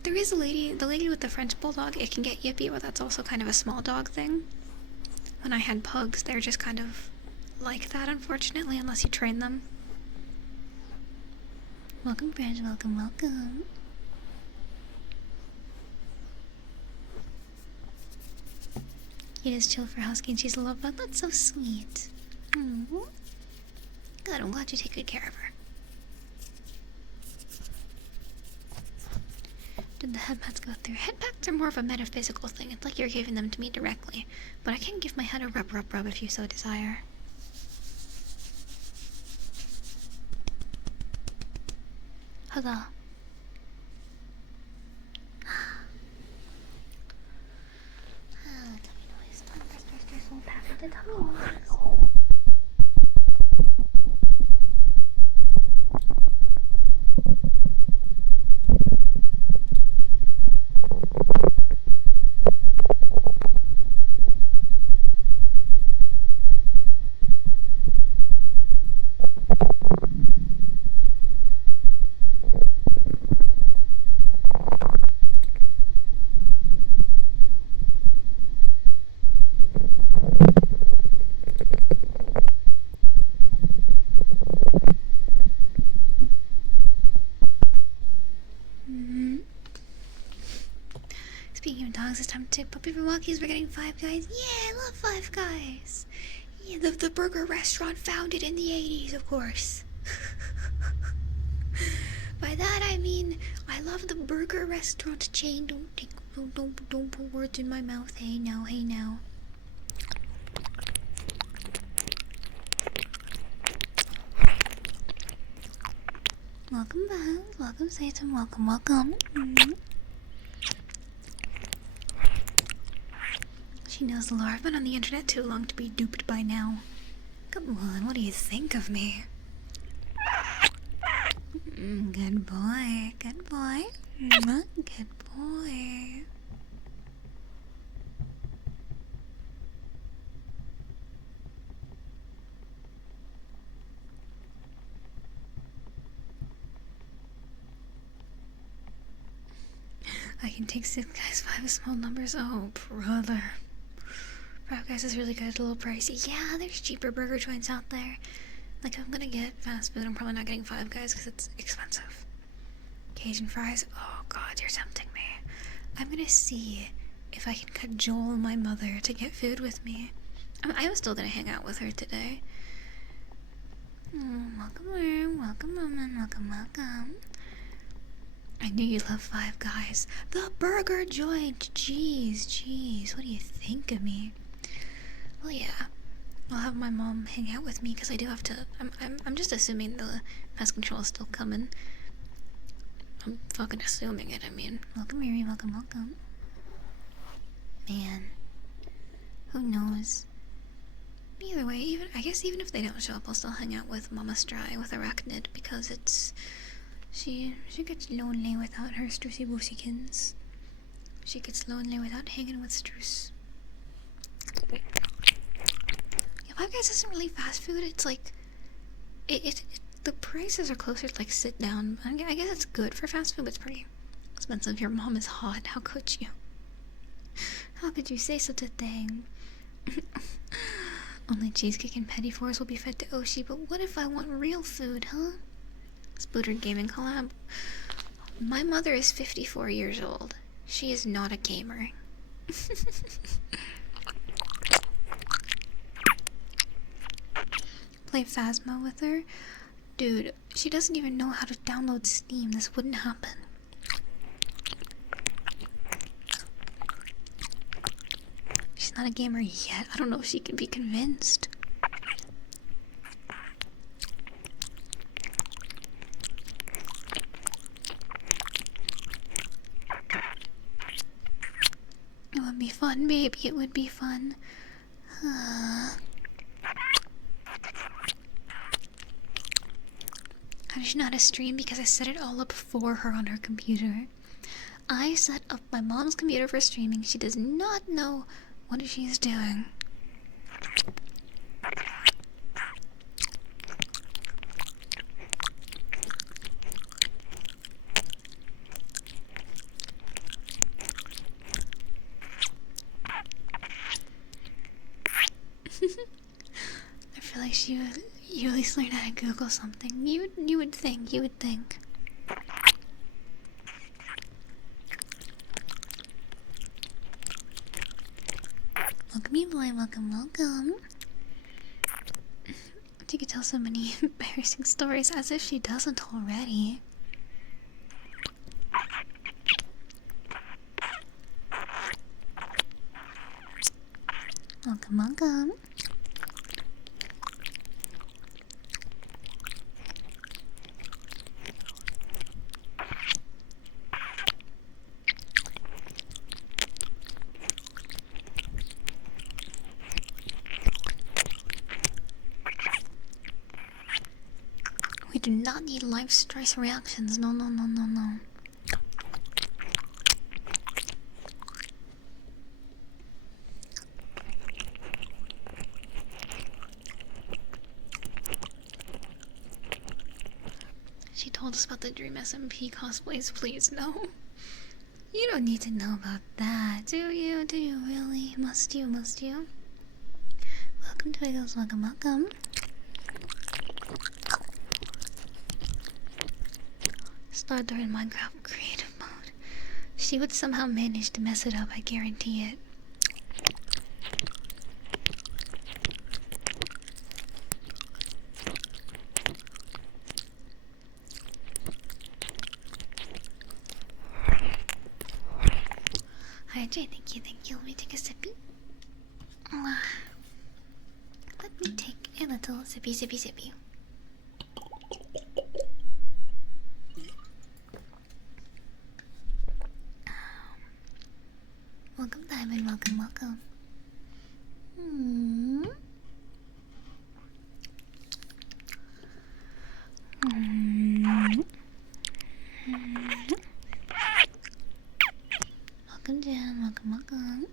There is the lady with the French bulldog. It can get yippy, but that's also kind of a small dog thing. When I had pugs, they're just kind of like that, unfortunately, unless you train them. Welcome, friends. Welcome, welcome. It is chill for husky and she's a love bug. That's so sweet. Good, I'm glad you take good care of her. Did the head pats go through? Head pats are more of a metaphysical thing. It's like you're giving them to me directly. But I can give my head a rub if you so desire. Huzzah. Tummy noise. Tummy back with the tummy noise. Speaking of dogs, it's time to take puppy for walkies. We're getting Five Guys. Yeah, I love Five Guys. Yeah, the burger restaurant founded in the 80s, of course. By that I mean, I love the burger restaurant chain. Don't take Don't put words in my mouth. Hey now, hey now. Welcome back. Welcome, Satan. Welcome, welcome. She knows the lore. I've been on the internet too long to be duped by now. Come on, what do you think of me? Good boy. Good boy. Good boy. I can take 6 guys, 5 small numbers. Oh, brother. 5 guys is really good, a little pricey. Yeah, there's cheaper burger joints out there. Like, if I'm gonna get fast food, I'm probably not getting 5 guys because it's expensive. Cajun fries. Oh, God, you're tempting me. I'm gonna see if I can cajole my mother to get food with me. I was still gonna hang out with her today. Welcome, room. Welcome, woman. Welcome, welcome. I knew you love 5 guys. The burger joint. Jeez. What do you think of me? Well, yeah. I'll have my mom hang out with me because I do have to. I'm just assuming the pest control is still coming. I'm fucking assuming it. I mean, welcome, Miri. Welcome. Man, who knows? Either way, I guess even if they don't show up, I'll still hang out with Mama Stry with Arachnid because it's. She gets lonely without her Strussy Boosykins. She gets lonely without hanging with Struss. Yeah, 5 Guys isn't really fast food. It's like the prices are closer to like sit down. I guess it's good for fast food, but it's pretty expensive. Your mom is hot. How could you? How could you say such a thing? Only cheesecake and petty fours will be fed to Oshi, but what if I want real food, huh? Spooter Gaming collab. My mother is 54 years old. She is not a gamer. Play Phasma with her? Dude, she doesn't even know how to download Steam. This wouldn't happen. She's not a gamer yet. I don't know if she can be convinced. It would be fun, baby. It would be fun. How does she know how to stream? Because I set it all up for her on her computer. I set up my mom's computer for streaming. She does not know what she's doing. I feel like you at least learn how to Google something. You would think. Welcome, boy. Welcome. She could tell so many embarrassing stories as if she doesn't already. Welcome. We do not need live Streissel reactions. No. She told us about the Dream SMP cosplays, please. No. You don't need to know about that, do you? Do you really? Must you? Welcome, Tingles. Welcome. Starter in Minecraft creative mode. She would somehow manage to mess it up, I guarantee it. Hydrate, thank you, thank you. Let me take a sippy. Let me take a little sippy, sippy, sippy. Welcome, Diamond. Welcome, welcome. Welcome, Jan. Welcome, welcome.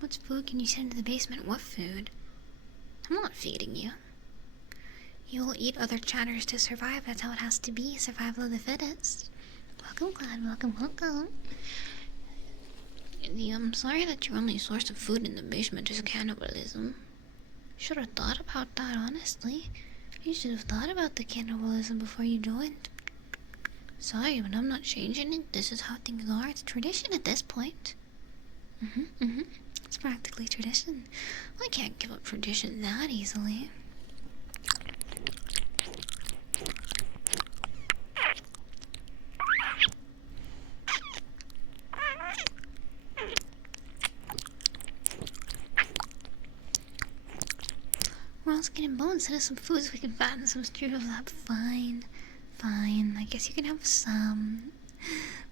What food can you send to the basement? What food? I'm not feeding you. You'll eat other chatters to survive. That's how it has to be. Survival of the fittest. Welcome, Clyde. Welcome, welcome. I'm sorry that your only source of food in the basement is cannibalism. Should have thought about that, honestly. You should have thought about the cannibalism before you joined. Sorry, but I'm not changing it. This is how things are. It's tradition at this point. It's practically tradition. I can't give up tradition that easily. We're all skin and bones. Send us some food so we can fatten some strudels up. Fine. Fine. I guess you can have some.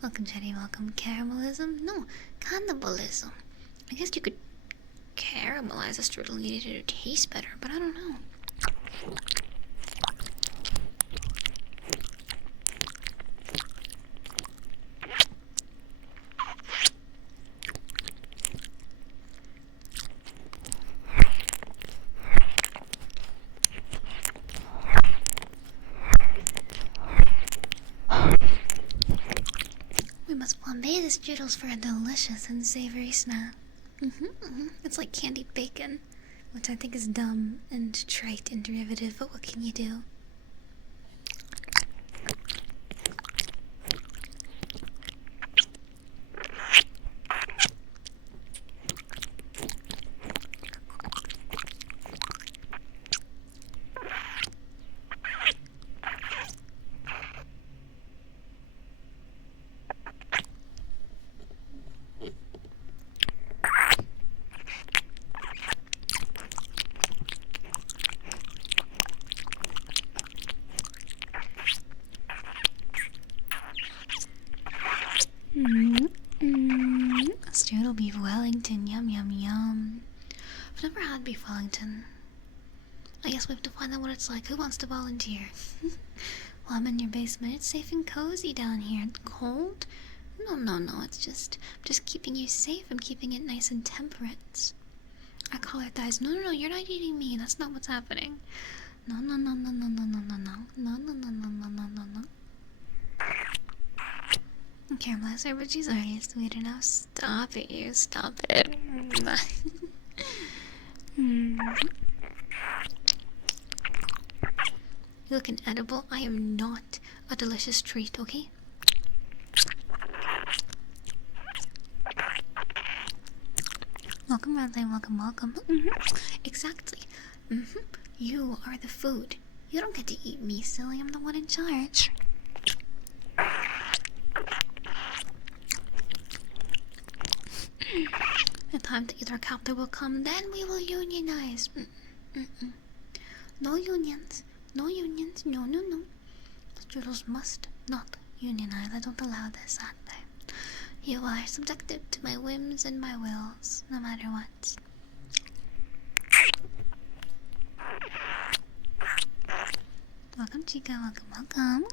Welcome, Jenny. Welcome. Caramelism? No, cannibalism. I guess you could caramelize a strudel and get it to taste better, but I don't know. We must flambe the strudels for a delicious and savory snack. It's like candied bacon, which I think is dumb and trite and derivative, but what can you do? Strudel beef Wellington, yum yum yum. I've never had beef Wellington. I guess we have to find out what it's like. Who wants to volunteer? Well, I'm in your basement. It's safe and cozy down here. It's cold? No. It's just keeping you safe. I'm keeping it nice and temperate. I call her thighs. No. You're not eating me. That's not what's happening. No. Caramelize her, but she's already sweet enough. Stop it, you. Stop it. You look inedible. I am not a delicious treat, okay? Welcome, Redline. Welcome. Exactly. You are the food. You don't get to eat me, silly. I'm the one in charge. The time to eat our captor will come, then we will unionize. No unions. No. Strudels must not unionize. I don't allow this, aren't I? You are subjected to my whims and my wills, no matter what. Welcome, Chica. Welcome.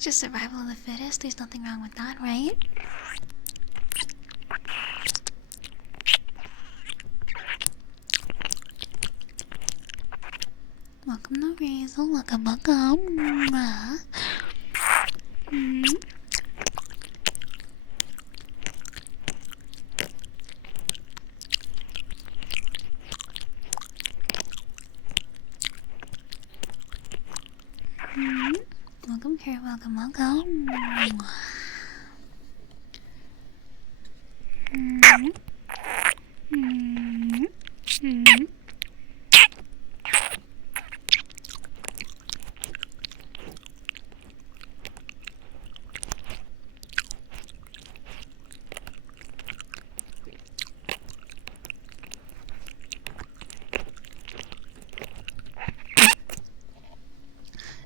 Just survival of the fittest. There's nothing wrong with that, right? Welcome to Streissel. Welcome, welcome. Welcome here, welcome, welcome.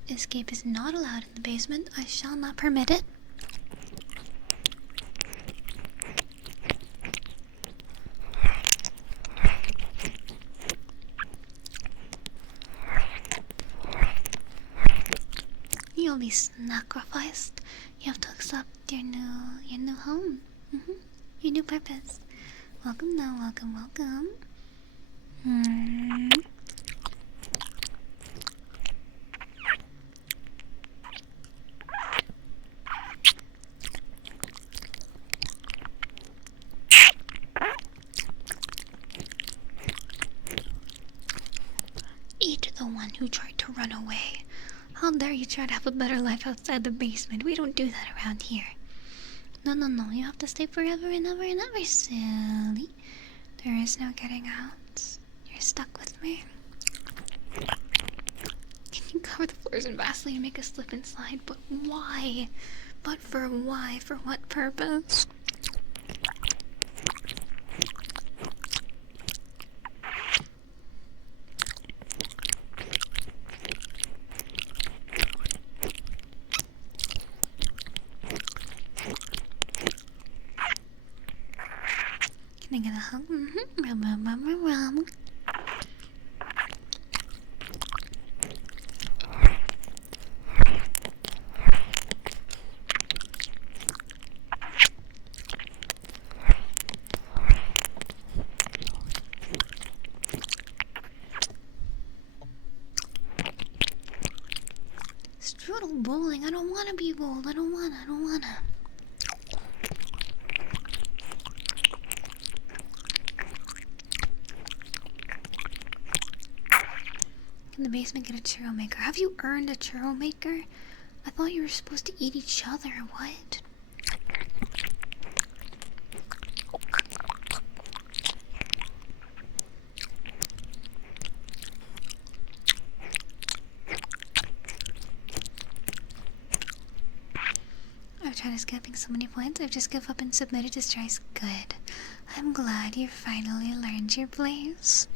Escape is not allowed in the basement. I shall not permit it. You'll be sacrificed. You have to accept your new home. Your new purpose. Welcome now, welcome, welcome. Eat the one who tried to run away. How dare you try to have a better life outside the basement? We don't do that around here. No, no, no. You have to stay forever and ever and ever, silly. There is no getting out. You're stuck with me. Can you cover the floors in Vaseline and make a slip and slide? But why? But for why? For what purpose? Can I get a hug? Rum. Strudel bowling. I don't want to be bowled. I don't wanna. In the basement, get a churro maker. Have you earned a churro maker? I thought you were supposed to eat each other. What? I've tried escaping so many points, I've just given up and submitted to Streissel. Good. I'm glad you finally learned your place.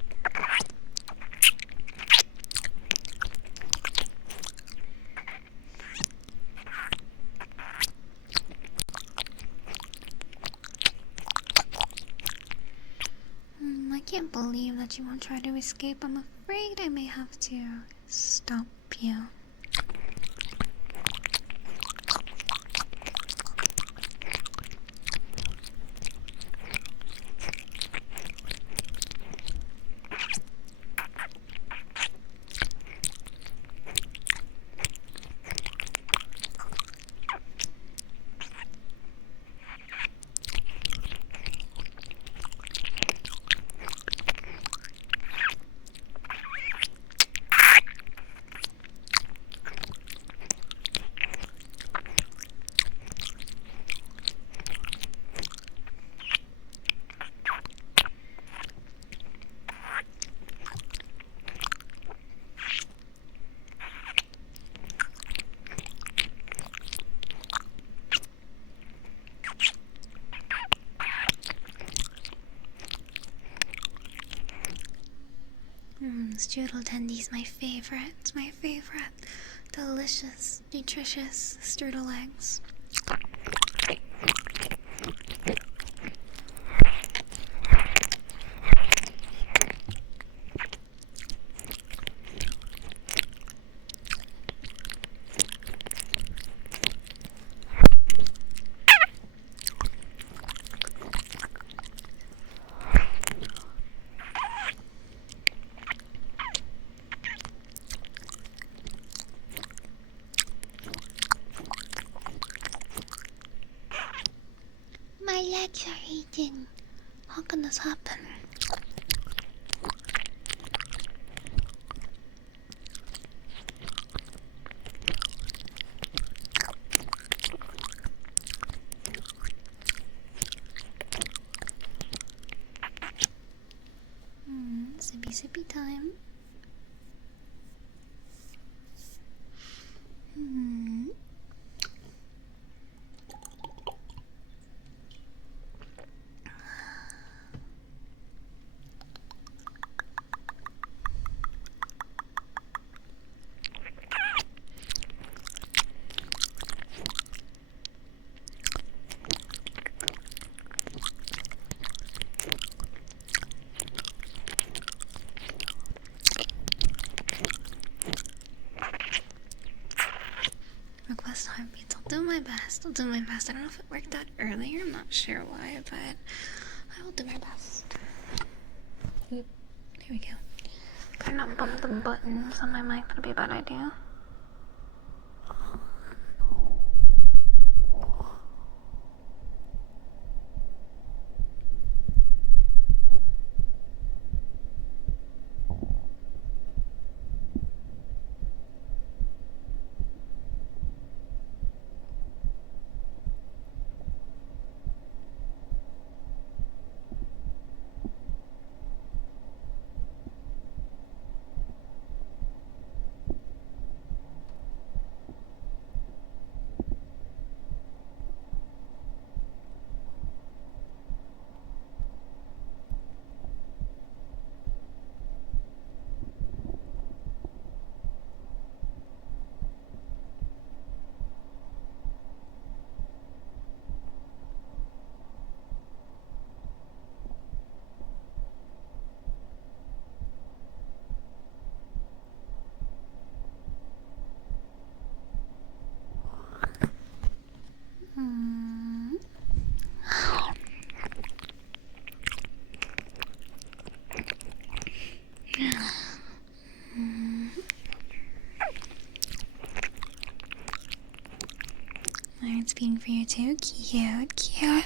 I can't believe that you won't try to escape. I'm afraid I may have to stop you. Strudel tendies, my favorite. Delicious, nutritious strudel eggs. Sorry, Jin. How can this happen? Sippy sippy time. Request heartbeats. I'll do my best. I'll do my best. I don't know if it worked out earlier. I'm not sure why, but I will do my best. Oop. Here we go. Better not bump the buttons on my mic. That'd be a bad idea. It's being for you too. Cute, cute.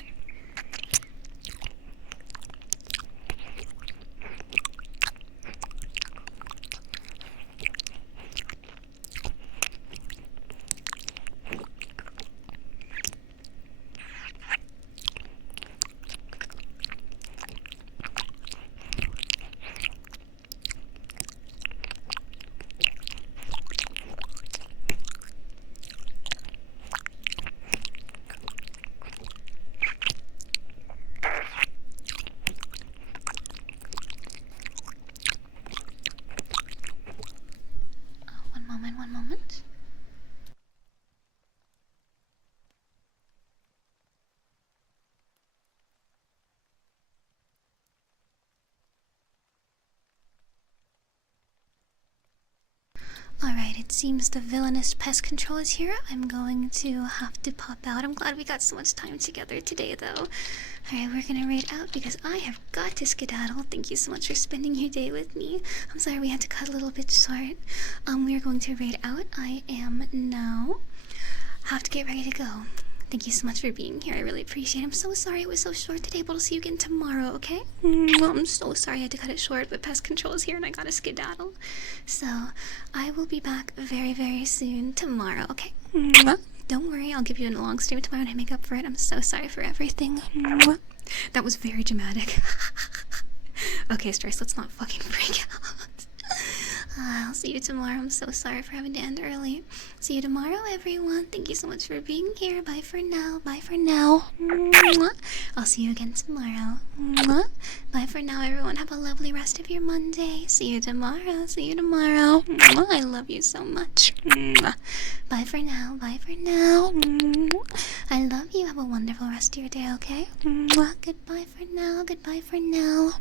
One moment. Alright, it seems the villainous pest control is here. I'm going to have to pop out. I'm glad we got so much time together today, though. Alright, we're gonna raid out because I have got to skedaddle. Thank you so much for spending your day with me. I'm sorry we had to cut a little bit short. We are going to raid out. I am now. Have to get ready to go. Thank you so much for being here. I really appreciate it. I'm so sorry it was so short today, but I'll see you again tomorrow, okay? Well, I'm so sorry I had to cut it short, but pest control is here and I gotta skedaddle. So, I will be back very, very soon tomorrow, okay? Don't worry, I'll give you a long stream tomorrow and I make up for it. I'm so sorry for everything. That was very dramatic. Okay, Streissel, let's not fucking freak out. I'll see you tomorrow. I'm so sorry for having to end early. See you tomorrow, everyone. Thank you so much for being here. Bye for now. Bye for now. I'll see you again tomorrow. Bye for now, everyone. Have a lovely rest of your Monday. See you tomorrow. See you tomorrow. I love you so much. Bye for now. Bye for now. I love you. Have a wonderful rest of your day, okay? Goodbye for now. Goodbye for now.